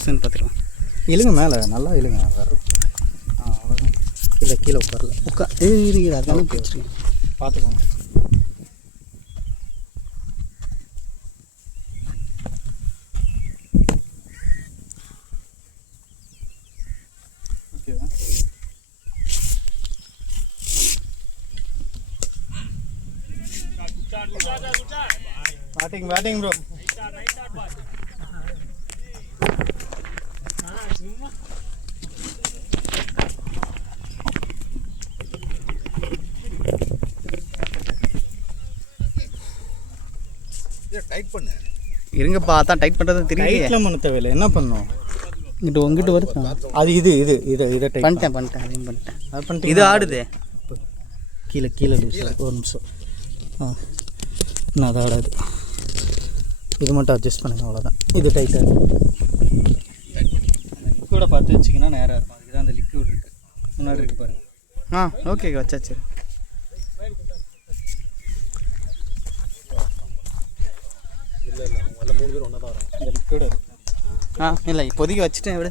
புதுசுன்னு பார்த்துக்கலாம். இழுங்க மேலே நல்லா இழுங்க வரும். அவ்வளோதான். இல்லை கீழே உட்காரல இருக்குது அதானே பிடிச்சிருக்கேன். பார்த்துக்கோங்க. ஓகேவா? Batting bro. டைட் பண்ணு. இருங்கப்பா, அதான் டைட் பண்ணுறது தெரியல. டைட்லாம் பண்ண தேவையில்லை. என்ன பண்ணணும்? உங்ககிட்ட வருது. அது இதை டைட் பண்ணிட்டேன் அதையும் பண்ணிட்டேன். அது பண்ணிட்டு இது ஆடுது கீழே லூஸ். ஒரு நிமிஷம். இன்னும் அதை ஆடாது. இது மட்டும் அட்ஜஸ்ட் பண்ணுங்க, அவ்வளோதான். இது டைட்டாக இருக்கும். லிக்விடை பார்த்து வச்சிங்கன்னா நேராக இருக்கும். அதுக்கு தான் அந்த லிக்விட் இருக்குது. முன்னாடி இருக்குது பாருங்கள். ஓகே வச்சாச்சு. இல்லை அவங்க 3 பேர் ஒன்றா தான் வரும். இந்த லிக்விட் இல்லை இப்போதைக்கு வச்சுட்டேன். விட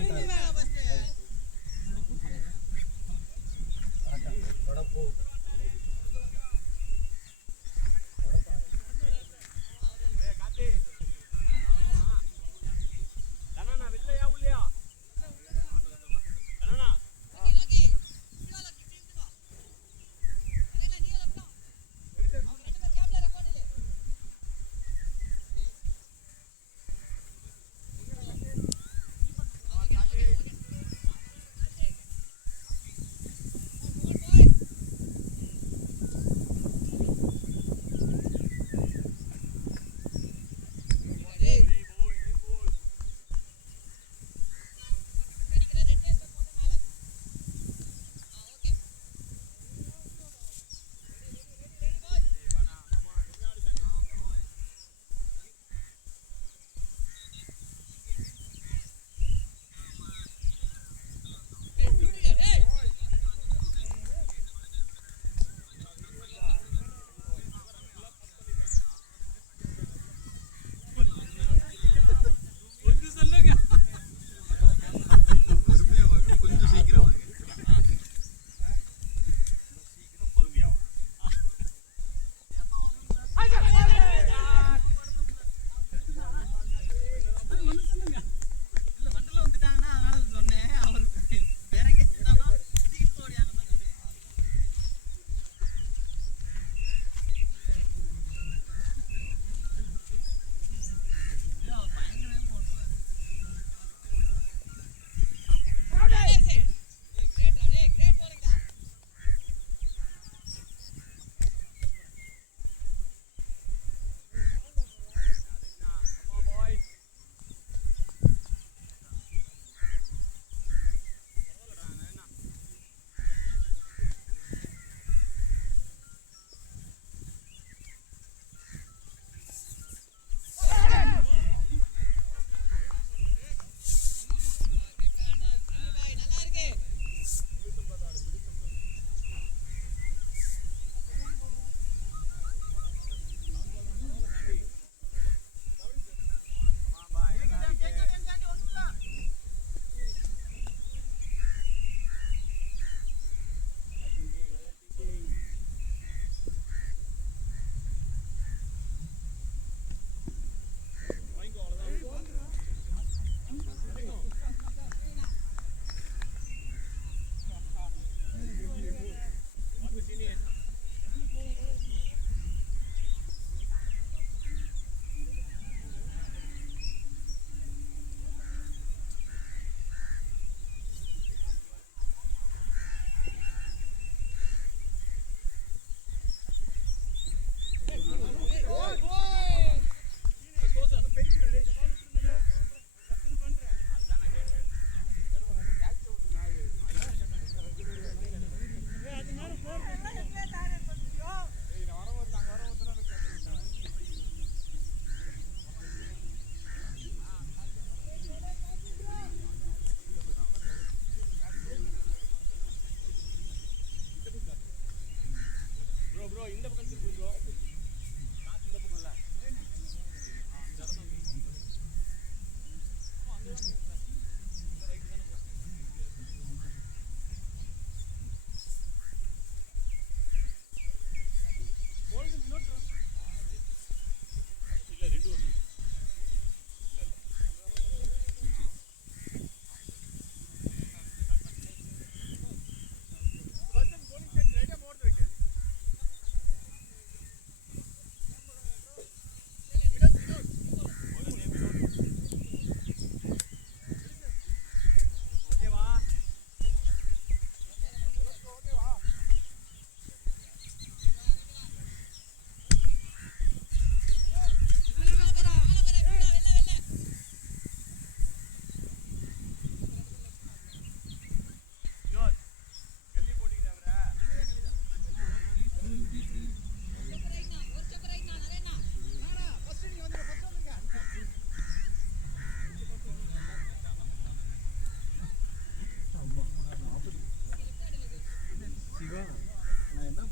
வச்சுருக்கீங்களா?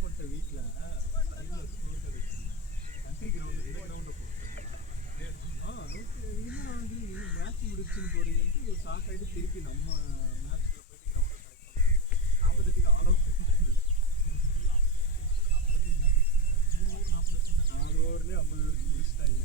போட்ட வீட்டில் சைடில் ஸ்கோர் கிடைச்சு கண்ட்ரி கிரவுண்டு இந்த கிரவுண்டை வந்து மேட்ச் முடிச்சுன்னு போறீங்கன்ட்டு ஒரு ஷாக் ஆகிட்டு திருப்பி நம்ம மேட்ச்சில் போயிட்டு கிரவுண்டை கரெக்ட் பண்ணி 48 ஆல் அவுட் 4 ஓவர்லேயே 50 எடுத்து முடிச்சிட்டாங்க.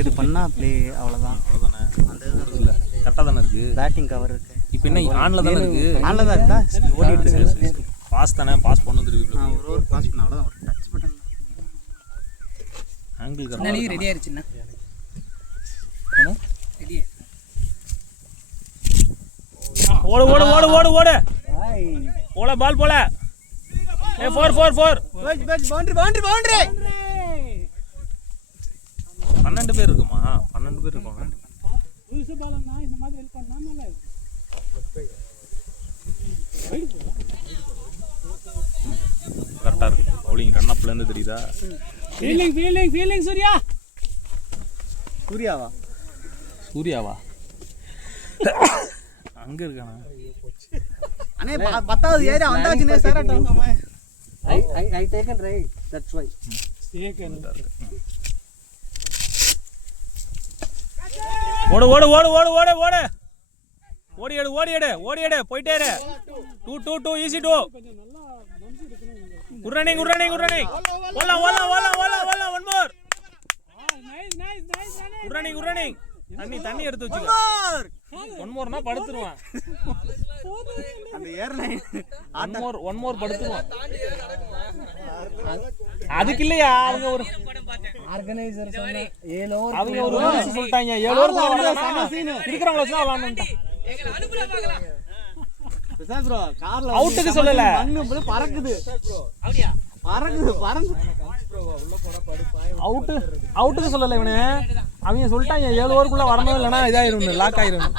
இது பண்ணால் ப்ளே அவ்வளோதான். அவ்வளோதானே, அந்த இதுதான் இல்லை, கரெக்டாக தானே இருக்குது. பேட்டிங் கவர் இருக்குது. இப்போ என்ன ஆனில் தானே இருக்குது? ஆனில் தான் இருக்கா, ஓடிட்டு இருக்கு. பாஸ் தானே, பாஸ் பண்ண திருப்பி ஒரு பாஸ் பண்ண அவ்வளோதான், ஒரு டச் பட்டன் ஆங்கிள் ரெடி ஆயிடுச்சுண்ணா. ரெடி ஓடு ஓடு ஓடு ஓடு ஓடு போல பால் போல. ஏ 4 4 4 பவுண்டரி பவுண்டரி பவுண்டரி. 12 பேர் இருக்குமா? 12 பேர் இருப்பாங்க. கரெக்டாக இருக்கு பவுலிங். ரன் அப்லேருந்து தெரியுதா? Feeling feeling feeling Surya. சூர்யாவா? சூர்யாவா? அங்கே இருக்கானா? அண்ணே 10வது ஏரியா வந்தாச்சுனே sir. I taken right, that's why. ஓடு ஓடு ஓடு ஓடு ஓடு ஓடு. ஓடியடு போயிட்டே இரு. 2 ஈஸி 2. Good running. ஓடலாம். One more. Good running. தண்ணி எடுத்து வச்சுக்க. ஒன் மோர்னா படுத்துருவான். அந்த ஏர்லைன் ஒன் மோர் படுத்துருவான். அதுக்கு இல்லையா அவங்க ஒரு ஆர்கனைசர் சொன்ன 7 ஓவர் அவங்க ஒரு ரூல்ஸ் சொல்லிட்டாங்க. 7 ஓவர் இருக்கிறவங்கள வச்சு விளையாடணும். ப்ரோ கார்ல அவுட்டுக்கு சொல்லல. மண்ணு பறக்குது. அவுட்டுக்கு சொல்லல இவனே. அவங்க சொல்லிட்டாங்க 7 ஓவருக்குள்ள வரணும், இல்லைன்னா இதாயிரும், லாக் ஆயிரும்.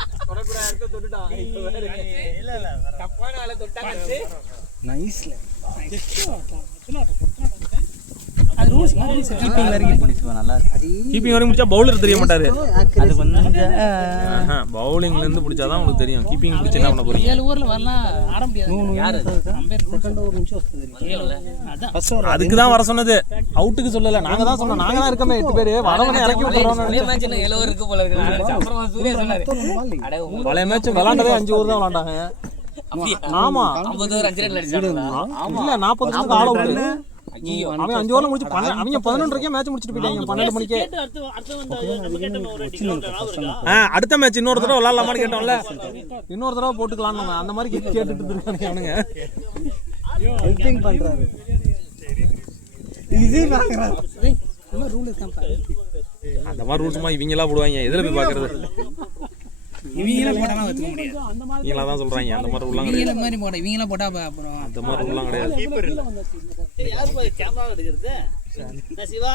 நைஸ்ல அது ரூல்ஸ் கீப்பிங் வரைக்கும் பிடிச்சுவா நல்லா இருக்கு. கீப்பிங் வரைக்கும் பிடிச்சா பவுலர் தெரிய மாட்டாரு. அது கொஞ்சம் பவுலிங்ல இருந்து பிடிச்சாதான் உங்களுக்கு தெரியும். கீப்பிங் பிடிச்சு என்ன பண்ண போறீங்க? 7 ஓவர்ல வரலாம் ஆட முடியாது. யாரு செகண்ட் ஓவர் நிமிஷம் வந்தது. அதான் ஃபர்ஸ்ட் ஓவர் அதுக்கு தான் வர சொன்னது. அவுட்டுக்கு சொல்லல. நாங்க தான் சொன்னோம். நாங்க தான் இருக்கமே 8 பேர். வரவனே இறக்கி விட்டுறோம். மேட்ச்ல 7 ஓவர் இருக்கு போல இருக்கு. அப்புறம் சூர்யா சொன்னாரு. அட பழைய மேட்ச் விளையாண்டதே 5 ஓவர் தான் விளையாண்டாங்க. ஆமா 50 ஓவர் 5 ரன் அடிச்சாங்க. இல்ல 40 ரன்னுக்கு ஆல் அவுட். அவன் 5 ஓவர்ல முடிச்சு அவங்க 11:30 மேட்ச் முடிச்சிட்டு போயிட்டாங்க. 12 மணிக்கு அடுத்த மேட்ச் இன்னொரு தடவை விளையாடலாமான்னு கேட்டோம்ல. இன்னொரு தடவை போட்டுக்கலாம்னு அந்த மாதிரி கேட்டுட்டு இருக்கானுங்க அவனுங்க. ஹெல்பிங் பண்றாரு. ஈஸி பாக்குறாரு. நம்ம ரூல் தான் பாரு. அந்த மாதிரி ரூல்ஸ்மா இவங்க எல்லாம் போடுவாங்க. எதுல போய் பாக்குறது? இவங்கள போடாம வெச்சுக்க முடியாது. இவங்களா தான் சொல்றாங்க. அந்த மாதிரி ரூல்லாம் கிடையாது. இவங்கள மாதிரி போட இவங்கள போட்டா அப்புறம் அந்த மாதிரி ரூல்லாம் கிடையாது. யார் போய் கேமரா எடுக்கிறது? நான் சிவா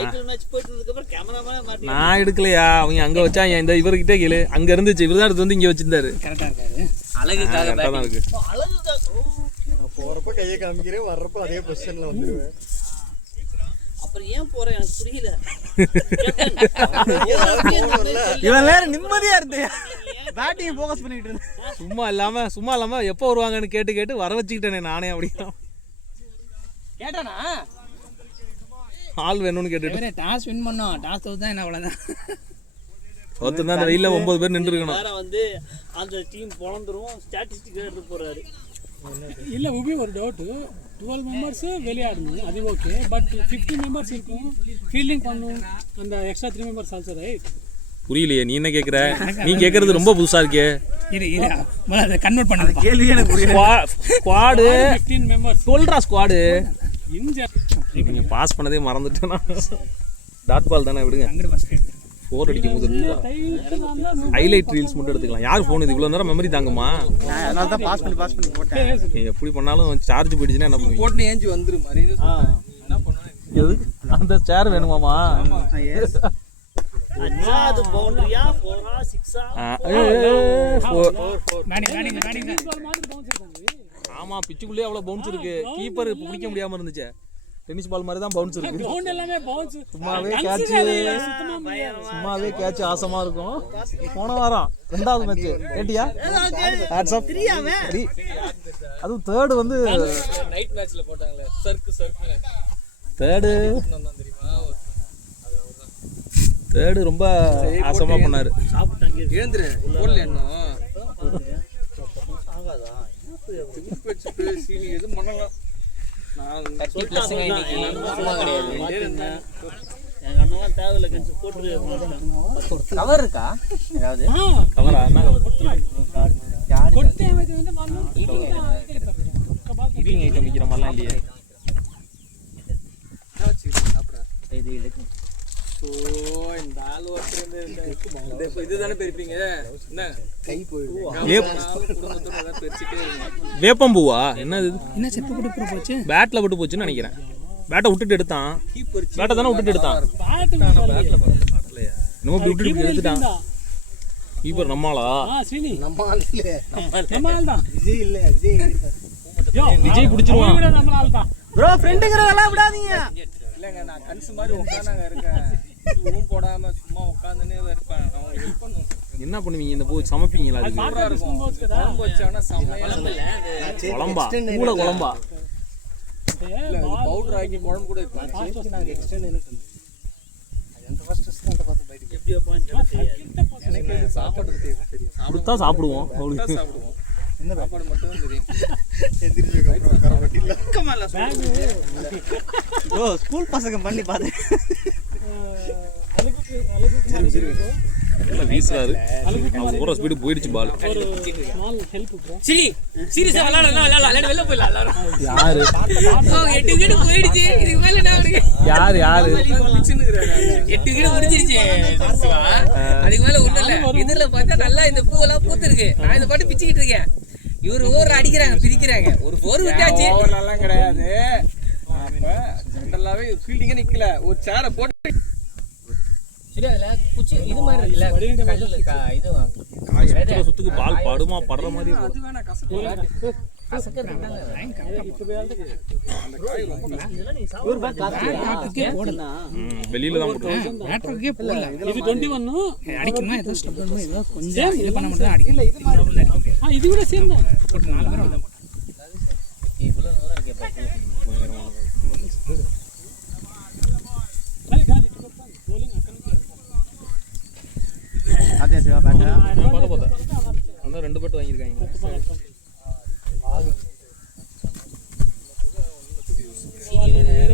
ஐபிஎல் மேட்ச் போயிட்டு இருந்ததுக்கு அப்புறம் கேமராமேனே மாட்டி. நான் எடுக்கலையா? அவங்க அங்க வச்சாங்க. இந்த இவர்கிட்ட கேளு. அங்க இருந்துச்சு. இவர்தான் எடுத்து வந்து இங்க வச்சிருந்தாரு. கரெக்டா இருக்காது. அழகுக்காக கரெக்டா தான் இருக்கு. போறப்ப கையை காமிக்கிறேன், வர்றப்ப அதே பொசிஷன்ல வந்துருவேன். அப்புறம் ஏன் போறேன் எனக்கு புரியல. இவன் வேற நிம்மதியா இருந்து பேட்டிங் ஃபோக்கஸ் பண்ணிட்டு இருந்தேன். சும்மா இல்லாம எப்போ வருவாங்கன்னு கேட்டு வர வச்சுக்கிட்டேனே நானே. அப்படின்னா கேட்டானா ஆள் வேணும்னு கேட்டுட்டு டாஸ் வின் பண்ணோம். டாஸ் தோத்தா என்ன அவ்வளவுதான். ஒருத்தர் அந்த வெயில 9 பேர் நின்று இருக்கணும். வேற வந்து அந்த டீம் பொளந்துரும். ஸ்டாட்டிஸ்டிக் எடுத்து போறாரு. இல்லை உபி ஒரு டவுட்டு. 12 மெம்பர்ஸு விளையாடணும், அது ஓகே. பட் 50 மெம்பர்ஸ் இருக்கும், ஃபீல்டிங் பண்ணணும். அந்த எக்ஸ்ட்ரா 3 மெம்பர்ஸ் ஆல்சோ ரைட். புரியலையே நீ என்ன கேட்குற? நீ கேட்கறது ரொம்ப புதுசா இருக்கே. அதை கன்வெர்ட் பண்ணது கேள்வி எனக்கு புரியல. ஸ்குவாடு 15 மெம்பர்ஸ் சொல்றா. ஸ்குவாடு இன்ஜ நீங்க பாஸ் பண்ணதே மறந்துட்டேனா? டாட் பால் தானே விடுங்க. 4 அடிக்கும் போது ஹைலைட் ரீல்ஸ் மட்டும் எடுத்துக்கலாம். யார் ஃபோன் இது இவ்வளோ நேரம் மெமரி தாங்குமா? அதனால தான் பாஸ் பண்ணி போட்டேன். நீ எப்படி பண்ணாலும் சார்ஜ் போயிடுச்சுன்னா என்ன பண்ணுவீங்க? போட்டு ஏஞ்சி வந்துரும் மாதிரி என்ன பண்ணுவேன்? எதுக்கு அந்த சேர் வேணுமாமா? அண்ணா அது பவுண்டரியா 4ஆ 6ஆ? ஆமா பிச்சுக்குள்ளேயே அவ்வளோ பவுன்ஸ் இருக்கு. கீப்பர் பிடிக்க முடியாம இருந்துச்சு. டென்னிஸ் பால் மாதிரி தான் பவுன்ஸ் இருக்கு. பவுண்ட் எல்லாமே பவுன்ஸ். சும்மாவே கேட்ச் ஆசமா இருக்கும். போன வாரம் 2வது மேட்ச் கேட்டியா? Hats off. அதுவும் தேர்ட் வந்து நைட் மேட்ச்ல போட்டாங்களே சர்க்கு தேர்டு ரொம்ப ஆசமா பண்ணாரு. எழுந்துரு போடல இன்னும் எதுவும் பண்ணலாம். கவர் இருக்கா ஏதாவது? கவரா? என்ன கவர்? கீப்பிங் ஐட்டம் விற்கிற மாதிரிலாம் இல்லையே. இந்த ஆள் ஒருத்தர் இதுதானே பெருப்பீங்க என்ன கை போயிடும். வேப்பம்பூவா? என்ன இது? என்ன செப்பு போட்டு போச்சு? பேட்ல விட்டு போச்சுன்னு நினைக்கிறேன். பேட்டை விட்டுட்டு எடுத்தான். பேட்டை தானே விட்டுட்டு எடுத்தான். இன்னும் இப்படி விட்டுட்டு எடுத்துட்டான். கீப்பர் நம்மளா? ஸ்ரீனி நம்ம ஆள் இல்ல. நம்ம ஆள் தான். விஜய் இல்ல. விஜய் விஜய் பிடிச்சிருவான். நம்ம ஆள் தான். ப்ரோ ஃப்ரெண்டுங்கறதெல்லாம் விடாதீங்க. இல்லைங்க நான் கன்சு மாதிரி உட்காந்தாங்க இருக்கேன். ரூம் போடாம சும்மா உட்காந்துனே இருப்பேன். அவங்க ஹெல்ப் பண்ணுவோம். என்ன பண்ணுவீங்க? இந்த பூ சமைப்பீங்களா? அதுக்கு குழம்பு வச்சாங்கன்னா செம்மையா குழம்பா? கூட குழம்பா? பவுடர் ஆக்கி குழம்பு கூட நாங்க எக்ஸ்டெண்ட் நின்னுட்டு இருந்தோம். அந்த ஃபர்ஸ்ட் ஸ்டாண்ட் பார்த்து பைட் எப்படி வைப்பான்னு சாப்பாடு பத்தி தெரியும். கொடுத்தா சாப்பிடுவோம் அவளுக்கு. சாப்பிடுவோம். சாப்பாடு மட்டும் தான் தெரியும். எந்திரிச்சதுக்கு அப்புறம் கரவட்டில ஓ ஸ்கூல் பசங்க பண்ணி பார்த்தேன். எல்லாம் வீசுறாரு. ஓர ஸ்பீடு போயிடுச்சு பால். Small help bro. சரி சீரியஸா விளையாட வெளில போயிடலாம் எல்லாரும். யாரு 8 விக்கெட் போயிடுச்சு. இதுக்கு மேல என்ன அவனுக்கு? யாரு 8 விக்கெட் முடிஞ்சிருச்சு சிவா. அதுக்கு மேல ஒண்ணும் இல்ல. இதுல பார்த்தா நல்லா இந்த பூவெல்லாம் பூத்திருக்கு. நான் இந்த பாட்டு பிச்சுக்கிட்டு இருக்கேன். இவரு ஓவர் அடிக்கிறாங்க, பிரிக்கிறாங்க. ஒரு 4 விட்டாச்சு. ஓவர் நல்லா கிடையாது. அப்ப ஜெனரலாவே ஃபீல்டிங்கே நிக்கல. ஒரு சேரை போட்டு சரி அதுல குச்சி இது மாதிரி இருக்குல்ல. இது சுத்துற சுத்துக்கு பால் படுமா படுற மாதிரி இருக்கும். அது வேணா கசப்பு. கசக்கிறது தாங்க. அந்த காய் ரொம்ப கசப்பு. ஒரு பேக் காத்துக்கே போடுனா வெளியில தான் போடுவோம். பேட்டர்க்கே போடல. இது 21 அடிக்கணும்னா ஏதோ ஸ்டெப் பண்ணணும், ஏதோ கொஞ்சம் இது பண்ண மட்டும் தான் அடிக்கணும். இல்ல இது மாதிரி இது கூட சேம் தான். போட்டு 4 பேர் வந்து இவ்வளவு நல்லா இருக்கே பாத்து. காலி காலி bowling அக்கறங்க. அதே சிவா பேட்டா போத அந்த 2 பேட் வாங்கிருக்காங்க.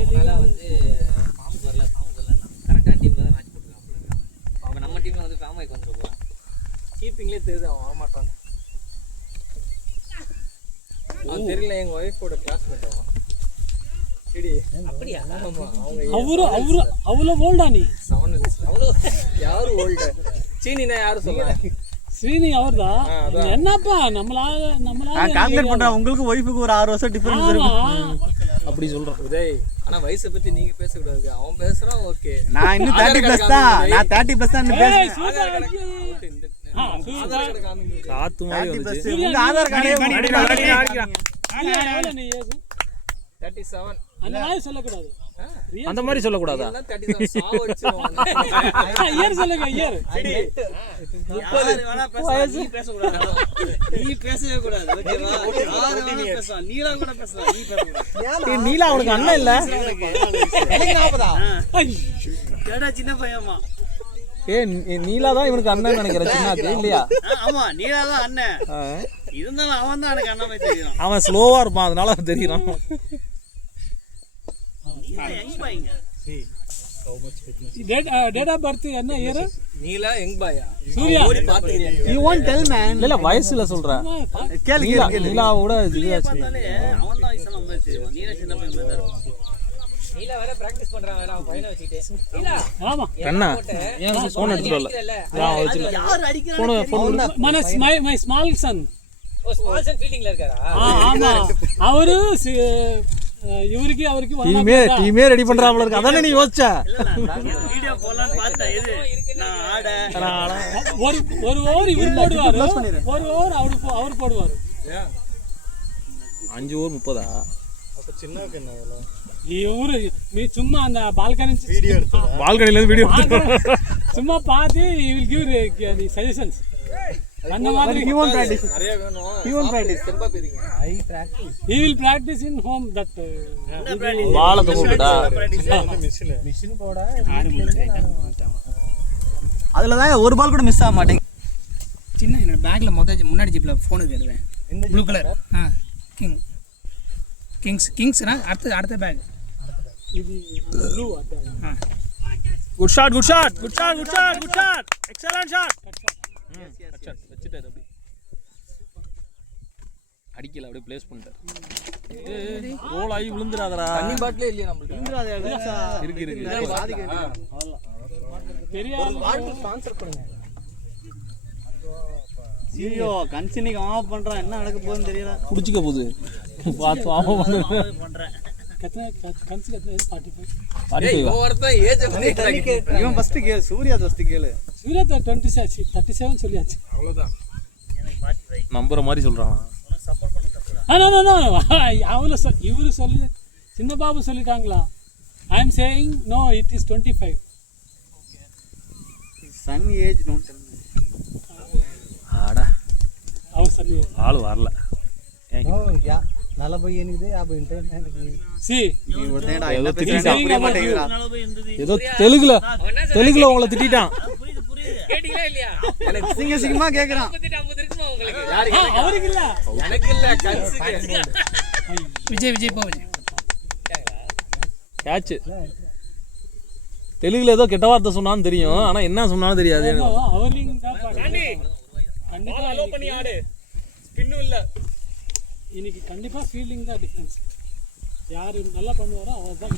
அதனால வந்து ஃபார்ம் வரல கரெக்டான டீம்ல தான் மேட்ச் போட்டுருக்காங்க. அவங்க நம்ம டீம்ல வந்து ஃபார்ம் ஆகி வந்துட்டு போறாங்க. கீப்பிங்லயே தெரியுது அவன் வர மாட்டான். அவன் தெரியல எங்க ஒய்ஃபோட கிளாஸ்மேட் அவன். சரி அப்படியா? ஆமா அவங்க அவ்வளோ ஓல்டா நீ? 7 அவ்வளோ யாரு ஓல்டு சீனினா யாரு சொல்றாங்க? ஸ்ரீனி அவர்தா? என்னப்பா நம்மளால கால்குலேட் பண்றேன். உங்களுக்கு ஒய்ஃபுக்கு ஒரு 6 வருஷம் டிஃபரன்ஸ் இருக்கும். அப்படி சொல்றோம். உதய் ஆனா வயசை பத்தி நீங்க பேசக்கூடாது. அவன் பேசுறான் ஓகே. நான் இன்னும் 30+ தான். நான் 30+ தான் பேசுறேன். ஆதார் கார்டு காமிங்க. காத்து மாதிரி வந்துச்சு. உங்க ஆதார் கார்டே நீ ஏசு 37 அந்த மாதிரி சொல்லக்கூடாது. அந்த மாதிரி சொல்லக்கூடாதா? 37 சாவடிச்சிரோம். இயர் சொல்லுங்க இயர். 30 வேணா பேசலாம். நீ பேச கூடாது. நீ பேசவே கூடாது. ஓகேவா? யாரு வேணா பேசலாம். நீலா கூட பேசலாம். நீ பேச கூடாது. நீலா அவனுக்கு அண்ணன் இல்ல. எனக்கு 40 கேடா சின்ன பையன்மா. நீலா தான் இவனுக்கு அண்ணன் நினைக்கிறேன். சின்னாக்கு இல்லையா? ஆமா நீலா தான் அண்ணன். இருந்தாலும் அவன் தான் எனக்கு அண்ணன் மாதிரி தெரியும். அவன் ஸ்லோவா இருப்பான் அதனால தெரியும். டேட் ஆஃப் பர்த் என்ன இயர்? நீலா யங் பாயா? சூர்யா. ஓடி பாத்துக்கிறியா? You won't tell man. இல்ல வயசுல சொல்றேன். கேளு நீலா கேளு. நீலாவோட பார்த்தாலே அவன் தான் வயசுல மாதிரி தெரியும். நீலா சின்ன பையன் மாதிரி தான் இருப்பான். நீலா வேற பிராக்டீஸ் பண்றான் வேற அவன் பையனை வச்சிட்டு. நீலா ஆமா. கண்ணா போன் எடுத்துட்டு வரல. நான் வச்சில. யார் அடிக்கிறாங்க? Phone my small son. Oh small son ஃபீல்டிங்ல இருக்காரா? ஆமா அவரு அவருக்கு டீமே ரெடி பண்றாப்ல இருக்கு. அதானே நீ யோசிச்ச? வீடியோ போலான்னு பார்த்தேன். இது நான் ஆட ஒரு ஓவர் இவர் போடுவாரு, ஒரு ஓவர் அவர் போடுவாரு. 5 ஓவர் 30. அப்ப சின்னக்கு என்ன வேலை? இவரு நீ சும்மா அந்த பால்கனி வீடியோ எடுத்து பால்கனில இருந்து வீடியோ சும்மா பார்த்து he will give the suggestions. அந்த மாதிரி He won't practice. நிறைய வேணும். He won't practice. தெம்பா போறீங்க. he will practice in home that பால தூக்குடா. மிஷின் போட 6 மணிக்கு ரைட்டா மாட்டான். அதுல தான் ஒரு பால் கூட மிஸ் ஆக மாட்டேங்க. சின்ன என்னோட பேக்ல முன்னாடி ஜிப்ல ஃபோன் எடுவேன். Blue colour. கிங்ஸ்னா அடுத்த bag. blue good shot excellent shot. வச்சிட்டாரு அப்படி. அடிக்கல அப்படியே ப்ளேஸ் பண்ணிட்டார். ரோல் ஆகி விழுந்துறாதடா. தண்ணி பாட்டிலே இல்லையா நம்மளுக்கு? இருக்கு. பெரிய ஸ்பான்சர் பண்ணுங்க. ஐயோ கன்சினிக்கு ஆஃப் பண்றான். என்ன நடக்க போகுதுன்னு தெரியல. குடிச்சிக்க போகுது. பாத்து ஆஃப் பண்றேன். கன்சி 45. ஏய் ஒவ்வொருத்தன் ஏஜ் பத்தி இவன் ஃபர்ஸ்ட் கேளு. சூர்யா ஃபர்ஸ்ட் கேளு. சூர்யா 37 சொல்லியாச்சு. அவ்வளவுதான். எனக்கு 45. நம்புற மாதிரி சொல்றான். சப்போர்ட் பண்ண தப்புடா. இவரு சொல்லி சின்ன பாபு சொல்லிட்டாங்களா? I am saying no, it is 25. Sun age don't tell me. ஆடா அவர் சொல்லி ஆளு வரல. யா 40 எனிது 50 இன்டர்நெட். சி நீ ஒருத்தேடா என்ன பேசுறீங்க புரிய மாட்டேங்குதுடா. ஏதோ தெலுங்குல உங்களை திட்டிட்டான். புரியுது கேட்டீங்களா இல்லையா? சிங்கமா கேக்குறான். 50 இருக்குமா உங்களுக்கு? அவருக்கு இல்ல எனக்கு இல்ல கன்ஸுக்கு விஜய் போ விஜய். கேட்ச். தெலுங்குல ஏதோ கெட்ட வார்த்தை சொன்னான்னு தெரியும், ஆனா என்ன சொன்னாலும் தெரியாது. அவருக்கு கண்டிப்பா அலோ பண்ணி ஆடு. ஸ்பின்னும் இல்ல. இன்னைக்கு கண்டிப்பா ஃபீல்டிங் தான் டிஃபரன்ஸ். யாரு நல்லா பண்ணுவாரோ அவர் தான்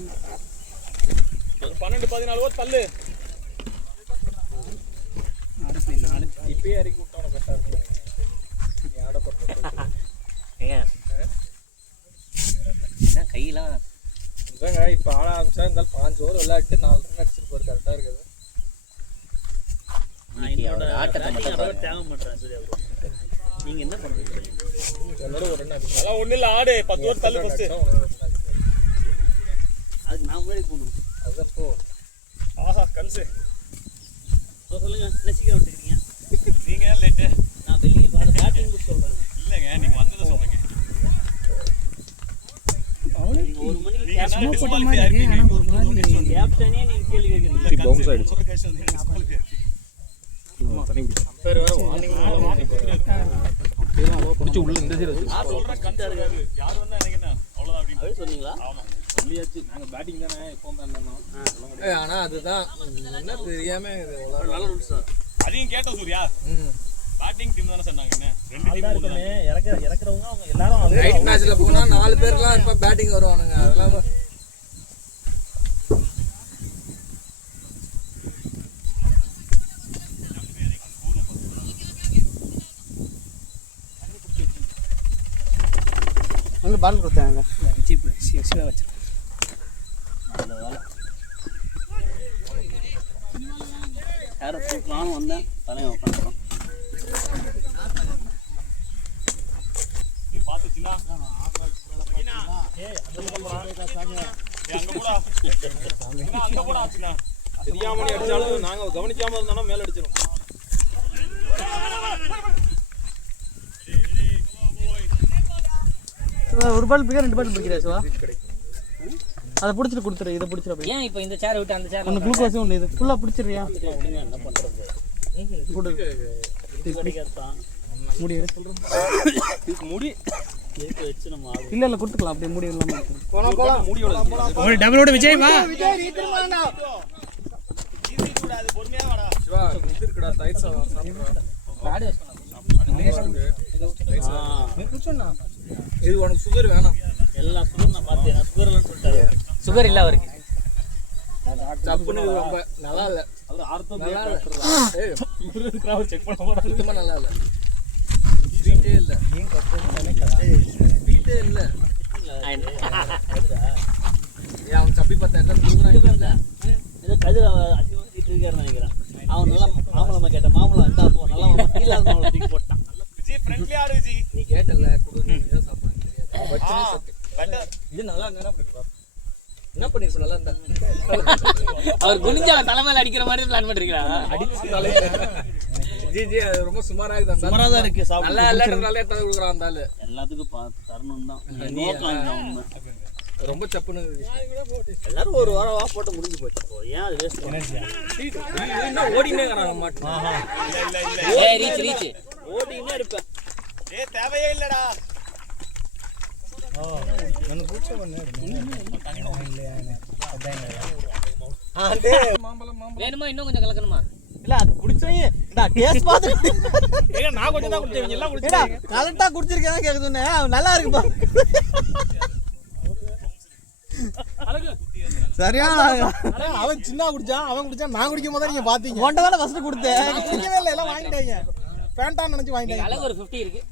12-14 ஓவர் தள்ளு. இப்பயே இறக்கி விட்டோம் கரெக்டா இருக்கு. நீ ஆட போறது. ஏங்க. நான் கையெல்லாம் இதாங்க இப்ப ஆட ஆரம்பிச்சா இருந்தாலும் 5 ஓவர் விளையாட்டு 4 ரன் அடிச்சிட்டு போறது கரெக்டா இருக்குது. ஆட்டத்தை மட்டும் தேவை பண்றேன் சூர்யா ப்ரோ. நீங்க என்ன பண்றீங்க? என்னோட ஒரு ரன் அடிச்சு அதெல்லாம் ஒண்ணு இல்ல, ஆடு 10 ஓவர் தள்ளு ஃபர்ஸ்ட். அதுக்கு நான் முன்னாடி போகணும். அதுதான் போ. ஆஹா கன்ஸ். சொல்லுங்க என்ன சீக்கிரம் வந்துருக்கீங்க? நீங்க ஏன் லேட்? நான் வெளியே பேட்டிங் கூட சொல்றேன். இல்லங்க நீங்க வந்தத சொல்லுங்க. நீங்க 1 மணிக்கு ஸ்மோக் போட்ட மாதிரி இருக்கு. ஆனா ஒரு மாதிரி கேப்டனே நீங்க கேள்வி கேக்குறீங்க. பவுன்ஸ் ஆயிடுச்சு. தண்ணி குடி. பேர் வேற வார்னிங் குடிச்சு உள்ள இந்த சைடு வச்சு. நான் சொல்றேன் கரெக்டா இருக்காது. யார் வந்தா எனக்கு என்ன அவ்வளவுதான் அப்படி. அது சொன்னீங்களா? ஆமா சொல்லியாச்சு. நாங்க பேட்டிங் தானே எப்பவும் தான் என்னன்னா. ஆனா அதுதான் என்ன தெரியாம நல்ல ரூல்ஸ் தான். அதையும் கேட்ட சூர்யா. பேட்டிங் டீம் தானே சொன்னாங்க. என்ன 2 டீம் இருக்குமே இறக்குறவங்க அவங்க எல்லாரும் நைட் மேட்ச்ல போனா 4 பேர்லாம் இப்ப பேட்டிங் வருவானுங்க. அதெல்லாம் அங்க பால் கொடுத்தாங்க. விஜய் சிவா வச்சு யாரை நானும் வந்தேன் தலையை உட்காந்துருக்கோம். நீ பாத்து சின்ன அங்க கூட ஆச்சுனா தெரியாம அடிச்சாலும் நாங்க கவனிக்காம இருந்தானா மேல அடிச்சிரும். ஒரு பால் பிடிக்க 2 பால் பிடிக்கிறா சிவா. அதை பிடிச்சிட்டு கொடுத்துரு. இதை பிடிச்சிரு. அப்படியே ஏன் இப்போ இந்த சேர் விட்டு அந்த சேர் ஒன்று குளுக்கோஸ் ஒன்று இது ஃபுல்லாக பிடிச்சிடுறியா? அப்படிங்க என்ன பண்றது? கொடு கிடைக்காதான் முடியாது. முடி கேக்கு வச்சு நம்ம ஆடு. இல்லை இல்லை கொடுத்துக்கலாம். அப்படியே முடி இல்லாமல் முடியோட ஒரு டபுளோட விஜய் வா. சிவா இது இருக்குடா தயிர் சாதம் சாப்பிடுறா. இது உனக்கு சுகர் வேணாம். எல்லா சுகர் நான் பார்த்தேன். சுகர்லன்னு சொல்லிட்டாரு. சுகர் இல்ல அவருக்கு. சப்புன்னு இது ரொம்ப நல்லா இல்ல. அவர் ஆர்த்தோ நல்லா இல்ல. ஏய் செக் பண்ண போறா. சுத்தமா நல்லா இல்ல. ஸ்வீட்டே இல்ல. ஸ்வீட்டே இல்ல. அவன் சப்பி பார்த்தா என்ன குடுக்குறாங்க? இது கதிர அசிவந்திட்டு இருக்காருன்னு நினைக்கிறேன். அவன் நல்லா மாம்பழமா கேட்ட மாம்பழம் இருந்தா போ நல்லா இல்லாத மாம்பழம் தூக்கி போட்டான். விஜய் ஃப்ரெண்ட்லி ஆடு விஜய். நீ கேட்டல குடுங்க சாப்பிடுறது தெரியாது. வச்சனே சத்து. இது நல்லா நேரா பண்ணிப்பா. என்ன பண்ணிருப்ப நல்லா இருந்தா. அவர் குனிஞ்சா தலைமையில அடிக்கிற மாதிரி பிளான் பண்ணிருக்கா. அடிச்சு தலையில. ஜி அது ரொம்ப சுமாரா இருக்கு. சுமாரா தான் இருக்கு. நல்லா இல்ல நல்லா எடுத்து குடுக்குறான் அந்த ஆளு. எல்லாத்துக்கும் தரணும் தான். நோக்கம் ரொம்ப சப்புன்னு எல்லாரும் ஒரு வாரம் வா போட்டு முடிஞ்சு போச்சு. ஏன் அது வேஸ்ட் இன்னும் ஓடினே இருக்கான் மாட்டேன். ஏய் ரீச் ரீச். ஓடினே இருப்பேன். ஏய் தேவையே இல்லடா. வேணுமா இன்னும் கொஞ்சம் கலக்கணுமா? இல்லை அது குடிச்சோயே டேஸ்ட் பார்த்து ஏங்க நான் கொஞ்சம் தான் குடிச்சேன். எல்லாம் குடிச்சேன். கரெக்டாக குடிச்சிருக்கேன் கேட்க சொன்னேன். நல்லா இருக்குப்பா. சரியான அவன் சின்ன குடிச்சான், அவன் குடிச்சான், நான் குடிக்கும் போது நீங்க பாத்தீங்க. ஒன்றை தானே ஃபர்ஸ்ட் கொடுத்தேன். குடிக்கவே இல்லை, எல்லாம் வாங்கிட்டாங்க. பேண்டா நினைச்சு வாங்கிட்டாங்க. அளவு ஒரு 50 இருக்கு.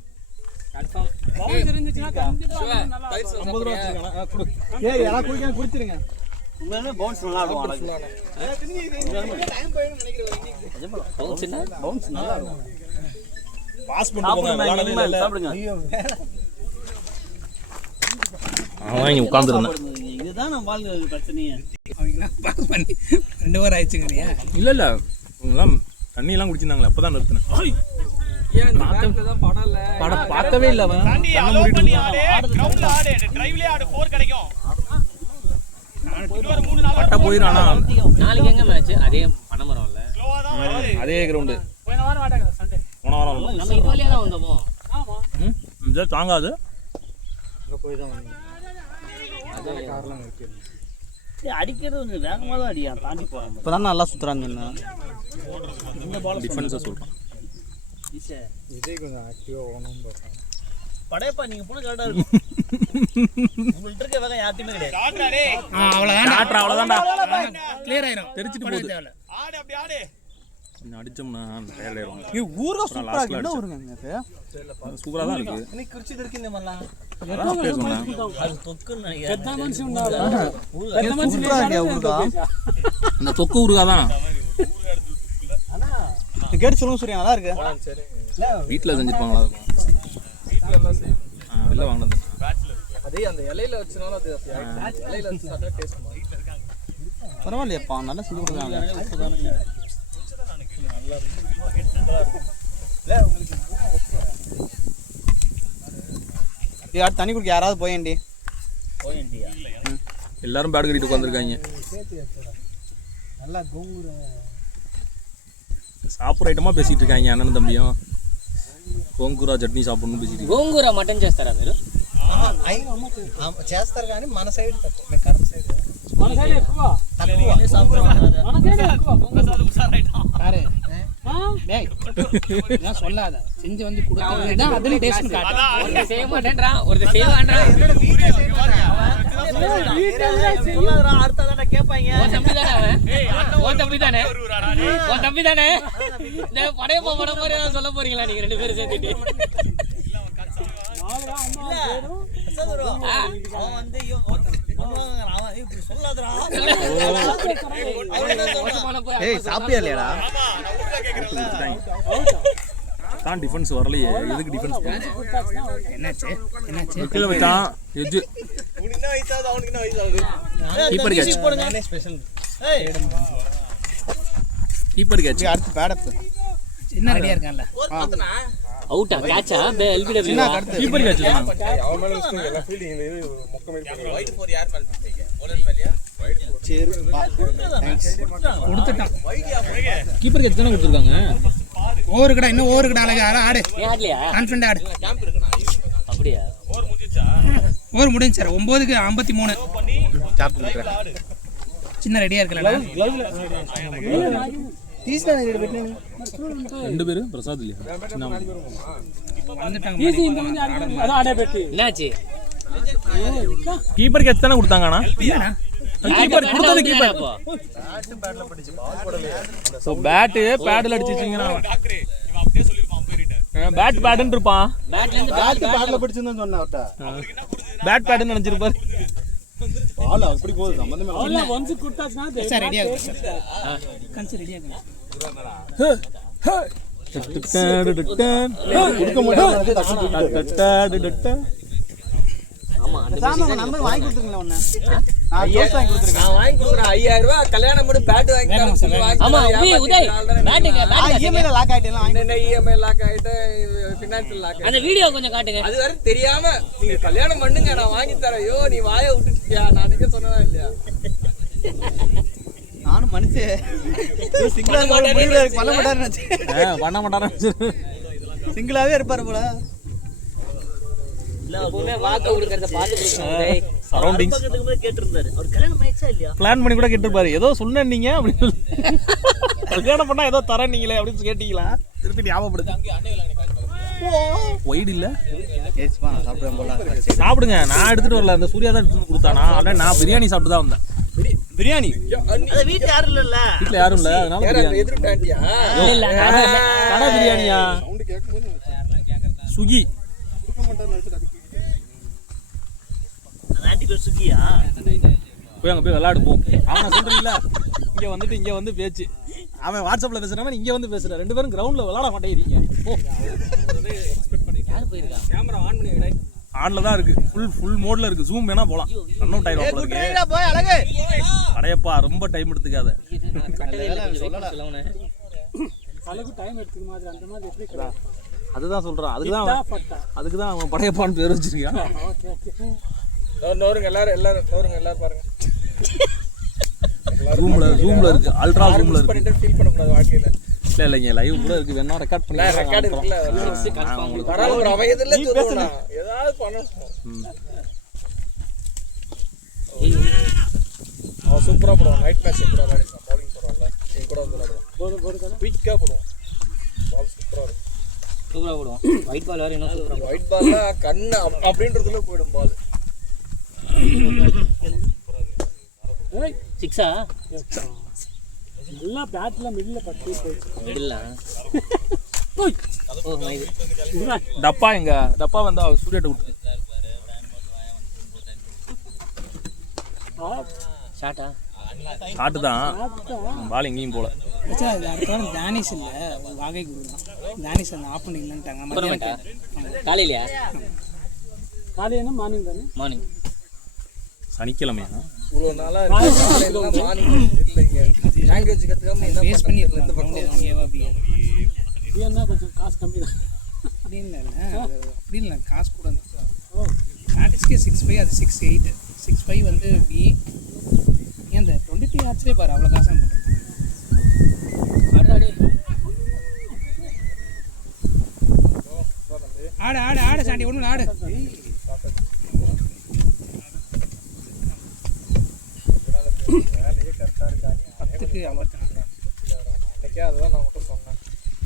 கன்ஃபார்ம். பவுன்ஸ் இருந்துச்சுனா கண்டிப்பா நல்லா தயிர் சாதம் 50 ரூபா வச்சிருக்கானா? கொடு. ஏய் யாராவது குடிக்க குடிச்சிருங்க. உண்மையிலே பவுன்ஸ் நல்லா இருக்கும். பவுன்ஸ் நல்லா இருக்கும். பாஸ் பண்ணிட்டு போங்க. சாப்பிடுங்க. அவன் இங்க உட்கார்ந்திருந்தான். இதுதான் நம்ம வாழ்க்கை பிரச்சனையே. அவங்க பாஸ் பண்ணி 2 ஓவர் ஆயிடுச்சுங்கறியா? இல்ல இல்ல இவங்கலாம் தண்ணி எல்லாம் குடிச்சிருந்தாங்களே அப்பதான் நிறுத்தினேன். ஏன் இந்த பேட்ல தான் படம் இல்ல. படம் பார்க்கவே இல்ல அவன். தாண்டி அலோ பண்ணி ஆடு. கிரவுண்ட்ல ஆடு. டிரைவ்லயே ஆடு. 4 கிடைக்கும். இன்னொரு 3 4 பட்ட போயிரானா. நாளைக்கு எங்க மேட்ச்? அதே பனமரம் இல்ல. ஸ்லோவா தான் அதே கிரவுண்டு போன வாரம் வாடகை சண்டே. போன வாரம் நம்ம இது வழியா தான் வந்தோமோ. ஆமா. இது தாங்காது. அங்கே போய் தான் வந்தீங்க. கார்லாம் நிறுத்திடணும். அடிக்கிறது கொஞ்சம் வேகமாக தான் அடியா, தாண்டி போகிறாங்க. இப்போ தான் நல்லா சுற்றுறாங்க. டிஃபென்ஸை சொல்கிறேன். இதே கொஞ்சம் ஆக்டிவாக ஓகணும்னு பார்த்தாங்க. படையப்பா நீங்கள் போன கரெக்டாக இருக்கும். உங்கள்கிட்ட இருக்க வேகம் யார்ட்டையுமே கிடையாது. அவ்வளோதான்டா. கிளியர் ஆயிரும். தெரிச்சிட்டு போகுது. தேவையில்ல. கொஞ்சம் அடிச்சோம்னா டயர்ட் ஆயிடும். ஊருகா சூப்பரா இருக்கு. என்ன ஊருங்க இது? சூப்பராக தான் இருக்கு. இன்னைக்கு குறிச்சிட்டு இருக்கு இந்த மாதிரிலாம். அதான் பேர் சொன்னேன். அது தொக்குன்னு நினைக்கிறேன். పెద్ద మనిషి ఉండాలి. పెద్ద మనిషి சூப்பரா இருக்கு ஊருகா. இந்த தொக்கு ஊருகா தான் கேட்டு சொல்லுங்க சூர்யா, நல்லா இருக்கு. வீட்டில் செஞ்சுருப்பாங்களா இருக்கும். வெளில வாங்கினது. பரவாயில்லையப்பா, நல்லா செஞ்சு கொடுக்குறாங்க. யார் தண்ணி குடிக்க யாராவது போயேண்டி. எல்லாரும் பேட் கட்டிட்டு உட்காந்துருக்காங்க. சாப்பிட்ற ஐட்டமா பேசிட்டு இருக்காங்க அண்ணன் தம்பியும். గోంగూర చట్నీ సాப்பிடணும் பேசிட்டு. గోంగూర మటన్ చేస్తారా మీరు? చేస్తారు కానీ మన సైడ్ తక్కువ, మేము కడప సైడ్ మన సైడ్ ఎక్కువ. మన సైడ్ ఎక్కువ. பாரு டேய் நான் சொல்லாத செஞ்சு வந்து கொடுத்தா அதுல டேஸ்ட் காட்டு. ஒரு செய்ய மாட்டேன்றா, ஒரு செய்வான்றா. அடுத்ததான கேட்பாங்க. உன் தம்பி தானே அவன்? உன் தம்பி தானே? உன் தம்பி தானே? இந்த படையப்பா படம் மாதிரி ஏதாவது சொல்ல போறீங்களா நீங்க ரெண்டு பேரும் சேர்த்துட்டு? அவன் வந்து இப்படி சொல்லாதடா. ஏய் சாப்பிட்டியா இல்லையாடா? தான் டிஃபென்ஸ் வரலையே. எதுக்கு டிஃபென்ஸ் பண்ண? என்னாச்சு என்னாச்சு கீழே வச்சான் எஜ்ஜு. உனக்கு என்ன வயசாகுது, அவனுக்கு என்ன வயசாகுது? Keeper catch. போடுங்க ஸ்பெஷல். ஏய் கீப்பர் கேட்ச். அடுத்து பேடப் சின்ன ரெடியா இருக்கான்ல. அவுட்டா கேட்சா எல்பிடபிள்யூ கீப்பர் கேட்ச் தான். கொடுத்துட்டான். கீப்பர் கேட்ச் தானே கொடுத்துருக்காங்க. ஓவர் கடை இன்னும் ஓவர் கடை அழகா ஆடு. ஏன் ஆடலையா? கான்ஃபிடன்ட் ஆடு. அப்படியா? ஓவர் முடிஞ்சு சார் 9:53. சின்ன ரெடியா இருக்கல. ரெண்டு பேரு பிரசாத் இல்லையா? வந்துட்டாங்க. ఈజీ ఇంత మంది ఆడుకుంటారు. అదే ఆడే పెట్టి. என்னாச்சு? கீப்பர் கேட்ச் தானே கொடுத்தாங்கண்ணா. கீப்பர் கொடுத்தது கீப்பர். அப்போ சோ பேட் பேட்ல அடிச்சிட்டீங்கனா பேட் பேட்னு இருப்பான். பேட்ல இருந்து பேட்ல பிடிச்சிருந்தேன்னு சொன்னேன் அவட்ட. பேட் பேட்னு நினைச்சிருப்பாரு. பால் அப்படி போகுது சம்பந்தமே இல்ல. అలా వన్స్ కుట్టాల్సిన சார் ரெடியா இருக்கு சார். கன்சி ரெடியா இருக்கு. கொடுக்க மாட்டேன். ஆமா சாம நம்பர் வாங்கி கொடுத்துருங்களா ஒண்ணு. நான் ஜோஸ் வாங்கி கொடுத்துருக்கேன். நான் வாங்கி கொடுக்குறேன் 5000 ரூபாய் கல்யாணம் பண்ணி பேட் வாங்கி தரேன் சொல்லி வாங்கி ஆமா உதய் பேட்டுங்க இஎம்ஐல லாக் ஆயிட்டேன் வாங்கி. என்ன இஎம்ஐ லாக் ஆயிட்டு ஃபினான்ஷியல் லாக் அந்த வீடியோ கொஞ்சம் காட்டுங்க. அது வரை தெரியாம நீங்க கல்யாணம் பண்ணுங்க நான் வாங்கி தரேன். ஐயோ நீ வாயை விட்டுட்டியா, நான் அன்னைக்கே சொன்னதா இல்லையா? நானும் மனுஷன் சிங்கிளா பண்ண மாட்டாருன்னு நினைச்சேன். பண்ண மாட்டாரா? சிங்கிளாவே இருப்பாரு போல. எப்பவுமே வாக்க கொடுக்கறத பாத்து கொடுக்கணும். சரௌண்டிங்ஸ் கேட்டிருந்தாரு அவர் கல்யாணம் ஆயிடுச்சா இல்லையா? பிளான் பண்ணி கூட கேட்டிருப்பாரு. ஏதோ சொன்னேன் நீங்க அப்படின்னு சொல்லி. கல்யாணம் பண்ணா ஏதோ தரேன் நீங்களே அப்படின்னு கேட்டீங்களா? திருப்பி ஞாபகப்படுத்து. ஒயிட் இல்ல ஏஸ்பா நான் சாப்பிடுறேன் போல. சாப்பிடுங்க. நான் எடுத்துட்டு வரல, அந்த சூர்யா தான் எடுத்துட்டு கொடுத்தானா. ஆல்ரெடி நான் பிரியாணி சாப்பிட்டு தான் வந்தேன். பிரியாணி அது வீட்டுல யாரும் இல்ல. வீட்டுல யாரும் இல்ல, அதனால பிரியாணி. எதிர்ட்டாண்டியா கடை பிரியாணியா? சுகி. ஆன்டி பேர் சுகியா? போய் அங்க போய் விளையாடு போ. அவன் சொல்றீங்களா இங்க வந்துட்டு இங்க வந்து பேச்சு. அவன் வாட்ஸ்அப்ல பேசுறவன் இங்க வந்து பேசுற. ரெண்டு பேரும் கிரவுண்ட்ல விளையாட மாட்டேங்கிறீங்க. போ. யார் போயிருக்கா? கேமரா ஆன் பண்ணி ஆன்ல தான் இருக்கு. ஃபுல் மோட்ல இருக்கு. ஜூம் வேணா போலாம். ரன் அவுட் ஆயிடும் போல இருக்கு. போய் அழகு அடையப்பா ரொம்ப டைம் எடுத்துக்காத. சொல்லவனே அழகு டைம் எடுத்துக்க மாதிரி அந்த மாதிரி எப்படி கிடையாது. அதுதான் சொல்றான். அதுக்கு தான் அவன் படையப்பான்னு பேர் வச்சிருக்கான். Okay okay. நோருங்க எல்லாரும் பாருங்க. ஜூம்ல இருக்கு. அல்ட்ரா ஜூம்ல இருக்கு. பண்ணிட்டு ஃபீல் பண்ண கூடாது வாழ்க்கையில. இல்லைங்க லைவ் கூட இருக்கு வேணா ரெக்கார்ட் பண்ணி ரெக்கார்ட் இருக்குல்ல பரவாயில்ல bro, அவன் எதிரிலே தூக்குறான் ஏதாவது பண்ணணும். அவன் சூப்பரா போடுவான் நைட் மேட்ச் சூப்பரா விளையாடுறான் பவுலிங் போடுறான்ல என் கூட வந்து விளையாடுவான் குயிக்கா போடுவான் பால் சூப்பரா இருக்கும் சூப்பரா போடுவான் ஒயிட் பால் வேற இன்னும் சூப்பரா ஒயிட் பால்ல கண்ணு அப்படின்றதுல போயிடும் பால். சிக்ஸா எல்லாம் பேட்ல மிடில் பட்டு போயிடுச்சு. இல்ல ஓ மை டப்பா எங்க டப்பா வந்து அவர் சூர்யாட்ட விட்டு ஷாட்டா ஷாட்டு தான் பால் எங்கேயும் போல. மச்சான் அது அடுத்த வாரம் தானிஷ் இல்லை வாகை குரு தான். தானிஷ் அந்த ஆஃப் பண்ணிக்கலான்ட்டாங்க மத்தியானம் காலையிலையா காலையினா மார்னிங் தானே. மார்னிங் சனிக்கிழமையா இவ்வளோ நாளா மார்னிங் இல்லைங்க லாங்குவேஜ் கற்றுக்காம என்ன பேஸ் பண்ணி இந்த பக்கம் ஏவா பிஏ பிஎன்னா கொஞ்சம் காசு கம்மி தான். அப்படி இல்லை காசு கூட ஆர்டிஸ்ட்கே 6.5 அது 6.8 6.5 வந்து பி ஏன் அந்த 23 ஆர்ட்ஸ்லேயே பாரு அவ்வளோ காசு போட்டுருக்கேன். ஆடு ஆடு ஆடு சாண்டி ஒன்று ஆடு வேலையே கரெக்டாக இருக்காங்க 10க்கு 54 அன்னைக்கே அதுதான் நான் மட்டும் சொன்னேன்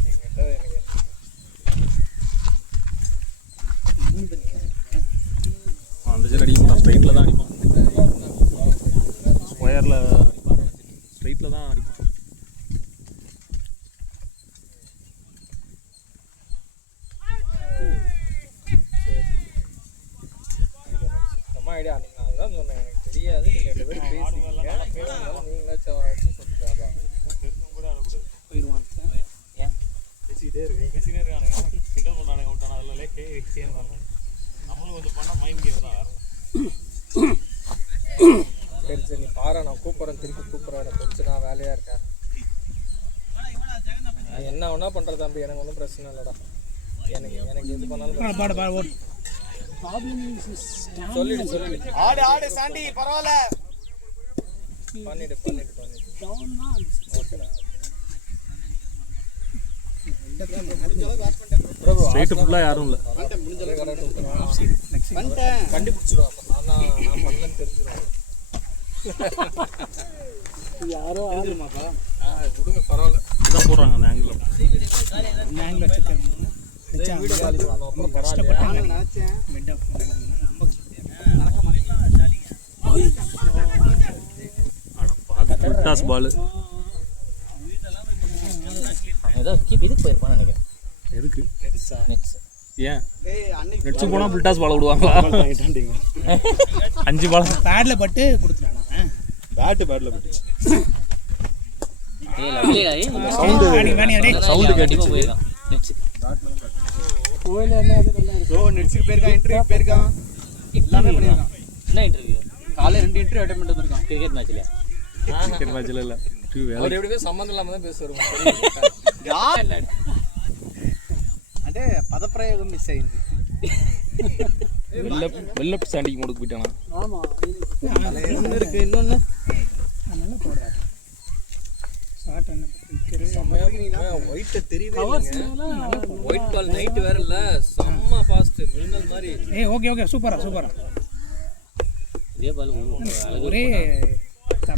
என்கிட்ட எனக்கு அந்த சைடு அடிக்க மாட்டான் ஸ்ட்ரைட்டில் தான் அடிப்பான் ஸ்கொயரில் அடிப்பான் ஸ்ட்ரைட்டில் தான் அடிப்பான். சுத்தமாக ஐடியா நீங்கள் அதுதான் சொன்னேன் எனக்கு தெரியாது நீங்கள் 2 பேரும் பேசுவீங்க நீங்களே சொல்லிட்டு போயிடுவான் ஏன் பேசிக்கிட்டே இருக்கு பேசிக்கிட்டே இருக்கானுங்க சிங்கிள் பண்ணுறானுங்க விட்டானா அதில் நம்மளும் கொஞ்சம் பண்ணால் மைண்ட் கேம் தான் சரி சரி நீ பாரு நான் கூப்பிட்றேன் திருப்பி கூப்பிட்றேன் கொஞ்சம் நான் வேலையாக இருக்கேன் நான் என்ன வேணா பண்ணுறது தம்பி எனக்கு ஒன்றும் பிரச்சனை இல்லைடா எனக்கு எது பண்ணாலும் பாடு பாடு ஓடு சொல்லிடு ஆடு ஆடு சாண்டி பரவாயில்ல பண்ணிடு ஓகேடா ஸ்ட்ரைட்டு ஃபுல்லாக யாரும் இல்லை. கண்டுபிடிச்சிடுவோம் அப்போ நான் பண்ணலன்னு தெரிஞ்சிடும் யாரோ தெரிஞ்சிருமாப்பா விடுங்க பரவாயில்ல இதுதான் போடுறாங்க அந்த ஆங்கிளில். இந்த ஆங்கிள் வச்சுருக்கேன் வீடியோ காலி பண்ணணும் அப்புறம் பரவாயில்ல டாஸ் பால் ஏதோ இதுக்கு போயிருப்பான்னு நினைக்கிறேன். எதுக்கு நெட்ஸ் ஏன் நெட்ஸு போனால் ஃபுல் டாஸ் பால் விடுவாங்களா? 5 பால் பேடில் பட்டு கொடுத்துட்டானா பேட்டில் பட்டு சவுண்டு கண்டிப்பாக போயிருக்கான் நெட்ஸ். கோயில் என்ன அது நல்லா இருக்கு. நெட்ஸுக்கு போயிருக்கான் இன்டர்வியூ போயிருக்கான் எல்லாமே பண்ணியிருக்கான். என்ன இன்டர்வியூ காலையில் 2 இன்டர்வியூ அட்டெண்ட் பண்ணிட்டு வந்திருக்கான். கிரிக்கெட் மேட்ச்ல கிரிக்கெட் மேட்ச்சில் இல்லை அவர் எப்படியுமே சம்மந்தம் இல்லாமல் தான் பேசுவார். அதே பதப்பிரயோகம் மிஸ் ஆயிடுது. வெள்ளப் சாண்டிக்கு முடுக்கு போயிட்டானா? ஆமா இன்னொன்று இருக்கு இன்னொன்று நல்லா போடுறாரு ஷார்ட் என்ன ஒயிட்டை தெரியவே கவர்ஸ் ஒயிட் பால் நைட்டு வேற இல்லை செம்ம ஃபாஸ்ட் மின்னல் மாதிரி. ஏய் ஓகே ஓகே சூப்பரா இதே பால் ஒரே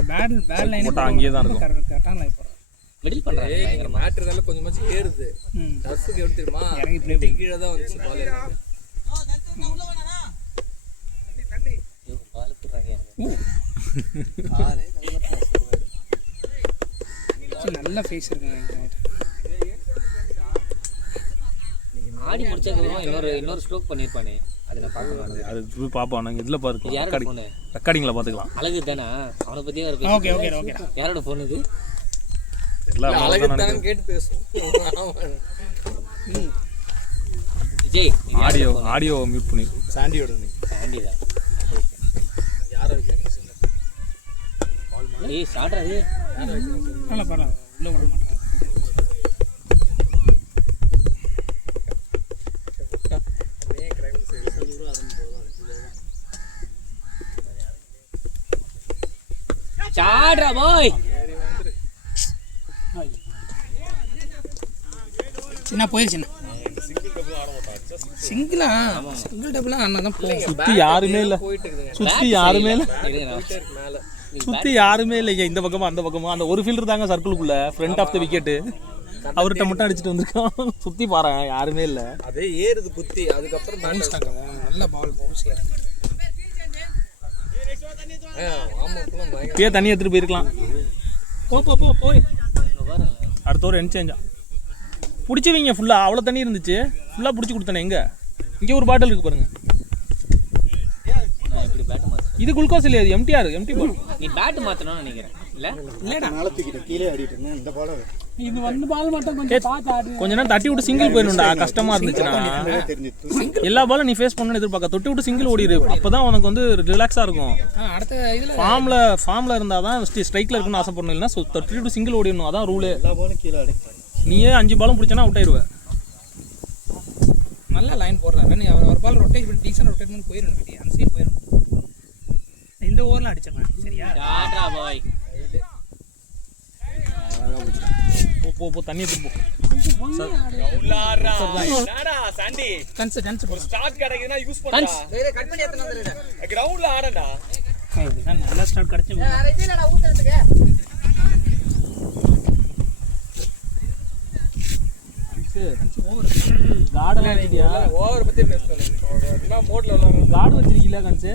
பேட் லைன் போட்டா அங்கேயே தான் இருக்கும். கரெக்டான லைன் போடுறாரு மிடில் பண்றாங்க பயங்கரமா. மேட்ருனால கொஞ்சமாச்சும் ஏறுது. டர்ஃபுக்கு எப்படி தெரியுமா இறங்கி கீழே தான் வந்துச்சு பால். பால் போடுறாங்க நல்ல ஃபேஸ் இருக்குங்க. ஆடி முடிச்சதுக்கப்புறம் இன்னொரு ஸ்ட்ரோக் பண்ணியிருப்பானே அது நான் பார்க்கணும். அது போய் பார்ப்போம் நாங்கள் இதில் பார்த்து யாரோட ஃபோனு? ரெக்கார்டிங்கில் பார்த்துக்கலாம். அழகு தானே அவனை பற்றியே ஒரு ஓகே ஓகே ஓகே யாரோட ஃபோன் இது? எல்லாம் அழகு தானே கேட்டு பேசுவோம். விஜய் ஆடியோ மியூட் பண்ணி சாண்டியோட சாண்டி தான். யாரை வைக்கிறீங்க ஏய் ஸ்டார்ட் அது நல்லா பரவாயில்ல உள்ள விட மாட்டாங்க. சாட்ரா பாய் என்ன போயிருச்சுண்ணா சிங்கிள் டபுளா அண்ணா தான் போகும். சுற்றி யாருமே இல்லை, சுற்றி யாருமே இல்லை, சுற்றி யாருமே இல்லைங்க. இந்த பக்கமா அந்த பக்கமா அந்த ஒரு ஃபீல்டர் தாங்க சர்க்கிளுக்குள்ள ஃப்ரண்ட் ஆஃப் த விக்கெட்டு. அவர்கிட்ட மட்டும் அடிச்சுட்டு வந்திருக்கான். சுற்றி பாரு யாருமே இல்லை. அதே ஏறுது குத்தி. அதுக்கப்புறம் நல்ல பால் பவுன்ஸியா. இப்பயே தண்ணி எடுத்துட்டு போயிருக்கலாம். போய் அடுத்த ஒரு என்சேஞ்சா பிடிச்சி வைங்க. ஃபுல்லாக அவ்வளோ தண்ணி இருந்துச்சு, ஃபுல்லாக பிடிச்சி கொடுத்தனே. எங்கே இங்கே ஒரு பாட்டில் இருக்குது பாருங்க. இது குளுக்கோஸ் இல்லையா, அது எம்டிஆர், எம்டி பால். நீ பேட் மாற்றணும்னு நினைக்கிறேன். இல்லை கீழே ஆடிட்டு இருந்தேன். இந்த பால் இது வந்து பால் மட்டும் கொஞ்சம் பார்த்து ஆடு. கொஞ்ச நேரம் தட்டி விட்டு சிங்கிள் போயிடும்டா. கஷ்டமா இருந்துச்சுன்னா எல்லா பாலும் நீ ஃபேஸ் பண்ணணும்னு எதிர்பார்க்க. தொட்டி விட்டு சிங்கிள் ஓடிடு. அப்பதான் உனக்கு வந்து ரிலாக்ஸா இருக்கும். அடுத்த இதில் ஃபார்ம்ல இருந்தாதான் ஸ்ட்ரைக்ல இருக்குன்னு ஆசைப்படணும். இல்லைன்னா தொட்டி விட்டு சிங்கிள் ஓடிடணும். அதான் ரூலே. எல்லா பாலும் கீழே ஆடிட்டு நீயே 5 பாலும் பிடிச்சனா அவுட் ஆயிடுவேன். நல்ல லைன் போடுறாரு. நீ அவர் ஒரு பால் ரொட்டேட் பண்ணி டீசன்ட் ரொட்டேட் பண்ணி போயிடணும். கிட்டே அந்த சைடு போயிடணும். இந்த ஓவரில் அடிச்சேன் சரியா. டாடா பாய். போ தண்ணி எடுத்து போ. நல்லா ஸ்டார்ட் கிடைச்சு ஓவர் பத்தி பேசணும். மோட்ல காடு வச்சிருக்கீங்களா கன்சு?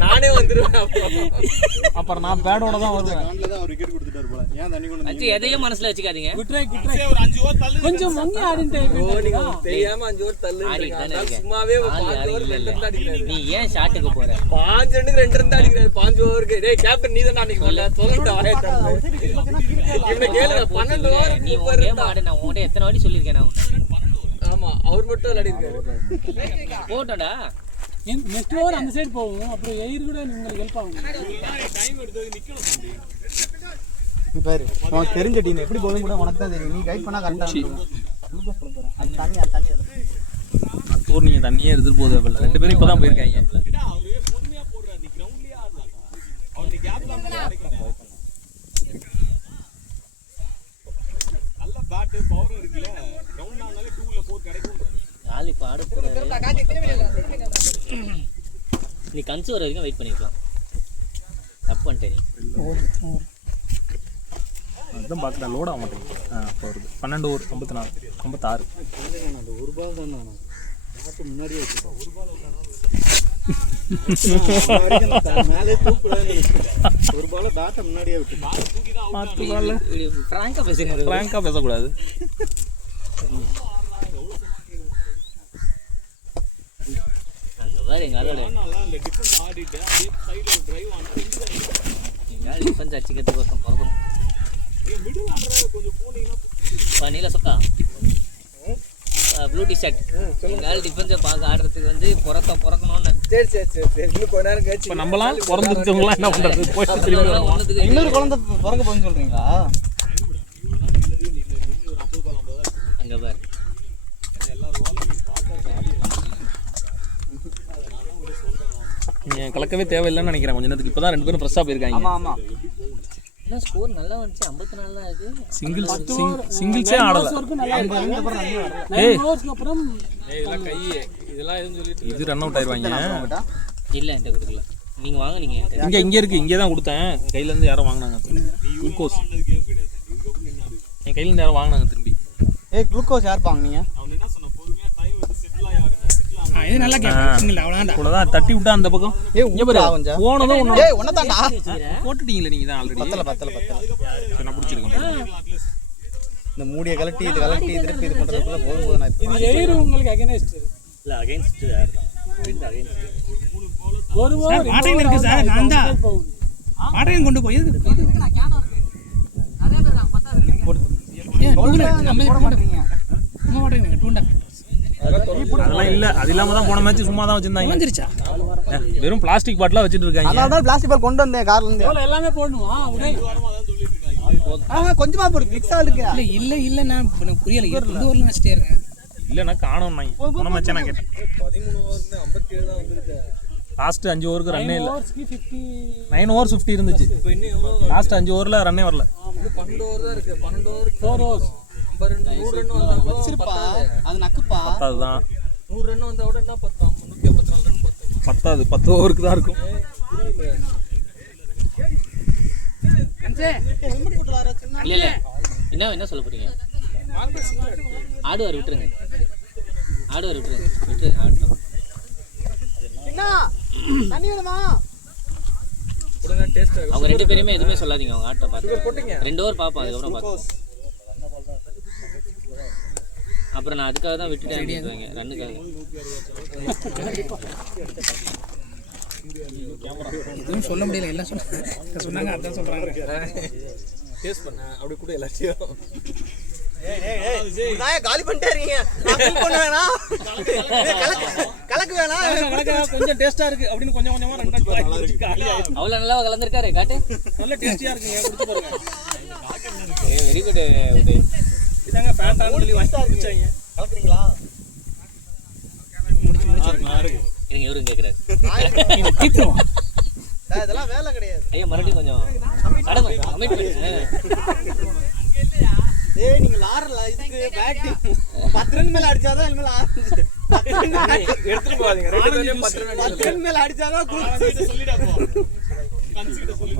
நானே வந்துருவேன். அப்புறம் நான் பேடோட தான் வருவேன். அவர் விக்கெட் கொடுத்துட்டாரு போல. ஏன் தண்ணி கொண்டு அஞ்சு எதையும் மனசுல வச்சுக்காதீங்க. கொஞ்சம் மங்கி ஆடிட்டு தெரியாம 5 ஓவர் தள்ளு. சும்மாவே 5 ஓவர் 2 ரன் அடிக்கிறாரு. நீ ஏன் ஷாட்டுக்கு போற? 5 ரன்னுக்கு 2 ரன் அடிக்கிறாரு. 5 ஓவருக்கு. டேய் கேப்டன் நீ தான் அன்னைக்கு வரல. சொல்லுடா ஆயிட்டா. இவனை கேளுங்க. 12 ஓவர் நீ கேம் ஆடு. நான் உன்கிட்ட எத்தனை வாட்டி சொல்லிருக்கேன் நான். ஆமா அவர் மட்டும் விளையாடி இருக்காரு. போட்டோடா. நெக்ஸ்ட் ஓவர் அந்த சைடு போகும். அப்புறம் எயிர் கூட உங்களுக்கு ஹெல்ப் ஆகும். நீ பாரு, உனக்கு தெரிஞ்ச டீம் எப்படி போகணும் கூட உனக்கு தான் தெரியும். நீ கைட் பண்ணா கரெக்டாக இருக்கும். அந்த தண்ணி டூர் நீங்கள் தண்ணியே எடுத்துட்டு போகுது. 2 பேரும் இப்போ தான் போயிருக்காங்க. நாளைக்கு ஆட போறாரு. நீ கன்சு வர வரைக்கும் வெயிட் பண்ணிக்கலாம். தப்பு பண்ணிட்டே நீ. அதுதான் பார்க்குறேன். லோட் ஆக மாட்டேங்குது. போகிறது 12 ஓவர் 54 56. அந்த ஒரு பால் தான் நான் முன்னாடியே வச்சுருக்கேன். ஒரு பால் மேலே தூக்குறாங்க. ஒரு பால பேட்டை முன்னாடியே விட்டு பிராங்கா பேசுறாரு. பிராங்கா பேசக்கூடாது. அங்க பாரு எங்க ஆளோட டிஃபென்ஸ் அடிச்சுக்கிறதுக்கு ஒருத்தன் பிறக்கணும். நீல சொக்கா ப்ளூ டிஷர்ட் எங்களால் டிஃபென்ஸை பார்க்க ஆடுறதுக்கு வந்து பிறக்கணும்னு. சரி சரி சரி சரி. இன்னும் கொஞ்ச நேரம் கழிச்சு இப்போ நம்மளாம் பிறந்துருச்சவங்களாம் என்ன பண்ணுறது? போயிட்டு திரும்பி இன்னொரு குழந்தை பிறக்க போகுன்னு சொல்கிறீங்களா? அங்கே பாரு நீங்கள் கலக்கவே தேவையில்லைன்னு நினைக்கிறேன். கொஞ்ச நேரத்துக்கு இப்போ தான் 2 பேரும் ஃப்ரெஷ்ஷாக போயிருக்காங்க. ஆமாம் ஆமாம். என்ன ஸ்கோர் நல்லா வந்துச்சு. 54 தான் இருக்கு. சிங்கிள்ஸே ஆடலை. ஏய் அப்புறம் இது ரன் அவுட் ஆயிடுவாங்க. இல்லை என்கிட்ட கொடுக்கல. நீங்கள் வாங்க. நீங்கள் இங்கே இருக்குது. இங்கே தான் கொடுத்தேன். கையிலேருந்து யாரும் வாங்கினாங்க. குளுக்கோஸ் என் கையிலேருந்து யாரும் வாங்கினாங்க திரும்பி. குளுக்கோஸ் யார் வாங்கினீங்க? இது நல்லா கேட்குறீங்க. அவ்வளோதான்டா. அவ்வளோதான் தட்டி விட்டா அந்த பக்கம். போனதும் ஒன்னதான்டா போட்டுட்டீங்களே நீங்கள் தான் ஆல்ரெடி. பத்தல நான் பிடிச்சிருக்கேன். இந்த மூடியை கலட்டி இது கலட்டி திருப்பி இது பண்ணுறதுக்குள்ள போகும்போது நான் இது எயிர் உங்களுக்கு அகைன்ஸ்ட் இல்லை அகைன்ஸ்ட் யார் தான் ஒரு ஓவர் ஆட்டையும் இருக்கு சார். நான் தான் ஆட்டையும் கொண்டு போய் அதெல்லாம் இல்லை. அது இல்லாமல் தான் போன மேட்ச் சும்மா தான் வச்சிருந்தாங்க. வந்துருச்சா வெறும் பிளாஸ்டிக் பாட்டிலாக வச்சுட்டு இருக்காங்க. அதனால தான் பிளாஸ்டிக் பால் கொண்டு வந்தேன் கார்ல இருந்து. எல்லாமே போடணுமா? கொஞ்சமா போடு மிக்ஸ் ஆகுது. இல்லை இல்லை நான் புரியல. இந்த ஊரில் வச்சுட்டே இருக்கேன். இல்லைண்ணா காணும். போன மேட்சே நான் கேட்டேன். 13 ஓவர்னு 57 தான் வந்துருக்கு. லாஸ்ட் 5 ஓவருக்கு ரன்னே இல்லை. ஓவர்ஸ்க்கு 50 9 ஓவர் 50 இருந்துச்சு. லாஸ்ட் 5 ஓவரில் ரன்னே வரல. 12 ஓவர் தான் இருக்கு. 12 ஓவர் 4 overs 100 ரன் வந்தா கூட வச்சிருப்பா அது நக்குப்பா. அதுதான் 100 ரன் வந்தா கூட என்ன பத்தாம் 384 ரன் பத்தும். பத்தாது. 10 ஓவருக்கு தான் இருக்கும். இல்ல இல்ல என்ன சொல்ல போறீங்க? ஆடுவார் விட்டுருங்க. விட்டுருங்க ஆடட்டும். என்ன தண்ணி வேணுமா? அவங்க 2 பேருமே எதுவுமே சொல்லாதீங்க. அவங்க ஆட்டம் பார்த்து 2 ஓவர் பார்ப்போம். அதுக்கப்புறம் பார்ப்போம். அப்புறம் நான் அதுக்காக தான் விட்டுட்டேன் ரன்னுக்காக. எதுவும் சொல்ல முடியல. எல்லாம் சொன்னாங்க அதான் சொல்கிறாங்க. டேஸ்ட் பண்ண அப்படி கூட எல்லாத்தையும் காலி பண்ணிட்டே இருக்கீங்க. பண்ண வேணாம், கலக்கு வேணாம், கொஞ்சம் டேஸ்டா இருக்கு அப்படின்னு கொஞ்சம் கொஞ்சமா ரன் அவ்வளோ நல்லா கலந்துருக்காரு. காட்டு நல்ல டேஸ்டியா இருக்குங்க. குடிச்சு பாருங்க. Very good Uday. இதாங்க ஃபேண்டான்னு சொல்லி வாங்கி குடிச்சாங்க. கலக்குறீங்களா? இருங்க இவரும் கேட்குறாரு. இதெல்லாம் வேலை கிடையாது. ஐயா மறுபடியும் கொஞ்சம் கமிட் பண்ணி. ஏய் நீங்க லாரல இதுக்கு பேட்டிங் 10 ரன் மேல அடிச்சாதான் இனிமேல் ஆரம்பிச்சு. எடுத்துட்டு போவாதீங்க. 10 ரன் மேல அடிச்சாதான் சொல்லிடா போ.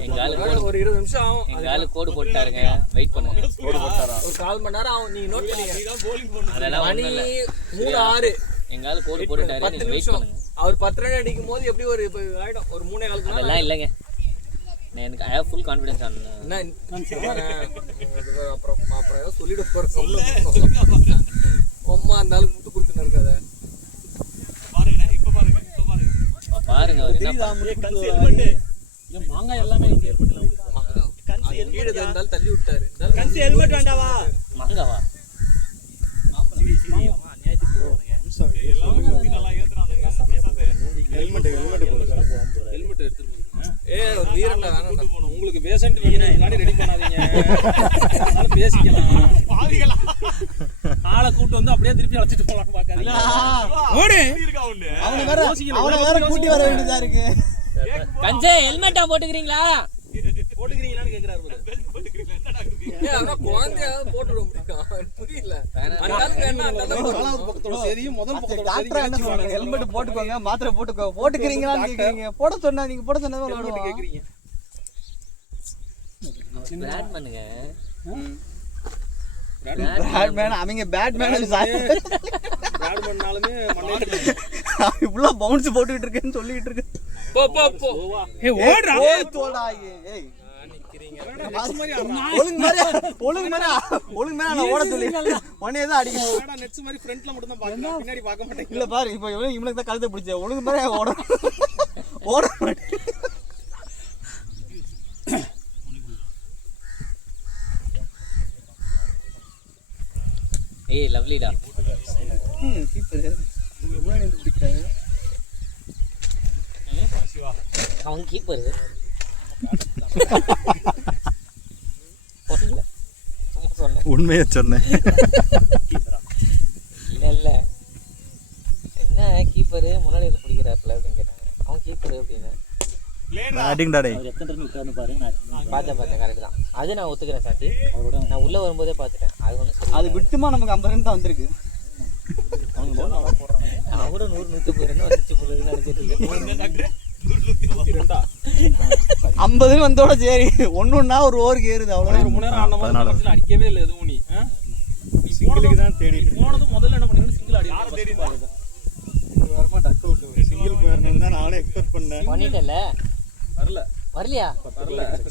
எங்க ஆளு ஒரு 20 நிமிஷம் ஆகும். எங்க ஆளு கோடு போட்டாருங்க. வெயிட் பண்ணுங்க. கோடு போட்டாரா? ஒரு 1/4 மணி நேரம் ஆகும். நீங்க நோட் பண்ணீங்க. அதெல்லாம் மணி 3:06. எங்க ஆளு கோடு போட்டுட்டாரு. நீங்க வெயிட் பண்ணுங்க. அவர் 10 ரன் அடிக்கும் போது எப்படி ஒரு ஆயிடும். ஒரு 3:15 அதெல்லாம் இல்லைங்க. எனக்கு I have full confidence on அப்புறம் ஏதோ சொல்லிட போகிறேன். அம்மா அந்த ஆளுக்கு முட்டு கொடுத்துன்னு இருக்காத. பாருங்க அவர் என்ன மாங்காய் எல்லாமே இங்கே மாங்காய் கீழே இருந்தாலும் தள்ளி விட்டாரு. ஹெல்மெட் வேண்டாவா? மாங்காவா ஒரு வீரண்டா உங்களுக்கு பேசன்ட் முன்னாடி ரெடி பண்ணாதீங்க. பேசிக்கலாம். ஆளை கூட்டு வந்து அப்படியே திருப்பி அழைச்சிட்டு போலாம். பாக்காதீங்க. அவனை வேற கூட்டி வர வேண்டியதா இருக்கு. கஞ்சே ஹெல்மெட்டா போட்டுக்கிறீங்களா? போட்டுக்கிறீங்களான்னு கேக்குறாரு. ஹெல்மெட் போட்டுக்கோங்க, மாத்திரை போட்டுக்கோங்க. போட்டுக்கிறீங்களான்னு கேக்குறீங்க. போட சொன்னா நீங்க போட சொன்னா கேக்குறீங்க. பண்ணுங்க. பேட்மேன் அவங்க பேட்மேன் பண்ணாலுமே இவ்வளவு பவுன்ஸ் போட்டுக்கிட்டு இருக்கேன்னு சொல்லிட்டு இருக்கு. போ போ போ. ஏய் ஓடுடா. ஏய் ஒழுங்கு மாதிரி நான் ஓட சொல்லி உடனே தான் அடிக்கணும். நெட்ஸ் மாதிரி ஃப்ரண்ட்ல மட்டும் தான் பாக்கணும். பின்னாடி பார்க்க மாட்டேன். இல்ல பாரு இப்போ இவனுக்கு தான் கழுத்தை பிடிச்ச. ஒழுங்கு மாதிரி ஓட மாட்டேன். ஏய் லவ்லிடா. கீப்பர் முன்னாடி வந்து பிடிக்கிறாங்க. அவன் கீப்பர். உண்மையை சொன்னேன். இல்ல என்ன கீப்பர் முன்னாடி வந்து பிடிக்கிறாப்ல அப்படின்னு கேட்டாங்க. அவன் கீப்பர் அப்படின்னு பார்த்தேன். கரெக்ட் தான். அது நான் ஒத்துக்கிறேன் சாண்டி. நான் உள்ள வரும்போதே பார்த்துட்டேன். அது ஒன்றும் அது விட்டுமா நமக்கு 50 ரன் தான் வந்திருக்கு. அவரும் 100-150 ரன் வந்துச்சு போல நினைச்சிட்டு இருக்கேன். 50 வந்தோட சரி ஒன்னொன்னா ஒரு ஓவருக்கு ஏறுது. அவ்வளோ ஒரு 3 நேரம் ஆன மாதிரி அடிக்கவே இல்லை எதுவும். நீ சிங்கிளுக்கு தான் தேடிட்டு போனது. முதல்ல என்ன பண்ணீங்க? சிங்கிள் அடி யாரை தேடி பாருங்க. சிங்கிள் போயிருந்தேன் தான் நானே எக்ஸ்பெக்ட் பண்ணேன். பண்ணிட்டல வரலையா?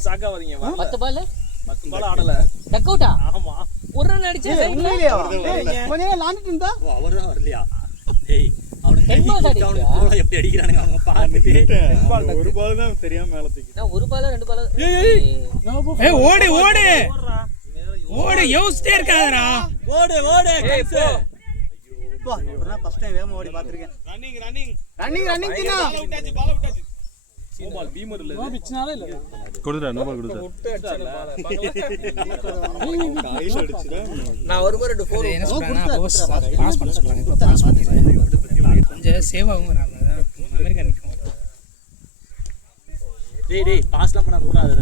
சாக்காதீங்க. 10 பால் 10 பால் ஆடல. டக் அவுட்டா? ஆமா. ஒரு ரன் அடிச்சா உண்மையிலேயே கொஞ்ச நேரம் லாண்டிட்டு இருந்தா அவர்தான் வரலையா? ஏய் அவனுக்கு 10 பால் அடிச்சா எப்படி அடிக்கிறானுங்க அவங்க பார்த்துட்டு. ஒரு பால் தான் தெரியாம மேல தூக்கி. நான் ஒரு பால் 2 பால். ஏய் ஓடு ஓடு ஓடு யோசிச்சிட்டே இருக்காதடா. ஓடு போ. இப்பதான் ஃபர்ஸ்ட் டைம் வேகமா ஓடி பாத்துர்க்கேன். ரன்னிங் சின்ன பால் விட்டாச்சு. நோ பால் பீமர் இல்ல. பிச்சனால இல்ல. கொடுத்துடா நோ பால் கொடுத்துடா. நான் ஒரு முறை 4 என்ன சொல்றானா பாஸ் பண்ண சொல்றாங்க. பாஸ் பண்ணிடுறேன். கொஞ்சம் சேவ் ஆகும். அமெரிக்கா நிற்கும். டேய் பாஸ்லாம் பண்ண கூட அது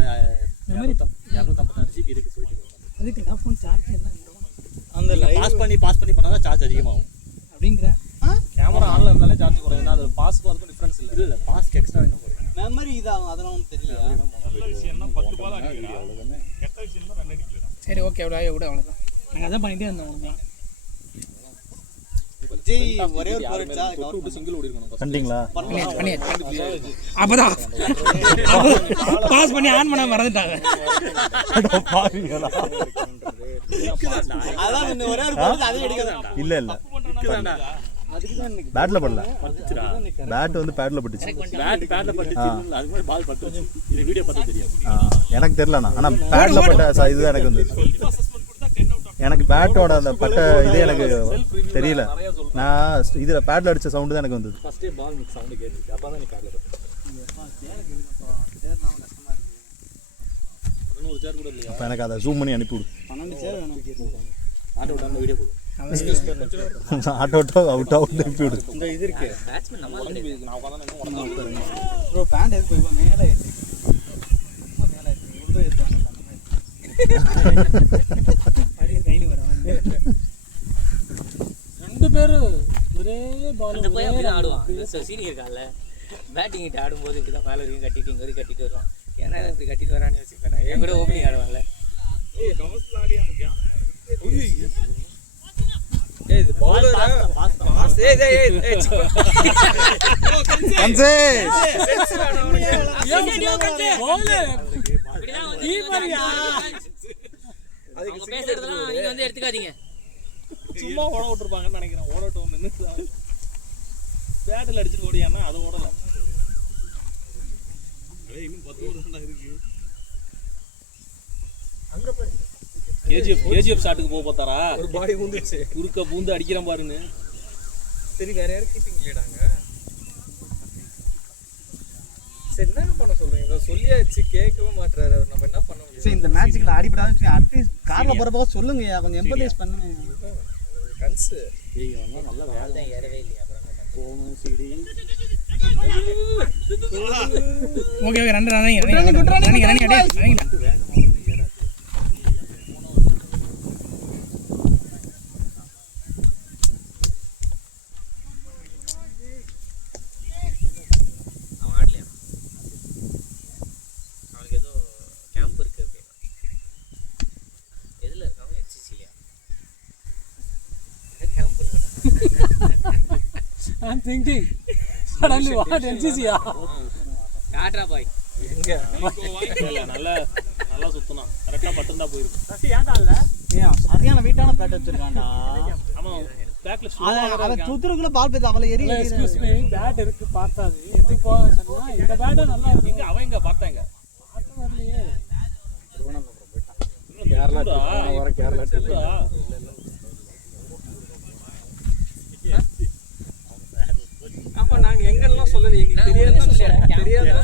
256 ஜிபி இருக்கு போயிட்டு அதுக்கு நான் ஃபோன் சார்ஜ் என்ன அந்த பாஸ் பண்ணி பண்ணா தான் சார்ஜ் அதிகமாகும் அப்படிங்கிற கேமரா ஆன்ல இருந்தாலே சார்ஜ் குறையும். அது பாஸ்க்கு அதுக்கும் டிஃபரன்ஸ் இல்லை. இல்ல பாஸ்க்கு எக்ஸ்ட்ரா வேணும் குறையும். மெமரி இதாகும் அதெல்லாம் ஒன்றும் தெரியல. சரி ஓகே எவ்வளோ அவ்வளோதான். நாங்கள் அதான் பண்ணிட்டே இருந்தோம் உனக்குலாம். விஜய் ஒரே ஒரு போரிச்சா தொட்டு விட்டு சிங்கிள் ஓடி இருக்கணும். கண்டிங்களா பண்ணியாச்சு. அப்பதான் பாஸ் பண்ணி ஆன் பண்ண மறந்துட்டாங்க. அதான் இந்த ஒரே ஒரு போரிச்சா அதே எடுக்கறதா. இல்ல பேட்ல படல, பேட் வந்து பேட்ல பட்டுச்சு. பேட்ல பட்டுச்சு. அது மாதிரி பால் பட்டுச்சு. இது வீடியோ பார்த்தா தெரியும். எனக்கு தெரியலண்ணா, ஆனா பேட்ல பட்ட இதுதான் எனக்கு வந்து எனக்கு பேட்டோட அந்த பட்ட இதே எனக்கு தெரியல. நான் இதுல பேட்ல அடிச்ச சவுண்ட் தான் எனக்கு வந்தது. ஃபர்ஸ்ட் பால் சவுண்ட் கேட்டுச்சு. அப்பதான் நீ பேட்ல பட்டு. 11 சேர் கூட இல்லையா? அப்ப எனக்கு அதை ஜூம் பண்ணி அனுப்பி விடு. 12 சேர் வேணும். ஆட்டோ விட்டாங்க வீடியோ போடு. ஆட்டோ அவுட் அனுப்பி விடு. இந்த இது இருக்கு பேட்ஸ்மேன் நம்ம ஆளு கிடையாது. நான் உட்கார்ந்தா ப்ரோ பேண்ட் எதுக்கு போய் மேலே ஏத்தி மேலே ஏத்தி உள்ள ஏத்துவாங்க அப்படியே கையில் வர ரெண்டு பேரும் ஒரே பால் அந்த பையன் அப்படிதான் ஆடுவான். சீனியர் இருக்கான்ல, பேட்டிங் கிட்ட ஆடும்போது இப்படிதான் மேலே வரைக்கும் கட்டிட்டு இங்கே வரைக்கும் கட்டிட்டு வருவான். ஏன்னா இப்படி கட்டிட்டு வரான்னு யோசிப்பேன். நான் என் கூட ஓப்பனிங் ஆடுவான்ல. அவங்க பேசுறதெல்லாம் நீங்க வந்து எடுத்துக்காதீங்க. சும்மா ஓட விட்டுருப்பாங்கன்னு நினைக்கிறேன். ஓடட்டும் நின்று பேட்டில் அடிச்சுட்டு ஓடியானா அது ஓடல. இன்னும் 10 ஓவர் தான் இருக்கு. ஏஜிஎஃப் ஷாட்டுக்கு போக பார்த்தாரா? ஒரு பாடி ஊந்துச்சு. குறுக்க பூந்து அடிக்கிறான் பாருன்னு. சரி வேற யாரும் கீப்பிங் இல்லடாங்க. சரி என்ன பண்ண சொல்றீங்க? சொல்லியாச்சு கேட்கவே மாட்டாரு. அவர் நம்ம என்ன பண்ண முடியும்? சரி இந்த மேட்ச்ல அடிபடாத அட்லீஸ்ட் கார்ல போறப்ப சொல்லுங்க, கொஞ்சம் எம்பதைஸ் பண்ணுங்க. கன்ஸ் ஏய் நல்லா வேலை ஏறவே இல்லையா? போணும் சிடி. ஓகே ஓகே ரெண்டு ரன்னிங் அவன் ஆடலையா? அவனுக்கு ஏதோ கேம்ப் இருக்கு அப்படின்னா. எதுல இருக்கான்? என்சிசியா? Camp I'm thinking suddenly what NCC காட்ரா பாய் இல்ல நல்லா சுத்தணும். கரெக்டா பட்டுந்தா போயிருக்கு. சரியான வெயிட்டான பேட் வச்சிருக்கான்டா. ஆமா பேக்ல அவன் தூத்துக்குள்ள பால் பேத்து அவளை எரிய. excuse me பேட் இருக்கு பார்த்தாது எதுக்கு போக சொன்னா இந்த பேட் நல்லா இருக்கு. இங்க அவன் இங்க பார்த்தாங்க. பார்த்த வரலையே. கேரளா ஆமா நாங்க எங்கெல்லாம் சொல்லல. எங்களுக்கு தெரியாதா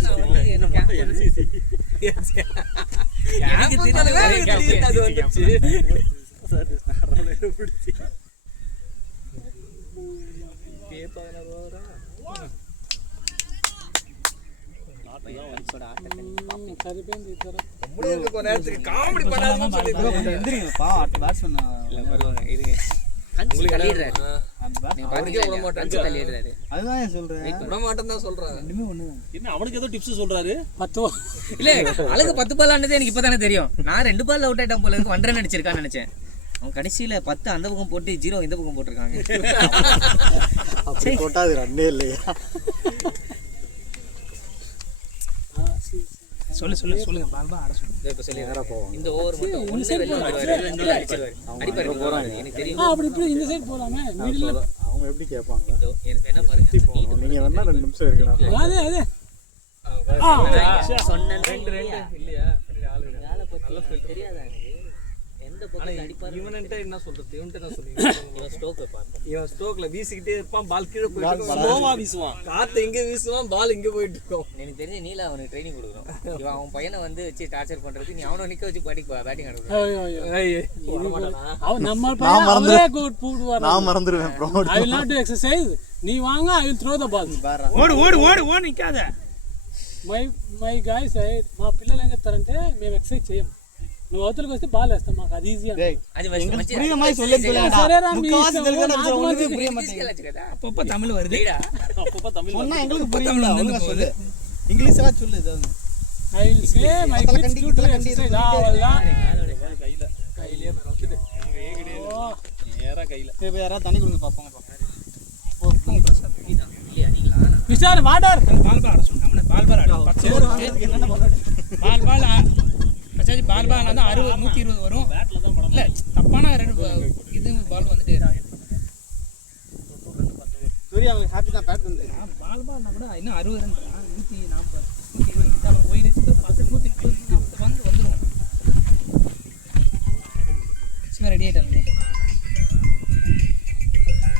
எனக்கு தெரியல. அது வந்துச்சு. சரி பேருந்து இத்தர முடியல கொஞ்ச நேரத்துக்கு காமெடி பண்ணாதன்னு சொல்லிட்டு எந்திரிங்கப்பா பேட்ஸ்மேன் இல்ல வருவாங்க இருங்க. கன்சி தள்ளிடுறாரு. அந்த நீங்க பாத்தீங்களா? கன்சி தள்ளிடுறாரு. அதுதான் நான் சொல்றேன். விட மாட்டேன்னு தான் சொல்றாங்க. ரெண்டுமே ஒண்ணுதான். என்ன அவனுக்கு ஏதோ டிப்ஸ் சொல்றாரு. 10 இல்ல அழகு 10 பால் ஆனதே எனக்கு இப்பதானே தெரியும். நான் 2 பால் அவுட் ஆயிட்டேன் போல இருக்கு. 1 ரன் அடிச்சிருக்கான்னு நினைச்சேன். அவன் கடைசியில 10 அந்த பக்கம் போட்டு 0 இந்த பக்கம் போட்டிருக்காங்க. அப்படி போட்டா அது ரன்னே இல்லையா? சொல்லுங்க பால்பா ஆட சொல்லுங்க. இப்ப சொல்லிடுறேன். இந்த ஓவர் மட்டும் ஒண்ணே வெளில வந்துருவாரு. இல்ல அடிச்சிருவாரு. அடிப்பாரு போறாங்க. எனக்கு தெரியும். அப்படி இப்படி இந்த சைடு போலாமே மிடில்ல. அவங்க எப்படி கேட்பாங்க? எனக்கு என்ன பாருங்க. நீங்க வேணா 2 நிமிஷம் இருக்கலாம். அதே சொன்னேன். 2 இல்லையா? வேலை பத்தி தெரியாதா எனக்கு? எந்த பக்கம் அடிப்பாரு? இவன்ட்ட என்ன சொல்றது? இவன்ட்ட என்ன சொல்றீங்க? இவன் ஸ்டோக் வைப்பான். இவன் ஸ்ட்ரோக்ல வீசிக்கிட்டே இருப்பான். பால் கீழே போயிட்டு ஸ்லோவா வீசுவான். காத்து இங்க வீசுவான், பால் இங்க போயிட்டு இருக்கும். எனக்கு தெரிஞ்ச நீல அவனுக்கு ட்ரைனிங் கொடுக்கணும். இவன் அவன் பையனை வந்து வச்சு டார்ச்சர் பண்றதுக்கு நீ அவனை நிக்க வச்சு பேட்டிங் ஆடுவான். அவன் நம்ம பையன் அவரே குட் போடுவார். நான் மறந்துடுவேன் bro. I will not do exercise. நீ வாங்க I will throw the ball. ஓடு நிக்காத. మై గాయస్ మా పిల్లలు ఏం చెప్తారంటే మేము ఎక్సర్సైజ్ చేయం నువ్వు అవతలకి వస్తే బాల్ వేస్తాం మాకు అది ఈజీ டேய் அது எங்களுக்கு புரிய மாதிரி சொல்லுன்னு சொல்லுடா சரேடா, மீ முக்காவாசி இஷ்டம். தெலுங்கு நான் உனக்கு வந்து புரிய மாட்டேங்குது తీసుకెళ్ళచ్చు కదా அப்பப்போ தமிழ் வருது அப்பப்போ தமிழ் சொன்னா எங்களுக்கு புரியல ஒழுங்கா சொல்லு இங்கிலீஷ் எல்லாம் சொல்லு ஏதாவது I will say my kids to do exercise ఆవల్ల நேரா கையில சரி யாராவது தண்ணி கொடுங்க பாப்போம் మిస్టర్ వాటర్ பால் பால் ஆட சொல்லுங்க அவனை பால் பால் ஆடும் 10 over பால் பால் பச்சாச்சி பால் பால் வந்து 60 120 வரும் இல்லை தப்பான இது பால் வந்துட்டு சூர்யா அவங்களுக்கு ஹாப்பி தான் பேட் வந்து பால் பால்னா கூட இன்னும் 60 ரன் 140 120 அவன் போயிடுச்சு 10 130 வந்து வந்துடும் சும்மா ரெடி ஆகிட்டாங்க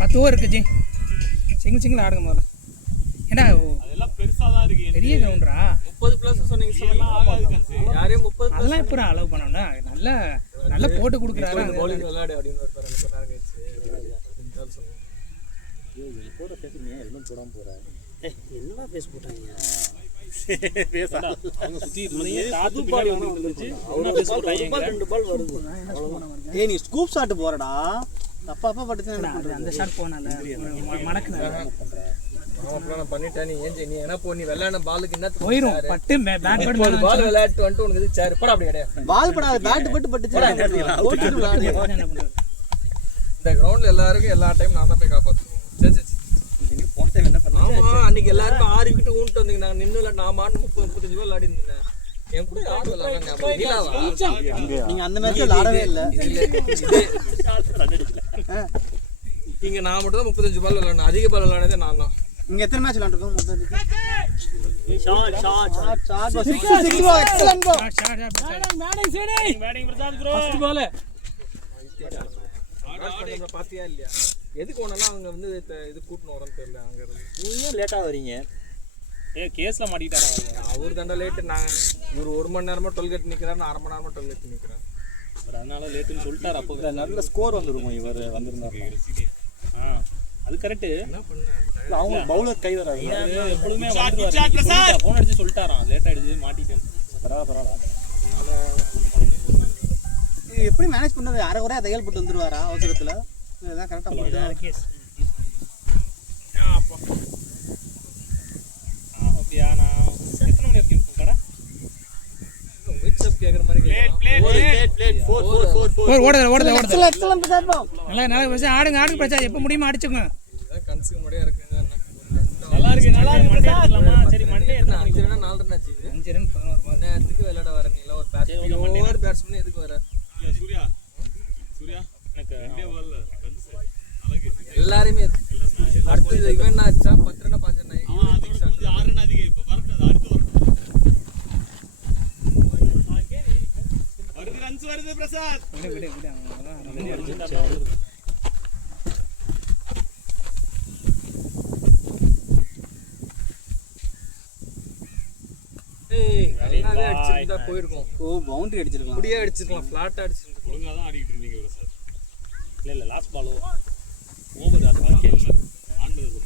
10 ஓவர் இருக்கு ஜி சிங்கிள் ஆடுங்க முதல்ல ஏன்னா அதெல்லாம் பெருசா தான் இருக்கு பெரிய கிரவுண்டரா 30 பிளஸ் சொன்னீங்க யாரையும் 30 அதெல்லாம் இப்போ அலோவ் பண்ணோம்னா நல்லா நல்லா போட்டு கொடுக்குறாரு பவுலிங் விளையாடு அப்படின்னு ஒரு பேர் எனக்கு நேரம் கழிச்சு என்ன பேச போட்டாங்க அவங்க சுத்தி இருந்தாங்க காத்து பின்னாடி வந்துருச்சு என்ன பேச போறாங்க 2 பால் வருது ஏய் நீ ஸ்கூப் ஷாட் போறடா தப்பா பட்டுச்சு என்ன பண்றது அந்த ஷாட் போனால மணக்குனால நான் பண்ணிட்டேன் நீ ஏன் நீ என்ன போ நீ விளையாட பாலுக்கு என்ன போயிரும் பட்டு பேட் ஒரு பால் விளையாட்டு வந்துட்டு உனக்கு இது சேர் போட அப்படி கிடையாது பால் படாத பேட் பட்டுச்சு போட்டுட்டு விளையாடு என்ன பண்றது இந்த கிரவுண்ட்ல எல்லாருக்கும் எல்லா டைம் நான் தான் போய் காப்பாற்றுவோம் சரி சரி நீங்க போன டைம் என்ன பண்ணீங்க ஆமா அன்னைக்கு எல்லாருக்கும் 6 விக்கெட் ஊன்ட்டு வந்தீங்க நாங்க நின்னு நான் மாட்டு 30-35 பால் ஆடி இருந்தேன் என் கூட யார் விளையாடுறாங்க நீலாவா நீங்க அந்த மேட்ச்ல விளையாடவே இல்ல இங்க நான் மட்டும் தான் 35 பால் விளையாடணும் அதிக பால் விளையாடுனதே நான் தான் இங்க எத்தனை மேட்ச் விளையாண்டுருக்கோம் மொத்தத்துக்கு ஷாட் ஷாட் 6 எக்ஸலென்ட் போ batting Prasad bro first ball பாத்தியா இல்லையா எதுக்கு ஒண்ணா அவங்க வந்து இது கூட்டணும் வரன்னு தெரியல அங்க இருந்து நீங்க லேட்டா வரீங்க ஏ கேஸ்ல மாட்டிட்டாரா அவர் தாண்டா லேட்டு நான் இவர் 1 மணி நேரமா 12 கட் நிக்கிறாரு நான் 1/2 மணி நேரமா 12 கட் நிக்கிறேன் அதனால லேட்டுன்னு சொல்லிட்டாரு அப்போ நல்ல ஸ்கோர் வந்துருக்கும் இவர் வந்திருந்தாரு அது கரெக்ட் என்ன பண்ண அவங்க பவுலர் கை வராது எப்பொழுதுமே வந்துருவாரு ஃபோன் அடிச்சு சொல்லிட்டாராம் லேட் ஆயிடுச்சு மாட்டிட்டேன் பரவாயில்ல இது எப்படி மேனேஜ் பண்ணது அரை குறையா தையல் போட்டு வந்துருவாரா அவசரத்துல இதெல்லாம் கரெக்டா போடுது அப்படியா நான் எத்தனை மணி வரைக்கும் இருக்கும் கடை விட்ஸ் அப் கேக்குற மாதிரி ஓடுது எக்ஸலென்ட் பிரசாத் போ நல்லா பிரச்சனை ஆடுங்க பிரச்சனை எப்போ முடியுமா அடிச்சுங்க கன்சியூம் முடியா இருக்குங்க நல்லா இருக்கு எடுத்துக்கலாமா சரி மண்டே என்ன 5 ரன் 4 ரன் ஆச்சு 5 ரன் 11 பால் நேரத்துக்கு விளையாட வர நீல ஒரு பேட்ஸ்மேன் எதுக்கு வர சூர்யா எனக்கு ரெண்டே பால் எல்லாரையுமே அடுத்து இவன் ஆச்சா 10 ரன் 5 ரன் 6 ரன் அதிகம் இப்ப வரது அடுத்து வருது ரன்ஸ் வருது பிரசாத் விடு நல்லாவே அடிச்சிருந்தா போயிருக்கும் ஓ பவுண்டரி அடிச்சிருக்கான் முடியா அடிச்சிருக்கலாம் ஃபிளாட்டா அடிச்சிருக்கலாம் ஒழுங்கா தான் ஆடிட்டு இருந்தீங்க பிரசாத் இல்ல லாஸ்ட் பால் ஓவர் அது ஓகே ஆண்டது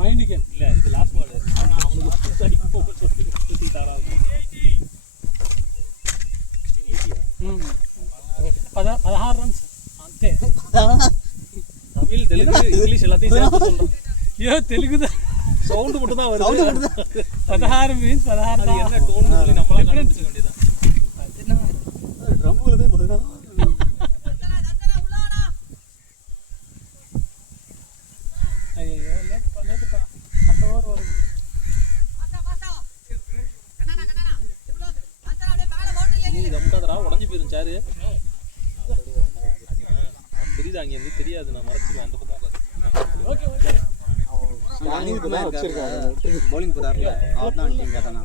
మైండ్ గేమ్ இல்ல இது லாஸ்ட் பால் ஆனா அவங்களுக்கு புடிச்சு அடிக்க போக சொல்லி சுத்திட்டாரா 16 రన్స్ అంతే தமிழ் தெலுங்கு இங்கிலீஷ் எல்லாத்தையும் சேர்த்து சொல்றேன் ஐயோ தெலுங்குதா சவுண்ட் மட்டும் தான் வருது 16 மீன்ஸ் 16 அது என்ன டோன் சொல்லி நம்மளா கண்டுபிடிக்க வேண்டியதா ட்ரம்முல தான் போகுது ஐயோ லேட் அடுத்த ஓவர் வரும் நீ தம்காதரா உடைஞ்சு போயிரும் சாரு தெரியுதா அங்க இருந்து தெரியாது நான் மறைச்சிருவேன் அந்த பக்கம் ஓகே ஓகே பவுலிங் போறாருல அவர் தான் டீம் கேட்டானா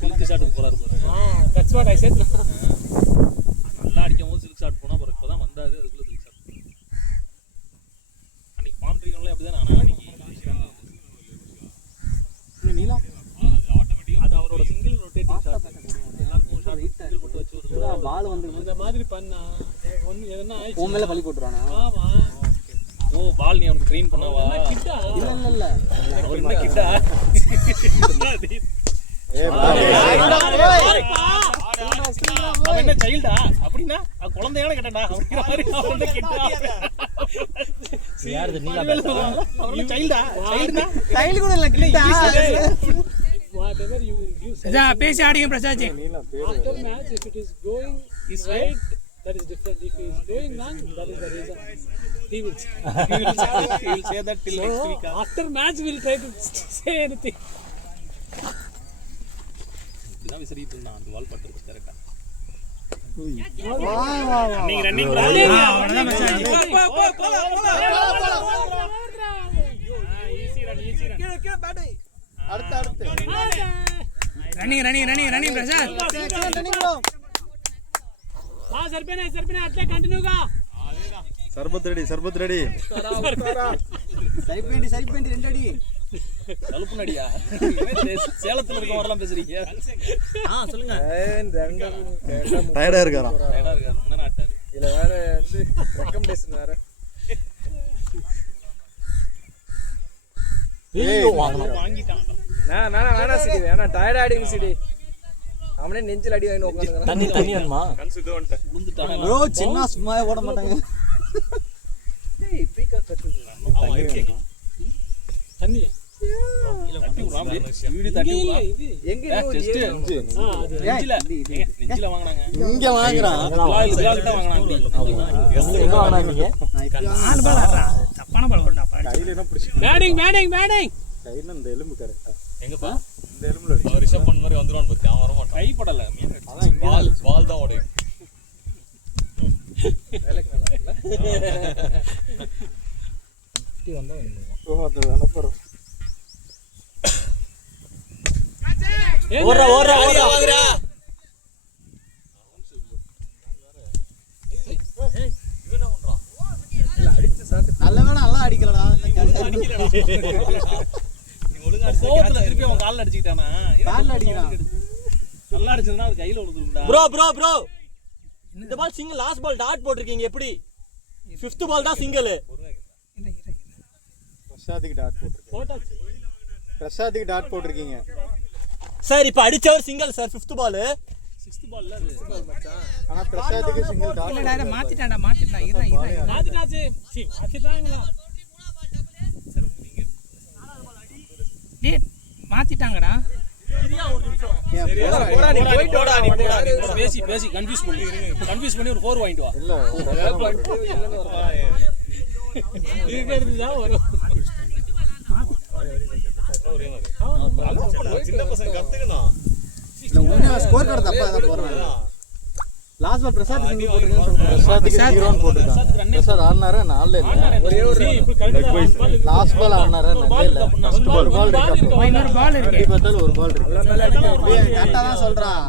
சில்க் ஷாட்டுக்கு போறாரு பாருங்க தட்ஸ் வாட் ஐ செட் நல்லா அடிக்கும் போது சில்க் ஷாட் போனா அப்புறம் இப்பதான் வந்தாரு அதுக்குள்ள சில்க் ஷாட் அன்னைக்கு பாம் ட்ரீகன்ல அப்படிதான் ஆனா அன்னைக்கு நீலா அது அவரோட சிங்கிள் ரொட்டேட்டிங் ஷாட் எல்லாருக்கும் ஷாட் சிங்கிள் போட்டு வச்சு பால் வந்து இந்த மாதிரி பண்ணா ஒன்னு எதனா உன் மேல பழி போட்டுறானா ஆமா பால் நீ அவனுக்கு ட்ரெயின் பண்ணவா? இல்ல அவர் என்ன கிட்டா? அவன் என்ன சைல்டா? அப்படின்னா குழந்தையான கேட்டா அப்படிங்கிற மாதிரி அவன் என்ன கிட்டா? யாரு நீலா அவன் சைல்டா? சைல்டுனா கையில கூட இல்ல கிட்டா. whatever you say. பேசி ஆடிங்க Prasad. After match, if it is going right, that is different. If it is going wrong, that is the reason. He will say. he will say that till next week. After match, we'll try to say anything. இதுதான் விசிறிட்டு இருந்தான் அந்த வால் பட்டுச்சு கரெக்ட்டா. Running. அவ்வளவுதான் பிரசாத். அடுத்து running Prasad. सरपने अट्ले continue का சர்பத் ready சரிப்பேண்டி 2 அடி. சலுப்பு நடியா? சேலத்துல இருக்க வரலாம் பேசுறீங்க. சொல்லுங்க. டயர்டா இருக்காராம். டயர்டா இருக்காரு. ரொம்ப நேரம் ஆட்டாரு. இதுல வேற வந்து ரெக்கமெண்டேஷன் வேற. வாங்கிட்டான். நான் வேணா சிடி வேணா டயர்ட் ஆடிங்க சிடி. அவனே நெஞ்சில அடி வாங்கி உட்கார்ந்துறான். தண்ணி வேணுமா? விழுந்துட்டான். ப்ரோ சின்ன சும்மா ஓட மாட்டாங்க. டேய் பீக்கா கட்டுது. அவன் இருக்கேங்க. தண்ணி தட்டி விடுறான். வீடு தட்டி விடுறான். எங்க டெஸ்ட் நெஞ்சில வாங்குனாங்க. இங்க வாங்குறான். விழா கிட்ட வாங்குனாங்க. எங்க வாங்குனீங்க? நான் இப்ப 4 பால் ஆடுறா. தப்பான பால் வரடா பாரு. கையில என்ன பிடிச்சி बैटिंग கையில இந்த எலும்பு கரெக்டா எங்கப்பா இந்த எலும்புல அடி. ரிஷப் பண்ண மாதிரி வந்துருவான் பத்தி அவன் வர மாட்டான். கைப்படல. அதான் இங்க பால் தான் ஓடும். அந்த விளம்பரம் ஓடுறா நல்லா அடிக்கலடா. கோவத்துல திருப்பி அவன் கால்ல அடிச்சுக்கிட்டானா? கால்ல அடிக்கிறான். நல்லா அடிச்சதுன்னா அது கையில விழுந்துருக்குடா. ப்ரோ இந்த ball single, last ball dot போட்டிருக்கீங்க. எப்படி 5th பால் தான் சிங்கிள்? பிரசாத்துக்கு டாட் போட்டிருக்கீங்க. சார் இப்ப அடிச்சவர் சிங்கிள் சார். 5th பால் 6th பால்ல ஆனா பிரசாத்துக்கு சிங்கிள் டாட் இல்லடா மாத்திட்டான். இறா. மாத்திட்டாச்சு. மாத்திட்டாங்களா? டேய் மாத்திட்டாங்கடா. பேசி கன்ஃபியூஸ் பண்ணி ஒரு 4 வாங்கிட்டு வா. இல்ல இதுதான் வரும். சின்ன பசங்க கத்துக்கணும். இல்ல உண்மையா ஸ்கோர் கார்டு தப்பா தான் போறாங்க. லாஸ்ட் பால் பிரசாத் சிங்கிள் போட்டுருக்கேன்னு சொல்றாங்க. பிரசாத்துக்கு 0 போட்டுருக்காங்க. பிரசாத் ஆடுனாரே நால்ல இல்ல. இப்ப கரெக்ட்டா லாஸ்ட் பால் ஆடுனாரே நல்ல இல்ல. ஃபர்ஸ்ட் பால் இருக்கு. இன்னொரு பால் இருக்கு. எப்படி பார்த்தாலும் ஒரு பால் இருக்கு. கரெக்ட்டா தான் சொல்றான்.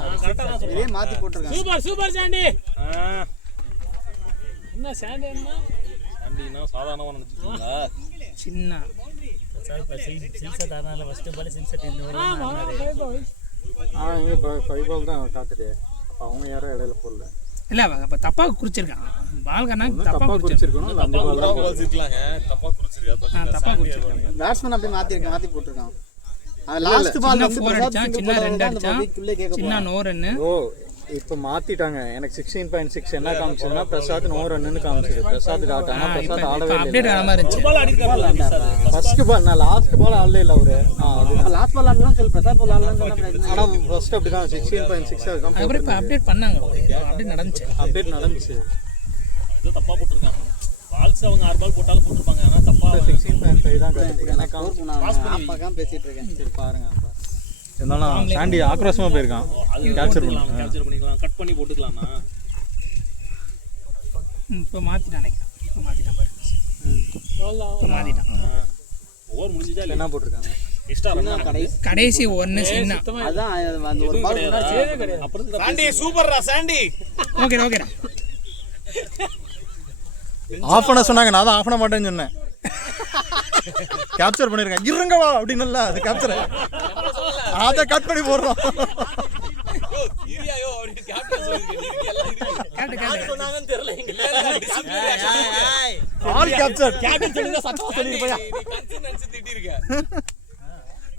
இதே மாத்தி போட்டுருக்காங்க. சூப்பர் சாண்டி. என்ன சாண்டி என்ன? சாண்டினா சாதாரணமா நினைச்சிட்டீங்களா? சின்ன ஆமா 5 balls. இங்க 5 பால் தான் காட்டுது. அப்ப அவங்க யாரோ இடையில போடல. இல்ல அப்ப தப்பா குறிச்சிருக்கான். பால் கண்ணா தப்பா தப்பா குறிச்சிருக்கணும். இல்ல அந்த பால் தான் பால் சிக்கலாங்க. தப்பா குறிச்சிருக்கா. தப்பா குறிச்சிருக்கான். பேட்ஸ்மேன் அப்படியே மாத்தி போட்டுருக்கான். லாஸ்ட் பால் சின்ன வந்து 4 பிரசாத் அடிச்சான், சிங்கிள் சின்ன 2 போட்டாங்க. அடிச்சான், பப்ளிக்குள்ளே கேட்க சின்ன நோ ரன்னு. ஓ இப்போ மாத்திட்டாங்க. எனக்கு 16.6 என்ன காமிச்சதுன்னா பிரசாத் நோ ரன்னு காமிச்சது. பிரசாத் டாட். ஆனா பிரசாத் ஆடவே அப்டேட் இல்லை. ஆன மாதிரி இருந்துச்சு. பால் அடிக்கிறாரு. ஃபர்ஸ்ட் பால் நான் லாஸ்ட் பால் ஆடல இல்ல அவரு. அது லாஸ்ட் பால் ஆடலாம் சொல்லு. பிரசாத் பால் ஆடலாம் சொன்னா ஆனா ஃபர்ஸ்ட் அப்படிதான் 16.6 அதுக்கப்புறம் காமிச்சது. இப்ப அப்டேட் பண்ணாங்க. அப்டேட் நடந்துச்சு. அப்டேட் நடந்துச்சு. ஏதோ தப்பா போட்டுருக்காங்க. பால்ஸ் அவங்க 6 பால் போட்டாலும் போட்டுருப்பாங்க. ஆனா தப்பா 16.5 தான் காட்டுது. எனக்கு ஆப்பாக்காம பேசிட்டு இருக்கேன். சரி பாருங்க. இருந்தாலும் சாண்டி ஆக்ரோஷமா போயிருக்கான். கேப்சர் பண்ணிக்கலாம். கட் பண்ணி போட்டுக்கலாம்னா. இப்ப மாத்திட்டான் நினைக்கிறேன். இப்ப மாத்திட்டான் பாரு. இப்ப மாத்திட்டான். ஓவர் முடிஞ்சிச்சா இல்ல? என்ன போட்டிருக்காங்க? எக்ஸ்ட்ரா ரன் கடைசி 1 சின்ன. அதான் அந்த ஒரு பால் முன்னாடி அப்புறம் சாண்டி சூப்பர்ரா சாண்டி. ஓகேடா. ஆஃப் பண்ண சொன்னாங்க. நான் தான் ஆஃப் பண்ண மாட்டேன்னு சொன்னேன். கேப்சர் பண்ணிருக்கேன். இருங்கவா அப்படின்னு இல்ல. அது கேப்சர். அத கட் பண்ணி போடுறோம். யோ ஈரியாயோ அப்படி கேப்டன் கேட்டு கேட்டு சொன்னாங்கன்னு தெரியல எங்க ஆல் கேப்சர் கேப்டன் சொல்லுங்க சத்தமா சொல்லிருப்பா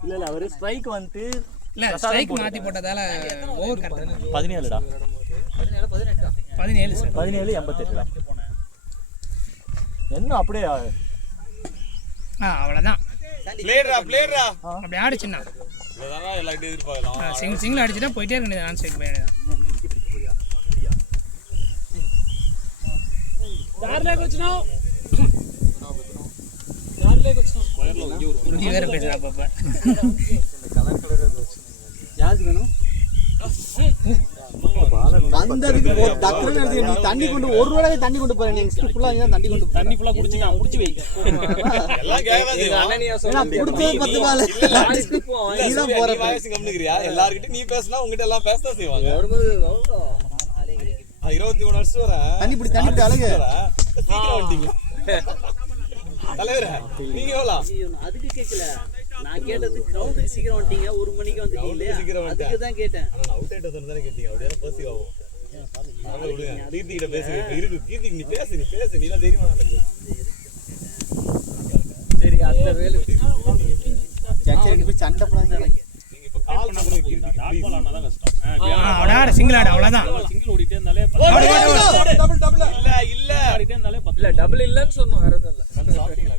இல்ல அவரு ஸ்ட்ரைக் வந்துட்டு இல்ல ஸ்ட்ரைக் மாத்தி போட்டதால ஓவர் கரெக்ட் 17டா 17 சார் 17 88டா என்ன அப்படியே அவ்வளவுதான் பிளேயரா அப்படி ஆடிச்சுன்னா இதான் எல்லாரும் எதிர்பார்க்கலாம் சிங்கிள் அடிச்சுட்டா போயிட்டே இருக்க வேண்டியது ஆன்சர் போயிடுதான் யார்லேக்கு வச்சுனோம் இது வேற பேசுறா அப்பப்ப யாருக்கு வேணும் வந்ததுக்கு டக்குனு எடுத்து நீ தண்ணி கொண்டு ஒரு வேளை தண்ணி கொண்டு போறேன் நெக்ஸ்ட் ஃபுல்லா தண்ணி கொண்டு தண்ணி ஃபுல்லா குடிச்சு நான் குடிச்சு வை எல்லாம் கேக்குறாங்க எங்க அண்ணனியா ஏன்னா குடிச்சது 10 பால் நீதான் போற வாய்ஸ் கம்னுக்கிறியா எல்லார்கிட்ட நீ பேசினா உங்ககிட்ட எல்லாம் பேசதான் செய்வாங்க 23 வருஷம் வர தண்ணி பிடி அழகு சீக்கிரம் வந்துட்டீங்க தலைவரே நீங்க எவ்வளோ அதுக்கு கேட்கல நான் கேட்டது கிரவுண்டுக்கு சீக்கிரம் வந்துட்டீங்க 1 மணிக்கு வந்துட்டீங்க சீக்கிரம் அதுக்கு தான் கேட்டேன் ஆனா நான் அவுட் ஆயிட்டு தானே கேட்டீங்க அப்படியே பர்சீவ் ஆகும் அதனால விடுங்க கீர்த்திகிட்ட பேசுங்க இப்ப இருக்கு கீர்த்திக்கு நீ பேசு நீ தான் தெரியுமா எனக்கு சரி அந்த வேலை சரி சண்டை போடாதீங்க நீங்க இப்ப கால் பண்ணி கீர்த்திக்கு பால் ஆனாதான் கஷ்டம் அவ்வளோ சிங்கிள் ஆடு அவ்வளோதான் சிங்கிள் ஓடிட்டே இருந்தாலே டபுள் இல்ல ஓடிட்டே இருந்தாலே இல்ல டபுள் இல்லன்னு சொன்னோம் வேற எதுவும் இல்ல சாப்பிட்டீங்களா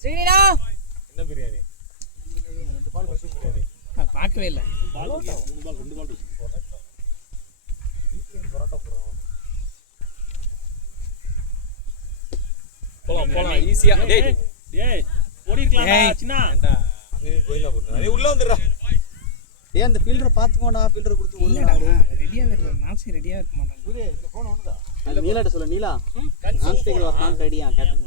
ஸ்ரீனினா என்ன பிரியாணி பார்க்கவே இல்லை போலாம் ஈஸியா டேய் டேய் ஓடி இருக்கலாம்டா சின்ன அங்க கோயிலா போடுறா நீ உள்ள வந்துடுறா ஏன் அந்த ஃபீல்டரை பாத்துக்கோடா ஃபீல்டர் கொடுத்து இல்லடா ரெடியாவே இருக்கு நான்சி ரெடியாவே இருக்க மாட்டாங்க நீலாட்ட சொல்ல நீலா non striker was not ready captain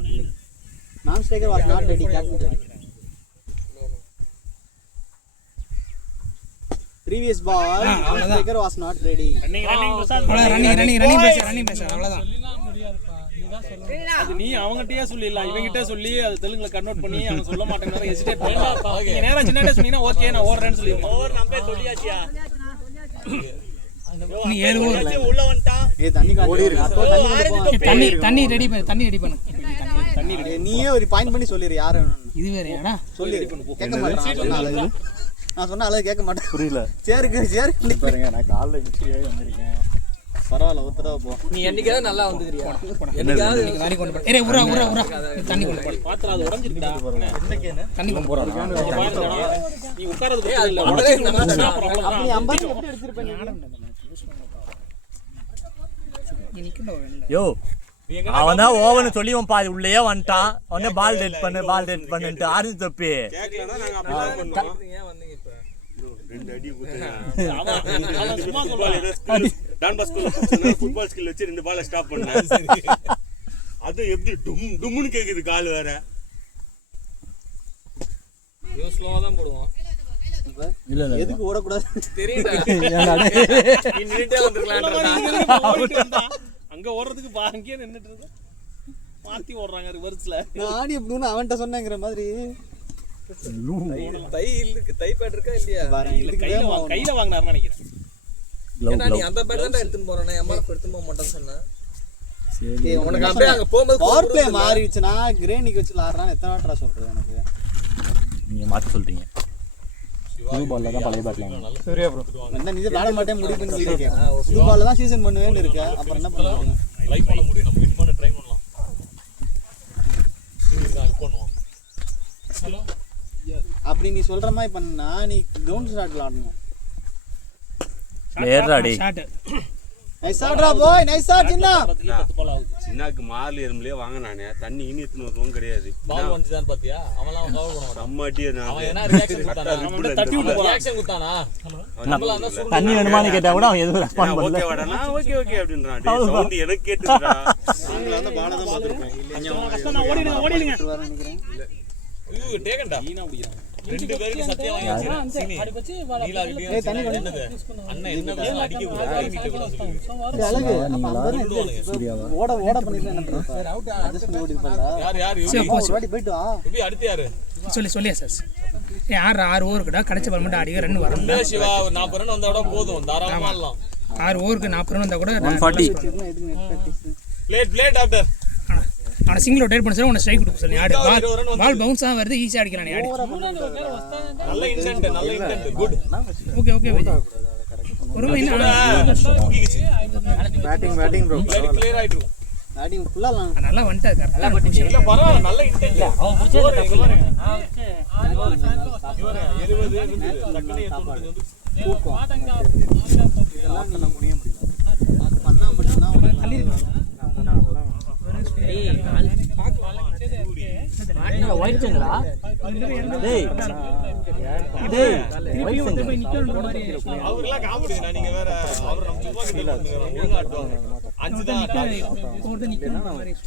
non striker was not ready captain previous ball non striker was not ready running Prasad running பேச அவ்வளவுதான் அது நீ அவங்ககிட்டயே சொல்லிடலாம் இவங்கிட்ட சொல்லி அது தெலுங்குல கன்வெர்ட் பண்ணி அவன் சொல்ல மாட்டேங்கிறாரு ஹெசிடேட் பண்ணா நீங்க நேரா சின்னடா சொன்னீங்கன்னா ஓகே நான் ஓடுறேன்னு சொல்லிருக்கேன் ஓவர் நம்பே சொல்லியாச்சியா நீ 7 ஓவர் உள்ள வந்துட்டான் ஏய் தண்ணி ஓடி இருக்கு அப்போ தண்ணி ரெடி பண்ணு தண்ணி ரெடி நீயே ஒரு பாயிண்ட் பண்ணி சொல்லிரு யார் வேணும்னு இது வேறயாடா சொல்லி கேட்க மாட்டேன் நான் சொன்ன அளவு கேட்க மாட்டேன் புரியல சேருக்கு பாருங்க நான் காலைல இன்சியாவே வந்திருக்கேன் பரவாயில்ல ஒரு தடவை போ நீ என்னைக்காவது நல்லா வந்துக்கிறியா என்னைக்காவது தண்ணி கொண்டு போடு ஏய் உரா தண்ணி கொண்டு போடு பாத்திரம் அது உடைஞ்சிருக்குடா தண்ணி கொண்டு போறா நீ உட்கார்றதுக்கு இல்ல உடனே இந்த அப்ப நீ 50 எப்படி எடுத்துட்டு நீ நிக்கடா யோ அவன் தான் ஓவன் சொல்லி அவன் பாதி உள்ளே வந்துட்டான் உடனே பால் டெட் பண்ணுன்ட்டு ஆரஞ்சு தொப்பி கேட்கலன்னா நாங்க அப்படிதான் பண்ணுவோம் ஏன் வந்தீங்க இப்ப ரெண்டு அடி அவன் சும்மா சொல்றான் டான் பாஸ்கோல போச்சுனா ஃபுட்பால் ஸ்கில் வச்சு ரெண்டு பால ஸ்டாப் பண்ணேன் அது எப்படி டும்னு கேக்குது கால் வேற இவன் ஸ்லோவா தான் போடுவான் எதுக்கு ஓடக்கூடாது தெரியுதா நீ நின்னுட்டே வந்திருக்கலாம்ன்றா அங்க ஓடுறதுக்கு அங்கேயே நின்னுட்டு இருக்க மாத்தி ஓடுறாங்க ரிவர்ஸ்ல நானே எப்படின்னு அவன்கிட்ட சொன்னேங்கிற மாதிரி தை இருக்கு தை பேட் இருக்கா இல்லையா இல்ல கையில வாங்கினாருன்னு நினைக்கிறேன் ஏன்னா நீ அந்த பேட் தான் எடுத்துட்டு போறேன் எம்ஆர்எஃப் எடுத்துட்டு போக மாட்டேன்னு சொன்னேன் உனக்கு அப்படியே அங்க போகும்போது பவர் பிளே மாறிடுச்சுன்னா கிரேனிக்கு வச்சு விளாடுறான்னு எத்தனை வாட்டரா சொல்றது எனக்கு நீங்க மாத்தி சொல்றீங்க புது பால்ல தான் பழைய பேட்லாம் சூர்யா ப்ரோ நான் நீ விளாட மாட்டேன் முடிவு பண்ணி சொல்லிருக்கேன் புது பால்ல தான் சீசன் பண்ணுவேன்னு இருக்கு அப்புறம் என்ன பண்ணுவாங்க ட்ரை பண்ண முடியும் நம்ம வின் பண்ண ட்ரை பண்ணலாம் ஹெல்ப் பண்ணுவோம் அப்படி நீ சொல்ற மாதிரி பண்ணா நீ கிரவுண்ட் ஸ்டார்ட் விளாடணும் ஏறா டேய் ஷாட் நைஸ் ஆட்ரா போய் நைஸ் ஆட் சின்ன 10 பால் ஆகுது சின்னாக்கு மால் எறும்புலயே வாங்க நானே தண்ணி இனி எடுத்துன்னு வருவோம் கிடையாது பால் வந்துதான் பாத்தியா அவன்லாம் கவர் பண்ண மாட்டான் நம்ம அடி அவன் என்ன ரியாக்ஷன் கொடுத்தானா அவன் தட்டி விட்டு போறான் ரியாக்ஷன் கொடுத்தானா நம்மள அந்த சுருண்டு தண்ணி வேணுமான்னு கேட்டா கூட அவன் எதுவும் ரெஸ்பாண்ட் பண்ணல ஓகே வாடா நான் ஓகே அப்படின்றான் டேய் சவுண்ட் எனக்கு கேட்டுடா நாங்க அந்த பால தான் பாத்துறோம் கஷ்டம் தான் ஓடிடுங்க நினைக்கிறேன் ஐயோ டேகன்டா நீனா பிடிக்கிறான் ரெண்டு பேருக்கு சத்தியம் வாங்கி வச்சிரேன் சீனி நீலா வீடியோ என்னது அண்ணன் என்னதான் அடிக்க கூடாது கைமிட்ட கூட சொல்லுங்க அழகு ஓட பண்ணிட்டு என்ன பண்ற அட்ஜஸ்ட் பண்ணி ஓடி போறா யார் சரி, ஒரு வாட்டி போய்ட்டு வா ருபி அடுத்து யாரு சொல்லியா சார் ஆறு ஓவருக்குடா கிடைச்ச பால் மட்டும் அடிக்க ரன் வரும் சிவா ஒரு 40 ரன் வந்தா கூட போதும் தாராளமா ஆடலாம் 6 ஓவருக்கு 40 ரன் வந்தா கூட 140 பிளேட் டாக்டர் ஆனால் சிங்கிள் ரொட்டேட் பண்ண சார் உனக்கு ஸ்ட்ரைக் கொடுக்க சொல்லி ஆடு பால் பவுன்ஸ் தான் வருது ஈஸியாக அடிக்கிறான் நீ ஆடு நல்ல இன்டென்ட் குட் ஓகே பொறுமை பேட்டிங் ப்ரோ கிளியர் ஆயிட்டு பேட்டிங் ஃபுல்லாலாம் நல்லா வந்துட்டாரு இல்ல பரவாயில்ல நல்ல இன்டென்ட் அவன் முடிச்சது தப்பு இவரே 70 இருந்து டக்குனு 95 வந்து தூக்கம் இதெல்லாம் நீ முடிய முடியல அது பண்ணா மட்டும் தான் ஒயிட் செங்கடா டேய் டேய் ஒயிட் செங்கடா அவர்லாம் காமெடி நீங்க வேற அவர் நம்ம சும்மா கிட்ட ஒழுங்கா ஆடுவாங்க 5 தான் காலையில 10 மணிக்கு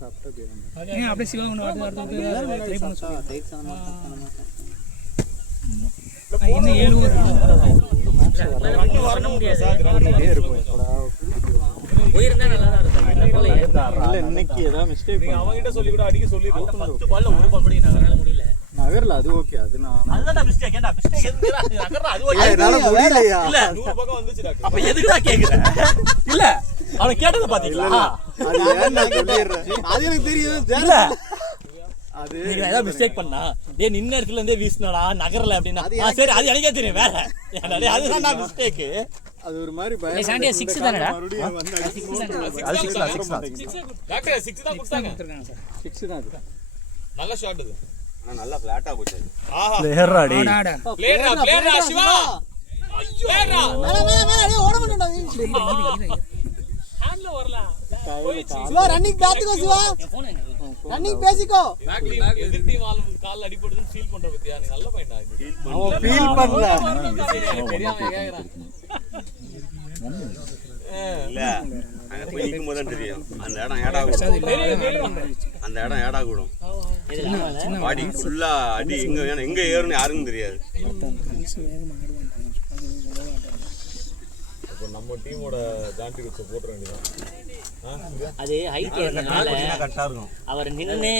சாப்பிட்டு ஏன் அப்படியே சிவா ஒன்று ட்ரை பண்ண சொல்லி இன்னும் 7 ஓவர் வரணும் சார் கிரவுண்ட்லயே இருக்கும் போயிருந்தா நல்லா தான் இருக்கும் என்ன போல இல்ல இன்னைக்கு ஏதாவது மிஸ்டேக் நீங்க அவங்க கிட்ட சொல்லி கூட அடிக்க சொல்லிருக்கோம் 10 பால்ல ஒரு பால் கூட நகரால முடியல நகர்ல அது ஓகே அது நான் அதுதான் மிஸ்டேக் ஏன்டா மிஸ்டேக் எதுக்குடா நகரா அது ஓகே என்னால முடியலையா இல்ல 100 பக்கம் வந்துச்சு டாக்டர் அப்ப எதுக்குடா கேக்குற இல்ல அவன கேட்டத பாத்தீங்களா அது ஏன் நான் சொல்லிடுறேன் அது எனக்கு தெரியும் இல்ல அது நீங்க ஏதாவது மிஸ்டேக் பண்ணா டேய் நின்ன இடத்துல இருந்தே வீசுனடா நகரல அப்படினா சரி அது எனக்கே தெரியும் வேற ஏன்டா அதுதான் நான் மிஸ்டேக் அது ஒரு மாதிரி ஏய் சாண்டியா 6 தானடா மறுபடியும் வந்து அது 6 தான் டாக்டர் 6 தான் கொடுத்தாங்க 6 தான் அது நல்ல ஷாட் இது நல்லா ஃபிளாட்டா போச்சு ஆஹா ஏறாடி ஆடா பிளேயரா சிவா ஐயோ பிளேயரா மேல அடியே ஓட மாட்டேன்டா ஹேண்ட்ல வரலாம் சிவா ரன்னிங் பாத்துக்கோ சிவா ரன்னிங் பேசிக்கோ பேக்ல எதிர்ட்டி கால்ல அடிபடுதுன்னு ஃபீல் பண்ற பத்தியா நீ நல்ல பையன்டா அவன் ஃபீல் பண்ணல தெரியாம கேக்குறான் இல்ல அங்க போய் நிக்கும் போது தான் தெரியும் அந்த இடம் ஏடா அந்த இடம் ஏடா கூடும் பாடி ஃபுல்லா அடி எங்க ஏறுன்னு யாருக்கும் தெரியாது இப்போ நம்ம டீமோட ஜான்டி கிட்ட போட்ற வேண்டியதான் அது ஹைட் ஏறனால கரெக்டா இருக்கும் அவர் நின்னு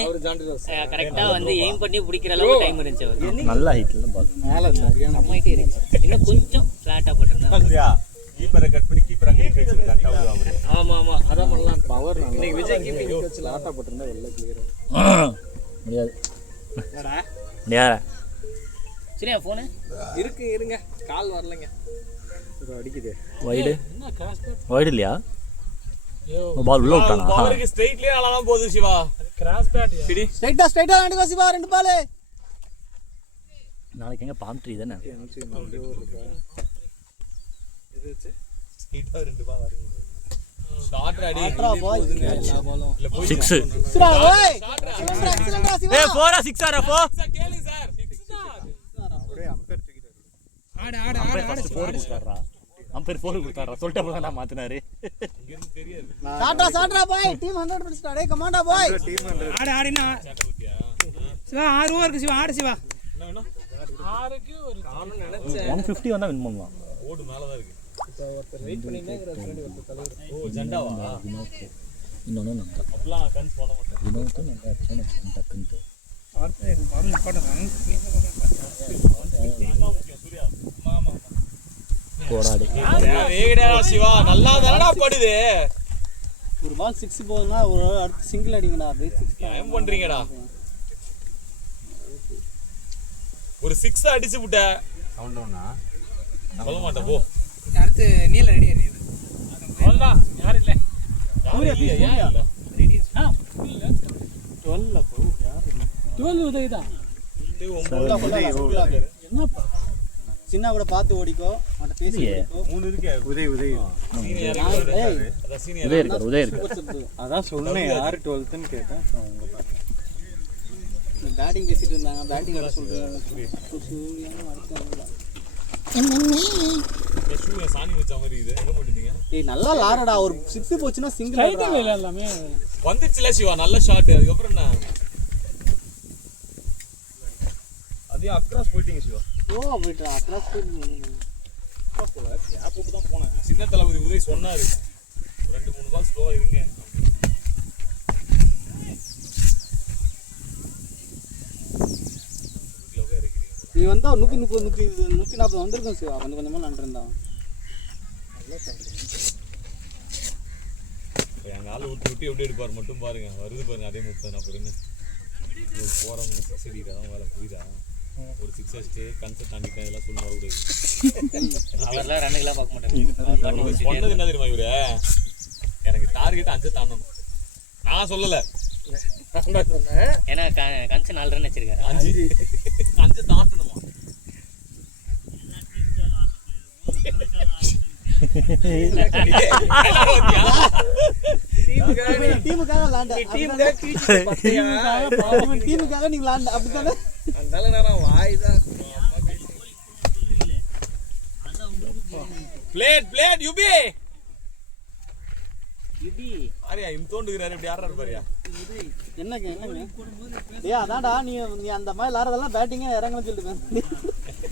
கரெக்டா வந்து எய்ம் பண்ணி பிடிக்கிற அளவுக்கு டைம் இருந்துச்சு அவர் நல்ல ஹைட்ல பால் மேல சரியான நம்ம ஹைட் இருந்துச்சு இன்னும் கொஞ்சம் ஃபிளாட்டா போட்டுருந்தா கீப்பரை கட் பண்ணி கீப்பர் அங்க நிக்க வச்சு கரெக்டா விடுவாங்க ஆமா அதான் பண்ணலாம் பவர் இன்னைக்கு விஜய் கீப்பிங் வச்சு லாட்டா போட்டுருந்தா வெள்ள கிளியர் முடியாது யாரா சரியா போனு இருங்க கால் வரலங்க அடிக்குது வைடு இல்லையா பால் உள்ள விட்டானா பவருக்கு ஸ்ட்ரைட்லயே ஆளலாம் போகுது சிவா கிராஸ் பேட் ஸ்ட்ரைட்டா அடிக்கோ சிவா ரெண்டு பால் நாளைக்கு எங்க பாம் ட்ரீ தானே ஸ்ட்ரைட்டா ரெண்டு பால் வருது ஷாட் ரெடி பாய் இல்ல போய் 6 சிவா ஓய் எக்ஸலென்ட் சிவா ஏய் போடா 6 ஆறா போ கேளுங்க சார் 6 தான் அப்படியே அம்பேர் தூக்கிட்டாரு ஆடு அம்பேர் ஃபர்ஸ்ட் 4 கொடுத்தாரா அம்பேர் 4 கொடுத்தாரா சொல்லிட்டு அப்புறம் தான் மாத்துனாரு இங்க இருந்து தெரியாது சாட்ரா பாய் டீம் 100 பிடிச்சிட்டா டேய் கமாண்டா பாய் டீம் ஆடுனா சிவா 6 ஓவருக்கு சிவா ஆடு சிவா என்ன வேணும் 6க்கு ஒரு 150 வந்தா வின் பண்ணலாம் ஓடு மேல தான் இருக்கு ஓ ஜண்டாவா இன்னொன்னு நம்ம அப்பலாம் கன்ஸ் பண்ண மாட்டேன் வினோத் நல்லா அடிச்சானே டக்குன்னு பால் நிப்பாட்டுறாங்க போடாடி வேகடா சிவா நல்லா தானடா படுது ஒரு பால் 6 போகுதுனா ஒரு அடுத்து சிங்கிள் அடிங்கடா அப்படியே 6 ஏன் பண்றீங்கடா ஒரு 6 அடிச்சு விட்ட சவுண்ட் ஒண்ணா சொல்ல மாட்டேன் போ அடுத்து நீல ரெடி ஆயிடுது அவ்வளவுதான் யாரும் இல்ல ஏன் இல்ல 12 உதவிதா என்னப்பா சின்ன கூட பார்த்து ஓடிக்கோ மட்ட பேசி ஓடிக்கோ 3 இருக்கு உதய் சீனியர் ஏய் அத சீனியர் உதய இருக்கு சூப்பர் சத்து அதான் சொன்னேன் யாரு 12ன்னு கேட்டேன் அவங்க பேட்டிங் பேசிட்டு இருந்தாங்க பேட்டிங் வர சொல்றாங்க ஷூ சாணி வச்ச மாதிரி இது எங்க போட்டுட்டீங்க டேய் நல்லா லாரடா ஒரு 6 போச்சுனா சிங்கிள் ரைட்டிங் இல்ல எல்லாமே வந்துச்சுல சிவா நல்ல ஷாட் அதுக்கு அப்புறம் என்ன அதே அக்ராஸ் போயிட்டீங்க சிவா ஓ அப்படிடா அக்ராஸ் போல கேப் போட்டு தான் போனேன் சின்ன தளபதி உதய் சொன்னாரு 2-3 பால் ஸ்லோவா இருங்க நீ வந்தா 130 140 வந்திருக்கும் சிவா. கொஞ்சம் கொஞ்சமா விளாண்டுருந்தா எங்க ஆளு விட்டு விட்டு எப்படி எடுப்பார் மட்டும் பாருங்க. வருது பாருங்க அதே 30. அப்புறம் என்ன போறோம் 6 அடிக்கிறதான் வேலை புரியுதா? ஒரு 6 அடிச்சுட்டு கன்செப்ட் தாண்டிட்டேன் இதெல்லாம் சொல்லி வரக்கூடாது. அவர்லாம் ரன்னுக்கெல்லாம் பார்க்க மாட்டேன். சொன்னது என்ன தெரியுமா இவரு? எனக்கு டார்கெட் 5 தாண்டணும். நான் சொல்லல, சொன்னேன். ஏன்னா கன்சு 4 ரன் வச்சிருக்காரு. 5 தாண்டணுமா? டீமுக்காக விளாண்ட டீமுக்காக நீ விளாண்ட அப்படித்தானே? அதனால நான் வாய்தான் பிளேட் யுபி யுபி ஆரியா இம் தோண்டுகிறாரு இப்படி ஆடுறாரு பாரியா. என்னங்க ஏய் அதான்டா நீ அந்த மாதிரி விளாட்றதெல்லாம் பேட்டிங்கே இறங்கணும்னு சொல்லிட்டு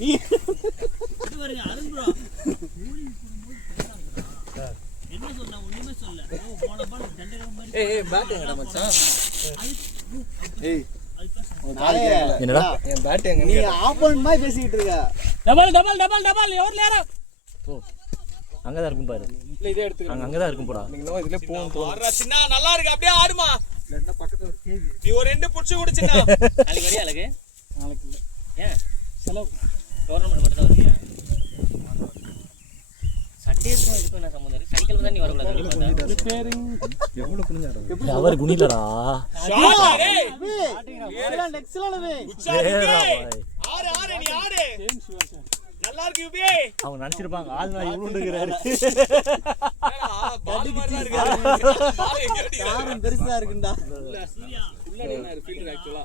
நீ இது பாருங்க அருண் ப்ரோ என்ன சொன்னா ஒண்ணுமே சொல்ல போன பால் டண்டகம் மாதிரி ஏய் பேட் எங்கடா மச்சான்? ஏய் என்னடா என் பேட் எங்க? நீ ஆப்போனன்ட் மாதிரி பேசிக்கிட்டு இருக்க. டபுள் எவர் லேரா அங்கதான் இருக்கும் பாரு. இல்ல இதே எடுத்துக்க. அங்கதான் இருக்கும் போடா. நீங்க இதுல போவோம். ஆடுறா சின்ன நல்லா இருக்கு அப்படியே ஆடுமா. இல்லன்னா பக்கத்துல ஒரு கேவி. நீ ஒரு 2 புடிச்சு குடு சின்ன. நாளைக்கு வரியா அழகு? நாளைக்கு இல்ல. ஏன் செலவு டோர்னமெண்ட் மட்டும் தான் வரியா? சண்டேஸ்க்கும் இதுக்கும் என்ன சம்பந்தம் இருக்கு? சைக்கிள் தான் நீ வரக்கூடாது. ரிப்பேரிங் எவ்வளவு புரிஞ்சாரு அவர் குனிலடா. ஷாட் டேய். எக்ஸலென்ட் எக்ஸலென்ட் உச்சாரு ஆறு நீ ஆடு. நல்லா இருக்கு யுபி. அவங்க நினைச்சிருப்பாங்க ஆள் நான் இவ்வளவுங்கறாரு. பால் மாதிரி இருக்காரு. பால் எங்க அடிக்குது? யாரும் பெருசா இருக்குடா. உள்ளடி நான் ஃபீல்டர் ஆக்சுவலா.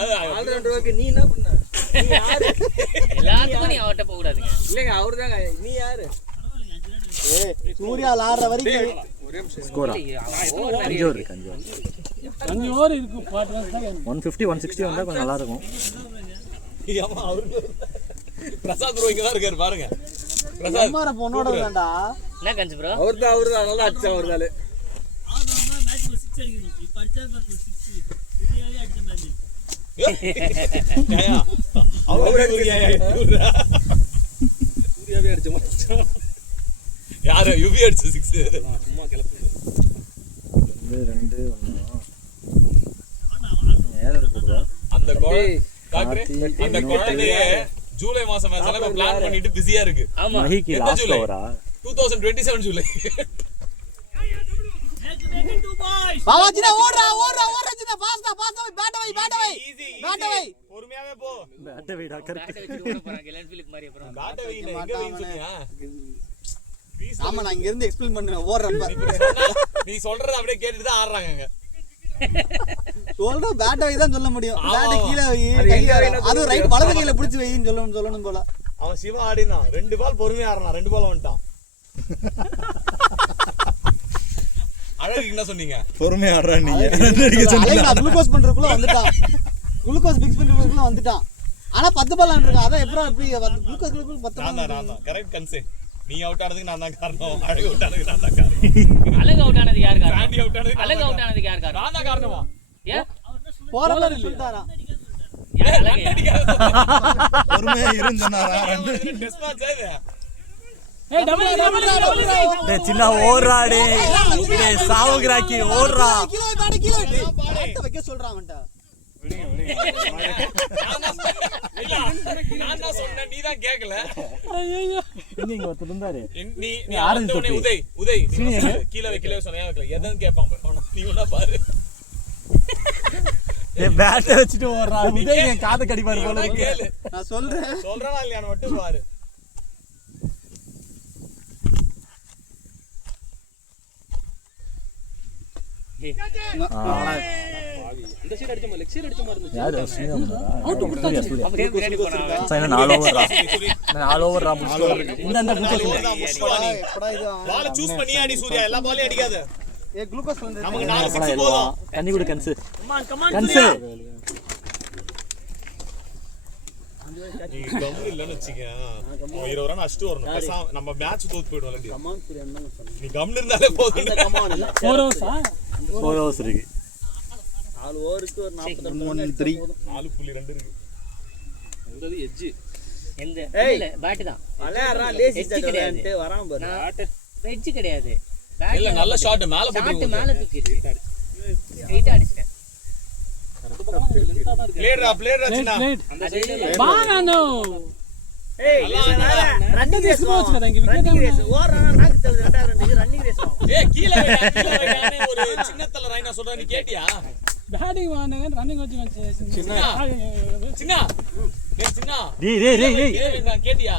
அது ஆல்ரவுண்டருக்கு நீ என்ன பண்ண? நீ யாரு? எல்லாத்துக்கும் நீ அவட்ட போக கூடாதுங்க. இல்லங்க அவர்தாங்க. நீ யாரு? ஏய் சூர்யா விளாடுற வரைக்கும் ஒரே நிமிஷம். ஸ்கோரா 5 ஓவர் இருக்கு. 5 ஓவர் இருக்கு. 150 160 வந்தா கொஞ்சம் நல்லா இருக்கும். ஏமா அவரு பிரசாத் ப்ரோ இங்க தான் இருக்காரு பாருங்க. பிரசாத் எம்ஆர் பொண்ணோட தான்டா. என்ன கன்சு ப்ரோ? அவர்தான் நல்லா அடிச்சா அவர்தால. ஆமா மேட்ச் 6 அடிக்கணும். இப்ப அடிச்சா 6 இதுலயே அடிச்ச மாதிரி. ஏயா அவரே சூர்யாவே அடிச்ச மாதிரி. யாரு யுபி அடிச்ச 6 சும்மா கிளப்பு. 2 நேரா போடுவா. அந்த அந்த குழந்தையே ஜூலை மாசம் மேட்ச்ல இப்ப பிளான் பண்ணிட்டு பிஸியா இருக்கு. ஆமா. மஹிக்கு எந்த லாஸ்ட் ஜூலை? ஓவரா? 2027 ஜூலை. பாவாஜினா ஓடுறா சின்ன பாஸ்டா பேட் வை ஈஸி பேட் வை பொறுமையாவே போ. பேட் வைடா பேட்டை கரெக்ட். வச்சுட்டு ஓட போறாங்க. எலன் ஃபிலிப் மாதிரி அப்புறம். காட்ட வைங்க எங்க வைன்னு சொன்னியா? ஆமா நான் இங்க இருந்து எக்ஸ்பிளைன் பண்ணுவேன் ஓடுறப்ப. நீ சொல்றத அப்படியே கேட்டுட்டு தான் ஆடுறாங்க. சொல்ற பேட் வை தான் சொல்ல முடியும். பேட் கீழ வை அது ரைட் வலது கையில பிடிச்சு வைன்னு சொல்லணும் போல. அவன் சிவா ஆடினான் 2 பால் பொறுமையா ஆடுறான். 2 பால் வந்துட்டான். அழகு என்ன சொன்னீங்க? பொறுமையா ஆடுறா நீங்க. அலைனா குளுக்கோஸ் பண்றதுக்குள்ள வந்துட்டான். குளுக்கோஸ் பிக்ஸ் பண்றதுக்குள்ள வந்துட்டான். ஆனா 10 பால் ஆடுறான். அத எப்பறா இப்படி குளுக்கோஸ் 10 நான் தான் கரெக்ட் கன்சே. நீ அவுட் ஆனதுக்கு நான் தான் காரணம். அழகு அவுட் ஆனதுக்கு நான் தான் காரணம். அழகு அவுட் ஆனதுக்கு யார் காரணம்? சாண்டி அவுட் ஆனதுக்கு அழகு அவுட் ஆனதுக்கு யார் காரணம்? நான் தான் காரணமா? ஏன்? போறவர சொல்லிட்டாரா? யார் அழகு? பொறுமையா இருன்னு சொன்னாரா? டெஸ்ட் மேட்ச் இது. ஏய் டபுள் டேய் சின்ன ஓடுறா டேய். டேய் சாவுகிராக்கி ஓடுறா. கீழ பேட் வைக்க சொல்றான் அவன்ட்ட. நான் தான் சொன்னேன் நீ தான் கேக்கல. ஐயோ இங்க ஒருத்தர் இருந்தாரு. நீ ஆரஞ்சு தொப்பி உதய் கீழ வைக்கல சொன்னேன் வைக்கல எதன்னு கேட்பான் பாரு. நீ உள்ள பாரு. டேய் பேட் வச்சிட்டு ஓடுறா. உதய் என் காதை கடிப்பாரு போல இருக்கு. கேளு. நான் சொல்றேனா இல்லையான்னு மட்டும் பாரு. இந்த சைடு அடிச்ச லெக் சைடு அடிச்ச மாதிரி இருந்துச்சு. யாரு சூர்யா சூர்யா. அப்படியே பின்னாடி போனாங்க. சைனா 4 ஓவர் ரா. 4 ஓவர் ரா முடிச்சு. இந்த குளுக்கோஸ் எப்படா இது பால் சூஸ் பண்ணி அடி சூர்யா. எல்லா பாலையும் அடிக்காத. குளுக்கோஸ் வந்து நமக்கு 4 6 போதும். தண்ணி குடு கன்சு. கன்சு. நீ கம்மு இல்லன்னு வச்சுக்க. 20 ரன் அடிச்சிட்டு வரணும். பேசாம நம்ம மேட்ச் தோத்து போய்டுவோம். கமான் சூர்யா என்ன சொன்னீங்க? நீ கம்மு இருந்தாலே போதும். கமான் இல்ல 4 ஓவர்ஸா? 4 ஓவர்ஸ் இருக்கு. 4 ஓவருக்கு ஒரு 42 113 4.2 இருக்கு. எந்த இல்ல பேட் தான் விளையாடுறான் லேசி Edge கிடையாது. தட்டு வரான் பாரு. வெஜ் கிடையாது இல்ல நல்ல ஷாட் மேல ஷாட் போட்டு மேல தூக்கிடுச்சு ஸ்ட்ரைட்டா அடிச்சிட்டேன் பிளேயர் சின்ன బాగాను ஏய் ரன்னிங் ரேஸ் తీసుకోవచ్చు కదా ఇంక వికెట్ ரன்னிங் ரேஸ் ஓடுறானா நாக்கு தள்ளு 2 ரன்னிங் ரேஸ் ஏய் கீழ வைடானே ஒரு சின்னத்தல ரைனா சொல்றா நீ கேட்டியா బ్యాటింగ్ వాడినా కానీ రన్నింగ్ వచ్చి మంచి చేసింది சின்ன ஏய் சின்ன டேய் நான் கேட்டியா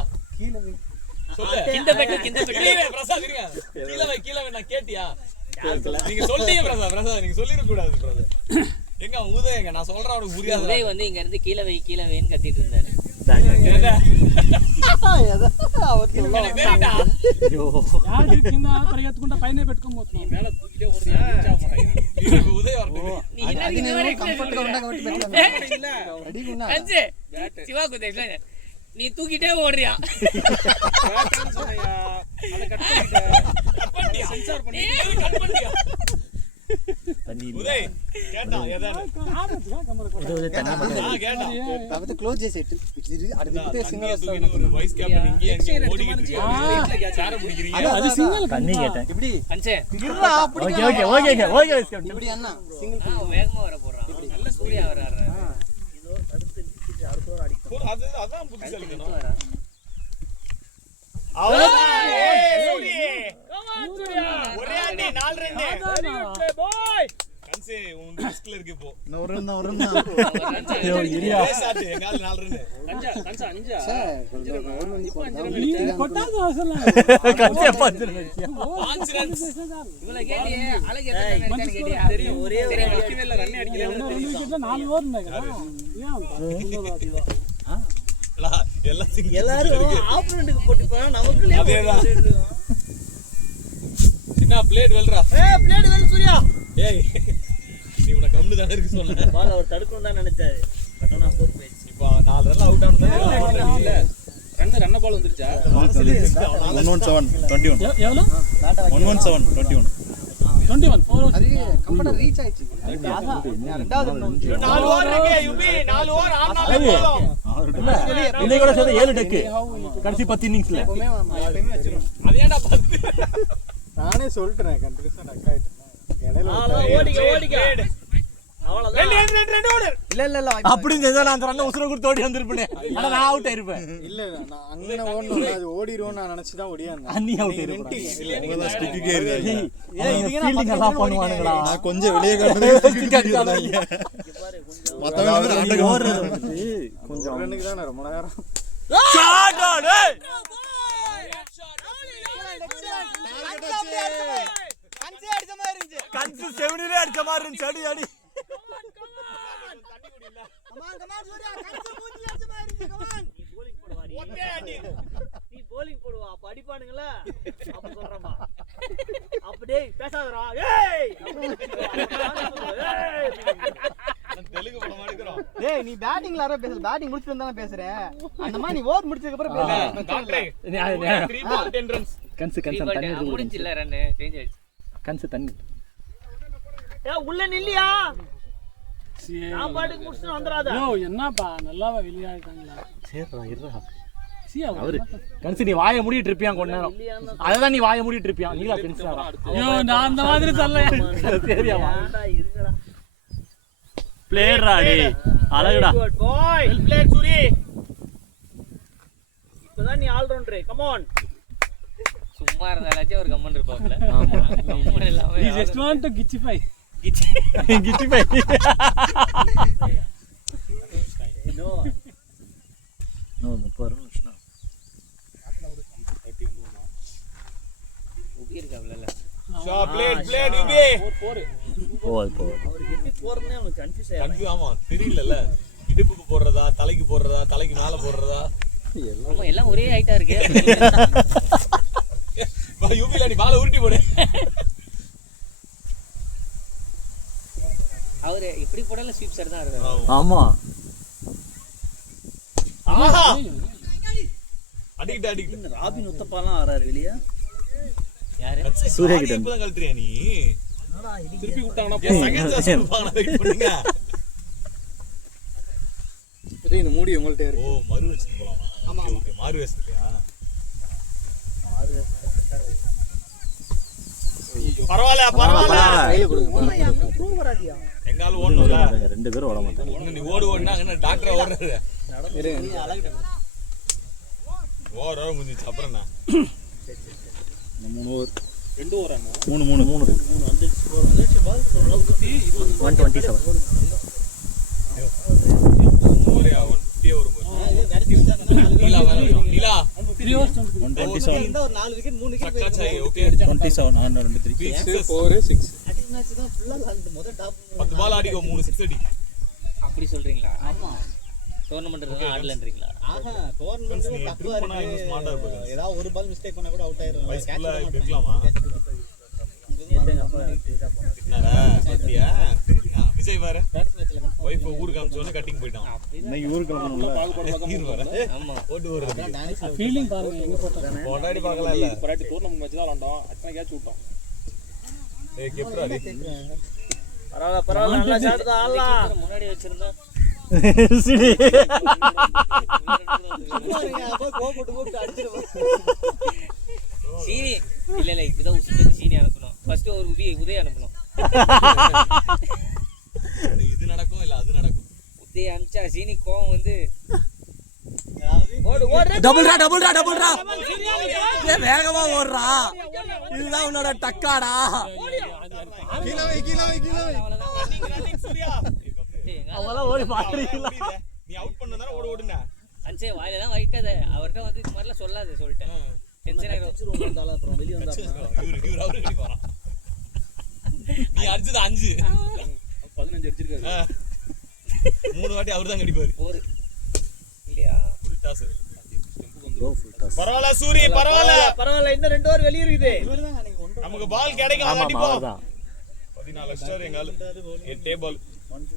சொல்லு கிந்த பெட்டு பிரசாத் இருங்க கீழ வை நான் கேட்டியா நீங்க சொல்றீங்க பிரசாத் நீங்க சொல்லிர கூடாது பிரசாத் எங்க உதயங்க நான் சொல்றேன் அவனுக்கு புரியாது உதய் வந்து இங்க இருந்து கீழ வைன்னு கத்திட்டு இருந்தாரு యాడ్ కింద పరిగెత్తుకుంటా పైనే పెట్టుకొని పోతున్నాం మేళ దూకితే உதய வரட்டும் நீ என்ன இந்த மாதிரி கம்ஃபர்ட்டா உண்டா கட்டி பெட்டலாம் இல்ல அடி குண்ணா அஞ்சு சிவா குதேஷ் நீ தூக்கிட்டே ஓடுறியா சொன்னையா அத கட் பண்ணிட்ட சென்சார் பண்ணி கட் பண்ணியா உதய் கேட்டா ஏதானே ఆడొచ్చుగా గమన கேட்டா కాకపోతే క్లోజ్ చేసేట్టు అటు తిప్పితే సింగల్ వస్తాడు ஒரு வைஸ் கேப்டன் இங்கே அங்க ஓடிக்கிட்டு இருக்காரு சார பிடிக்கிறீங்க అది సింగల్ தண்ணி கேட்டேன் இப்படி அஞ்சு இருடா அப்படி ஓகே இப்படி அண்ணா சிங்கிள் வேகமா வர போறான் நல்ல சூர்யா வராரு அதான் புத்திசாலிக்கணும் ஒரே அடி 4 ரன் கன்சே உன் லிஸ்ட்ல இருக்கு இப்போ ஷாட் எங்கால 4 ரன் కొట్టాల్సిన అవసరం இவ்வளவு கேட்டியே அழகு எத்தனை ரன் கேட்டியா தெரியும் ஒரே வைக்கவே இல்ல ரன் அடிக்கல లేదు 4 ఓవర్ ఉన్నాయి కదా எல்லாம் சிங்கிள் எல்லாரும் ஆப்போனன்ட்க்கு போட்டு போனா நமக்கு அதேதான். சின்ன பிளேட் வெல்றா ஏய் பிளேட் வெல் சூர்யா ஏய் நீ உன கம்னு தான இருக்கு சொன்ன பால் அவர் தடுக்கணும் தான் நினைச்சாரு பட் ஆனா போர் போயிடுச்சு இப்போ 4 ரன் அவுட் ஆனது இல்ல ரன்ன பால் வந்துருச்சா 117 21 ఎవరు 117 21 21 4 అది కంప్యూటర్ రీచ్ ஆயிடுச்சு ரெண்டாவது நாலு ஓவர் இருக்கு யுபி 4 ஓவர் ஆனாலே போதும் இன்னைக்கு கூட சேர்த்து 7 டக்கு கடைசி 10 இன்னிங்ஸ்ல எப்பயுமே வச்சிருவோம் அது ஏன்டா பாத்து நானே சொல்லிட்டேன் கண்டிப்பா டக் ஆயிட்டேன் இடையில ஓடிக்க அவ்வளவுதான் ரெண்டு ஓவர் இல்ல அப்படின்னு செஞ்சா நான் அந்த ரன்னை உசுர கொடுத்து ஓடி வந்திருப்பேன் ஆனா நான் அவுட் ஆயிருப்பேன் இல்ல நான் அங்கன ஓடணும் அது ஓடிரோன்னு நான் நினைச்சு தான் ஓடியாந்தேன் அன்னி அவுட் ஆயிருப்பேன் ஏய் இதுக்கு நான் ஃபீல்டிங் எல்லாம் பண்ணுவானுங்களா நான் கொஞ்சம் வெளியே காட்டுறேன் மத்தவங்க ஓடுறது கொஞ்சம் ரன்னுக்கு தான் ரொம்ப நேரம் ஷாட் ஆன் ஏய் கன்சு 7 அடிச்ச மாதிரி இருந்துச்சு அடி நீ bowling போடுவா அப்ப அடிப்பானுங்களா அப்ப சொல்றேன்ப்பா அப்ப டேய் பேசாதடா ஏய் தெலுங்கு படம் எடுக்கறோம் டேய் நீ பேட்டிங்ல யாரோ பேசல பேட்டிங் முடிச்சிட்டு வந்தானே பேசுற அந்த மாதிரி நீ ஓவர் முடிச்சதுக்கு அப்புறம் பேசு டாக்டர் 3 பால் 10 ரன்ஸ் கன்சு தண்ணி முடிஞ்சில்ல ரன் சேஞ்ச் ஆயிடுச்சு கன்சு தண்ணி ஏய் உள்ள நில்லியா நான் பாட்டுக்கு முடிச்சிட்டு வந்துறாத யோ என்னப்பா நல்லாவா வெளியாயிட்டாங்களா சரிடா இருடா சியா அவரு கன்சு நீ வாயை மூடிட்டு இருப்பியா கொஞ்ச நேரம் அததான் நீ வாயை மூடிட்டு இருப்பியா நீலா டென்ஷன் யோ நான் அந்த மாதிரி சொல்லலையா சரியாவா ஏன்டா இருக்குடா பிளேயர்டா டேய் அழகுடா குட் பாய் வெல் பிளேட் சூரி இப்போதான் நீ ஆல் ரவுண்டர் கம் ஆன் சும்மா இருந்தாலாச்சும் ஒரு கம்மன் இருப்பாப்ல ஆமா கம்மன் இல்லாம he just want to gitchify gitchify no no 30 நிமிஷம் உபி இருக்காப்ல ஷாட் பிளேட் யுபி போடு அவருக்கு எப்படி போறதுனே அவனுக்கு கன்ஃபியூஸ் ஆயிடுச்சு கன்ஃபியூஸ் ஆமா தெரியலல இடுப்புக்கு போடுறதா தலைக்கு மேல போடுறதா ஆமா எல்லாம் ஒரே ஹைட்டா இருக்கு யுபில நீ பால உருட்டி போடு அவரு இப்படி போடல ஸ்வீப்சர் தான் இருக்காரு ஆமா ஆஹா அடிக்கிட்ட இந்த ராபின் உத்தப்பாலாம் வராரு வெளிய யாரு சூர்யா கிட்ட இப்பதான் கழட்டுறியா நீ திருப்பி விட்டாங்கன்னா செகண்ட் சான்ஸ் கொடுப்பாங்க வெயிட் பண்ணுங்க இந்த மூடி உங்கள்கிட்ட ஓ இருக்கு. மறு வச்சுட்டு போலாமா? ஆமா, ஆமா. ஓகே மாறு வேஸ்ட்லையா? பரவாயில்ல பரவாயில்ல. கையில கொடுங்க. எங்கால ஓடணும்ல. ரெண்டு பேரும் ஓட மாட்டாங்க. இன்னும் நீ ஓடுனா அங்க டாக்டரா ஓடுறது. ஓர முடிஞ்சிச்சு அப்புறம் என்ன? 3 ஓவர். 2 ஓவர் என்ன? 3 127. ஓரே 150 வரும். நீலா வர நீலா 3 hours 127. இந்த ஒரு 4 விக்கெட் 3 விக்கெட் சக்கா சாய் ஓகே 27 1 2 3. 4 6. அடிஷனல் மேட்ச் தான் ஃபுல்லா அந்த முத டாப் 10 பால் அடிக்கும் 3 6 அடி. அப்படி சொல்றீங்களா? ஆமா. டோர்னமெண்ட் தான் ஆடலன்றீங்களா? ஆஹா டோர்னமெண்ட் நீ டஃப்பா improve பண்ணா இன்னும் இருக்கு. smart ஆ இருப்ப. ஏதாவது ஒரு பால் மிஸ்டேக் பண்ணா கூட அவுட் ஆயிரும். வயசு Catch full ஆ பண்ண இப்படி மாட்டாங்க. இருக்கலாமா? என்னடா பாத்தியா? விஜய் வர Practice matchல confirm. வைஃப் ஊருக்கு அனுப்பிச்சோனே கட்டிங் போயிட்டான். இன்னைக்கு ஊருக்கு கிளம்பணும்ல. ஹீரோ வர ஆமா. ஓட்டு வருது. ஃபீல்டிங் பாருங்க எங்க போட்டாங்க. கொண்டாடி பார்க்கலாம் இல்ல. பராட்டி டோர்னமெண்ட் மேட்ச் தான் விளையாண்டோம். அத்தனை கேட்ச் விட்டோம். ஏய் கெப்ரா டேய். பரவாயில்ல பரவாயில்ல நல்லா ஷாட் தான் ஆடலாம். முன்னாடி வச்சிருந்தா சிடி. அப்போ போட்டு அடிச்சிருவோம். சீனி இல்ல இப்படிதான் உசுப்பேத்தி சீனி அனுப்பணும். ஃபர்ஸ்ட் ஒரு உதய அனுப்பணும். இது நடக்கும் இல்ல அது நடக்கும். உதய அனுப்பிச்சா சீனி கோவம் வந்து ஓடு ஓடு டபுள்ரா வேகமா ஓடுறா. இதுதான் உன்னோட டக்காடா. கீழ வை. அவெல்லாம் ஓடி பாக்குறீங்களா? நீ அவுட் பண்ணதானே ஓடுனா. அஞ்சே வாயிலலாம் வைக்காத. அவர்ட்ட வந்து இது மாதிரிலாம் சொல்லாத சொல்லிட்டேன். டென்ஷன் ஆயிடும். அப்புறம் வெளிய வந்தா இவரு அவரு கடி போறான். நீ அடிச்சது 5. 15 அடிச்சிருக்காரு. 3 வாட்டி அவரு தான் கடிப்பாரு. ஒரு இல்லையா? Full toss. பரவாயில்ல சூரி பரவாயில்ல. பரவாயில்ல இன்னும் 2 ஓவர் வெளிய இருக்குது. இவர்தான் அன்னைக்கு ஒன்று நமக்கு பால் கிடைக்கும் ஆமா அடிப்போம். அவர்தான். 14 ஸ்டார் எங்கால 8 பால்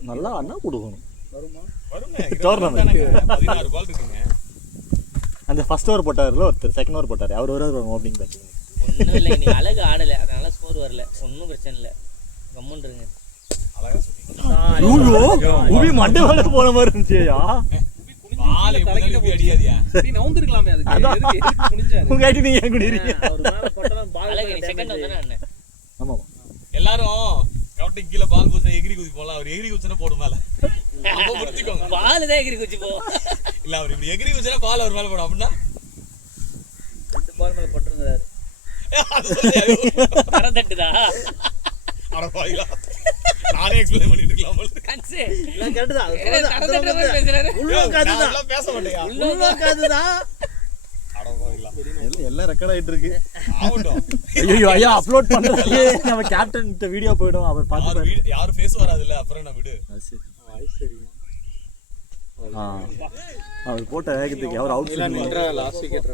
நல்லா அண்ணா கொடுக்கணும். வருங்க. Tournament. 16 பால் இருக்குங்க. அந்த ஃபர்ஸ்ட் ஓவர் போட்டாருல ஒருத்தர், செகண்ட் ஓவர் போட்டாரு. அவர் வருவார் ஓப்பனிங் பேட்டிங். ஒன்றும் இல்லை, நீ அழகு ஆடலை, அதனால ஸ்கோர் வரல. ஒன்றும் பிரச்சனை இல்லை, கம்முன்னு இருங்க. அழகா சொன்னீங்க. உபி மண்டை மேல போன மாதிரி இருந்துச்சியா? பால் எப்படி போய் அடியாதியா? நீ நவுந்திருக்கலாமே அதுக்கு. எதுக்கு குனிஞ்சாரு? உங்க ஐடி நீங்க ஏன் குடிறீங்க? அவர் மேல போட்டலாம் பால் அழகு நீ செகண்ட் வந்தானே அண்ணன். ஆமா எல்லாரும் கவுண்டிங் கீழ பால் போச்சு எகிரி குதி போலாம். அவர் எகிரி குதிச்சனா போடும் மேல. அப்ப புரிஞ்சுக்கோங்க. பால் தான் எகிரி குச்சி போ. இல்ல அவர் இப்படி எகிரி குதிச்சனா பால் அவர் மேல போடும் அப்படினா 2 பால் மேல போட்டுறாரு. தரம் தட்டுதா? அட பாயிலா. நானே எக்ஸ்பிளைன் பண்ணிட்டு இருக்கலாம் போல. கன்சே எல்லாம் கரெக்ட் தான். தரம் தட்டுற மாதிரி பேசுறாரு. உள்ளோக்காது தான். நான் பேச மாட்டேயா? உள்ளோக்காது தான். அட பாயிலா. எல்லாம் ரெக்கார்ட் ஆயிட்டு இருக்கு. ஆவட்டும். ஐயோ ஐயா அப்லோட் பண்றதுக்கு நம்ம கேப்டன் இந்த வீடியோ போய்டும். அவர் பாத்து யாரும் ஃபேஸ் வராது இல்ல, அப்புறம் என்ன விடு. அவர் போட்ட வேகத்துக்கு அவர் அவுட் லாஸ்ட் விக்கெட்.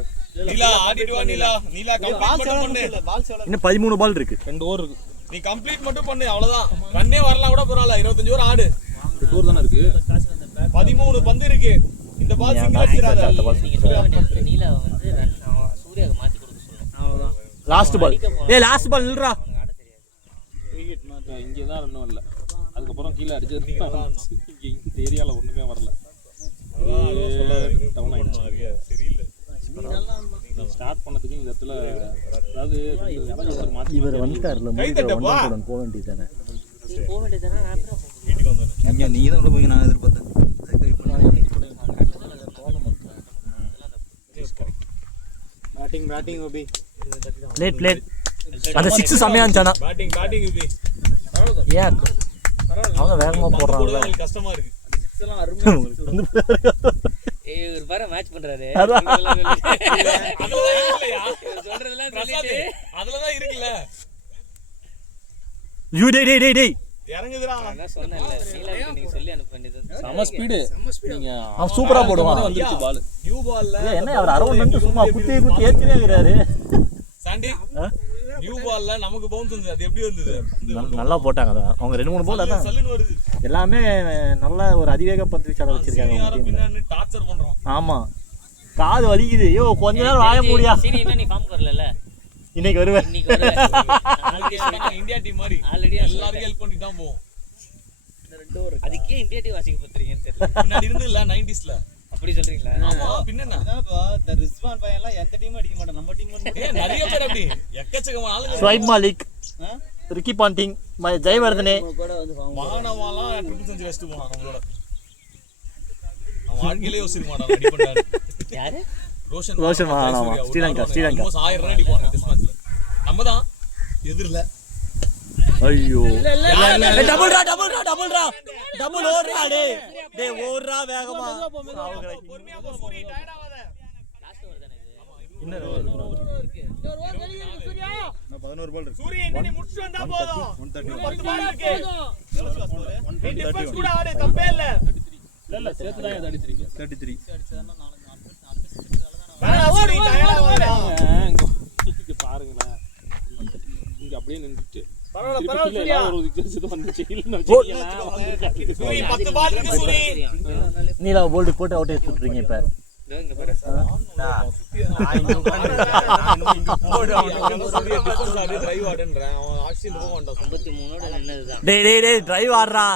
நீலா ஆடிட்டு வா நீலா. நீலா கம்ப்ளீட் மட்டும் பண்ணு. பால் சேவல இன்னும் 13 பால் இருக்கு. 2 ஓவர் இருக்கு. நீ கம்ப்ளீட் மட்டும் பண்ணு அவ்வளவுதான். ரன்னே வரலாம் கூட பரவாயில்ல. 25 ஓவர் ஆடு. 2 ஓவர் தானே இருக்கு. 13 பந்து இருக்கு. இந்த பால் சிங்கிள் அடிச்சிராத. நீங்க சொல்ல வேண்டியது நீலா வந்து ரன் சூர்யாவுக்கு மாத்தி கொடுக்க சொல்லணும். அவ்வளவுதான். Last ball. ஏய் லாஸ்ட் பால் நில்றா. அவனுக்கு ஆட தெரியாது. இங்கே தான் ரன் வரல. அதுக்கப்புறம் கீழே அடிச்சது இங்கே இந்த ஏரியாவில் ஒன்றுமே வரல. டவுன் ஆயிடுச்சு. தெரியல. ஸ்டார்ட் பண்ணதுக்கு இந்த இடத்துல அதாவது யாராவது மாற்றி இவர் வந்துட்டார்ல மூணு போக வேண்டியதானே. நீ போக வேண்டியதுதானே? நான் அப்புறம் வீட்டுக்கு வந்தேன். இங்க நீ தான் உள்ள போய் நான் எதிர்பார்த்தேன். பேட்டிங் ஓபி லேட் அந்த 6 செமையா இருந்துச்சானா. பேட்டிங் இது. ஏன் அவங்க வேகமா போடுறாங்கல. உங்களுக்கு கஷ்டமா இருக்கு. இதெல்லாம் அருமையா ஏய் ஒரு பாரு மேட்ச் பண்றாரு. அதெல்லாம் இல்லையா? சொல்றதெல்லாம் பிரசாத் சொல்லிட்டு அதுல தான் இருக்குல்ல. யூ டேய் இறங்குதுடா. நான் சொன்னேன்ல நீலா நீங்க சொல்லி அனுப்ப வேண்டியது. செம ஸ்பீடு. நீங்க அவன் சூப்பரா போடுவான். வந்துருச்சு பால். நியூ பால்ல என்ன அவர் அரவுண்ட் வந்து சும்மா குத்தி ஏத்தினே இருக்காரு. சாண்டி நியூ பால்ல நமக்கு பவுன்ஸ் வந்தது. அது எப்படி வந்தது? நல்லா போட்டாங்க அதான். அவங்க 2-3 பால் அதான் சல்லுன்னு வருது. எல்லாமே நல்ல ஒரு அதிவேக பந்து வீச்சாளர் வச்சிருக்காங்க அவங்க டீம்ல. பின்னாடி டார்ச்சர் பண்றோம். ஆமா காது வலிக்குது. ஐயோ கொஞ்ச நேரம் வாய மூடியா. சீனி இவன் நீ ஃபார்ம் வரலல. இன்னைக்கு வருவேன். இன்னைக்கு வரல. இந்தியா டீம் மாதிரி ஆல்ரெடி எல்லாரும் ஹெல்ப் பண்ணி தான் போவோம். அதுக்கே இந்தியா டீம் வாசிக்க போறீங்கன்னு தெரியல. முன்னாடி இருந்து இல்ல 90sல. அப்படி சொல்றீங்களா? ஆமா பின்ன என்ன? அதான்ப்பா, இந்த ரிஸ்வான் பையன்லாம் எந்த டீமும் அடிக்க மாட்டான், நம்ம டீம் ஏன் நிறைய பேர் அப்படி எக்கச்சக்கமான ஆளுங்க ஸ்வைப் மாலிக், ரிக்கி பாண்டிங், ஜெயவர்தனே, மானவாலாம் ட்ரிபிள் செஞ்சுரி வச்சிட்டு போனான் அவங்களோட. அவன் வாழ்க்கையிலே யோசிக்க மாட்டான் அடி பண்ணாரு. யாரு? ரோஷன் ஆமா, ஸ்ரீலங்கா. 1000 ரன் அடிப்பாங்க டெஸ்ட் மேட்ச்ல. நம்ம தான் எதிரில. ஐயோ டபுள் ஓடுறா டேய் ஓடுறா வேகமா. பொறுமையா போ சூரி, டயர்ட் ஆகாத. இன்னொரு நான் 11 பால் இருக்கு. சூரி இன்னி முடிச்சு வந்தா போதும். 10 பால் இருக்கு. 130 டிஃபென்ஸ் கூட ஆடு, தப்பே இல்ல. இல்ல சேர்த்து தான் இது அடிச்சிருக்கீங்க. 33. வேணா சூரி, டயர்ட் ஆகாத. இங்க பாருங்களேன், இங்க அப்படியே நின்னுட்டு பரவாயில்ல சூரியா. ஒரு விக்கெட் வந்துச்சு. இல்ல வச்சிருக்கீங்க. சூரி 10 பால் இருக்கு சூரி. நீலா போல்ட் போட்டு அவுட் எடுத்துறீங்க இப்ப. இதோ இங்க பாரு. சூரிய டிஃபென்ஸ் ஆடு, டிரைவ் ஆடுன்றான். அவன் ஆக்சிடென்ட் போக மாட்டான். 53 ஓட நின்னதுதான். டேய் டிரைவ் ஆடுறா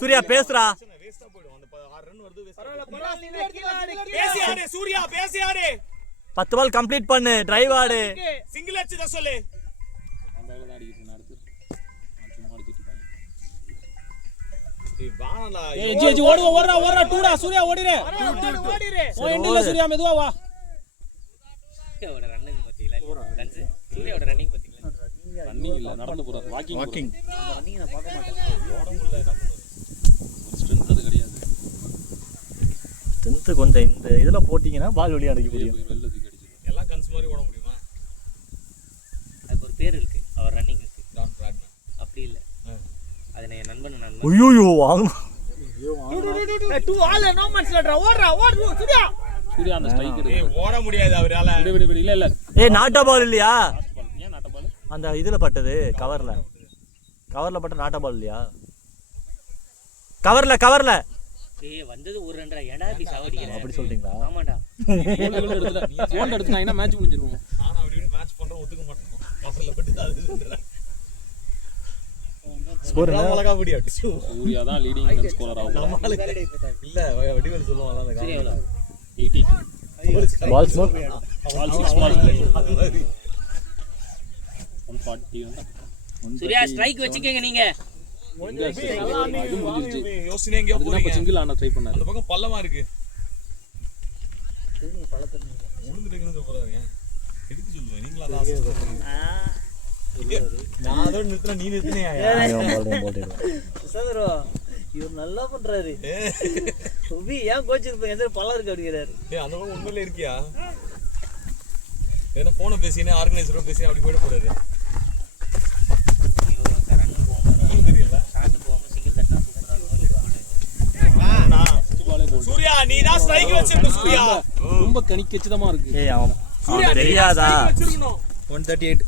சூர்யா, பேசுறா. வேஸ்டா போய்டும். அந்த 6 ரன் வருது வேஸ்டா. பேசி ஆடு சூர்யா, பேசி ஆடு. 10 பால் கம்ப்ளீட் பண்ணு, டிரைவ் ஆடு. சிங்கிள் அடிச்சு தான் சொல்லு. அந்த வேலை தான் அடிக்குது நான் அடுத்து. சும்மா அடிச்சிட்டு இருக்காங்க. ஏய் வாடா. ஏய் ஜி ஓடுறா டூடா சூர்யா ஓடிரே. ஓ எண்டில சூர்யா மெதுவா வா. சூர்யாவோட ரன்னிங் பாத்தீங்களா? ரன்ஸ். சூர்யாவோட ரன்னிங் பாத்தீங்களா? ரன்னிங் இல்ல, நடந்து போறாரு, வாக்கிங். அந்த ரன்னிங் நான் பார்க்க மாட்டேன். ஸ்ட்ரென்த் அது கிடையாது. ஸ்ட்ரென்த் கொஞ்சம் இந்த இதுல போட்டீங்கன்னா பால் வெளிய அடிக்க முடியும். வெள்ளத்துக்கு அடிச்சிரும். எல்லாம் கன்ஸ் மாதிரி ஓட முடியுமா? அதுக்கு ஒரு பேர் இருக்கு, அவர் ரன்னிங்க்கு. Don Bradman. அப்படி இல்ல, அது என் நண்பன் ஐயோ வாங்க. டூ ஆல் நோ மேட்ச் லட்ரா. ஓடுறா சூர்யா. சூர்யா அந்த ஸ்ட்ரைக் ஏய் எடுத்து ஓட முடியாது அவரால. விடு இல்ல ஏய் நாட்டா பால் இல்லையா? ஏன் நாட்ட பால்? அந்த இதுல பட்டது, கவர்ல பட்ட நாட்டா பால் இல்லையா? கவர்ல ஏய் வந்தது ஒரு ரன்டா, ஏடா இப்படி சாவடிக்கிற? அப்படி சொல்றீங்களா? ஆமாடா. கோல் எடுத்துட்டாங்கன்னா மேட்ச் முடிஞ்சிரும். நான் அவரோட மேட்ச் பண்றேன் ஒத்துக்க மாட்டேன். கவர்ல பட்டு அது ஸ்கோர் என்ன? அழகா புடி அடிச்சு. சூர்யா தான் லீடிங் ஸ்கோரர் ஆகும். இல்ல வடிவேல் சொல்லுவாங்க அந்த சூர்யா எவ்வளவு? 80 பால் ஸ்மோக். பால் 6 பால் 140 வந்தா. சூர்யா ஸ்ட்ரைக் வச்சுக்கங்க நீங்க. அது முடிஞ்சிருச்சு. யோசனை எங்கயோ அதுக்கு போறீங்க. தான் சிங்கிள் ஆன ட்ரை பண்ணாரு. அந்த பக்கம் பள்ளமா இருக்கு. உளுந்துட்டீங்கன்னு சொல்றாங்க. எதுக்கு சொல்லுவேன்? நீங்களா தான் ஆசை. நான் அதோட நிறுத்தினா நீ நிறுத்தினியா? சதுரோ இவர் நல்லா பண்றாரு. உபி ஏன் கோச் இருப்பீங்க? எந்த பல்ல இருக்கு அப்படிங்கிறாரு. ஏய் அந்த பக்கம் உண்மையிலே இருக்கியா? ஏன்னா போன பேசினே ஆர்கனைசரோட பேசி அப்படி போயிட போறாரு. தெரியல. சூர்யா நீ தான் ஸ்ட்ரைக் வச்சிருக்க சூர்யா. ரொம்ப கணிக்கச்சிதமா இருக்கு. ஏய் அவன் தெரியாதா? 138.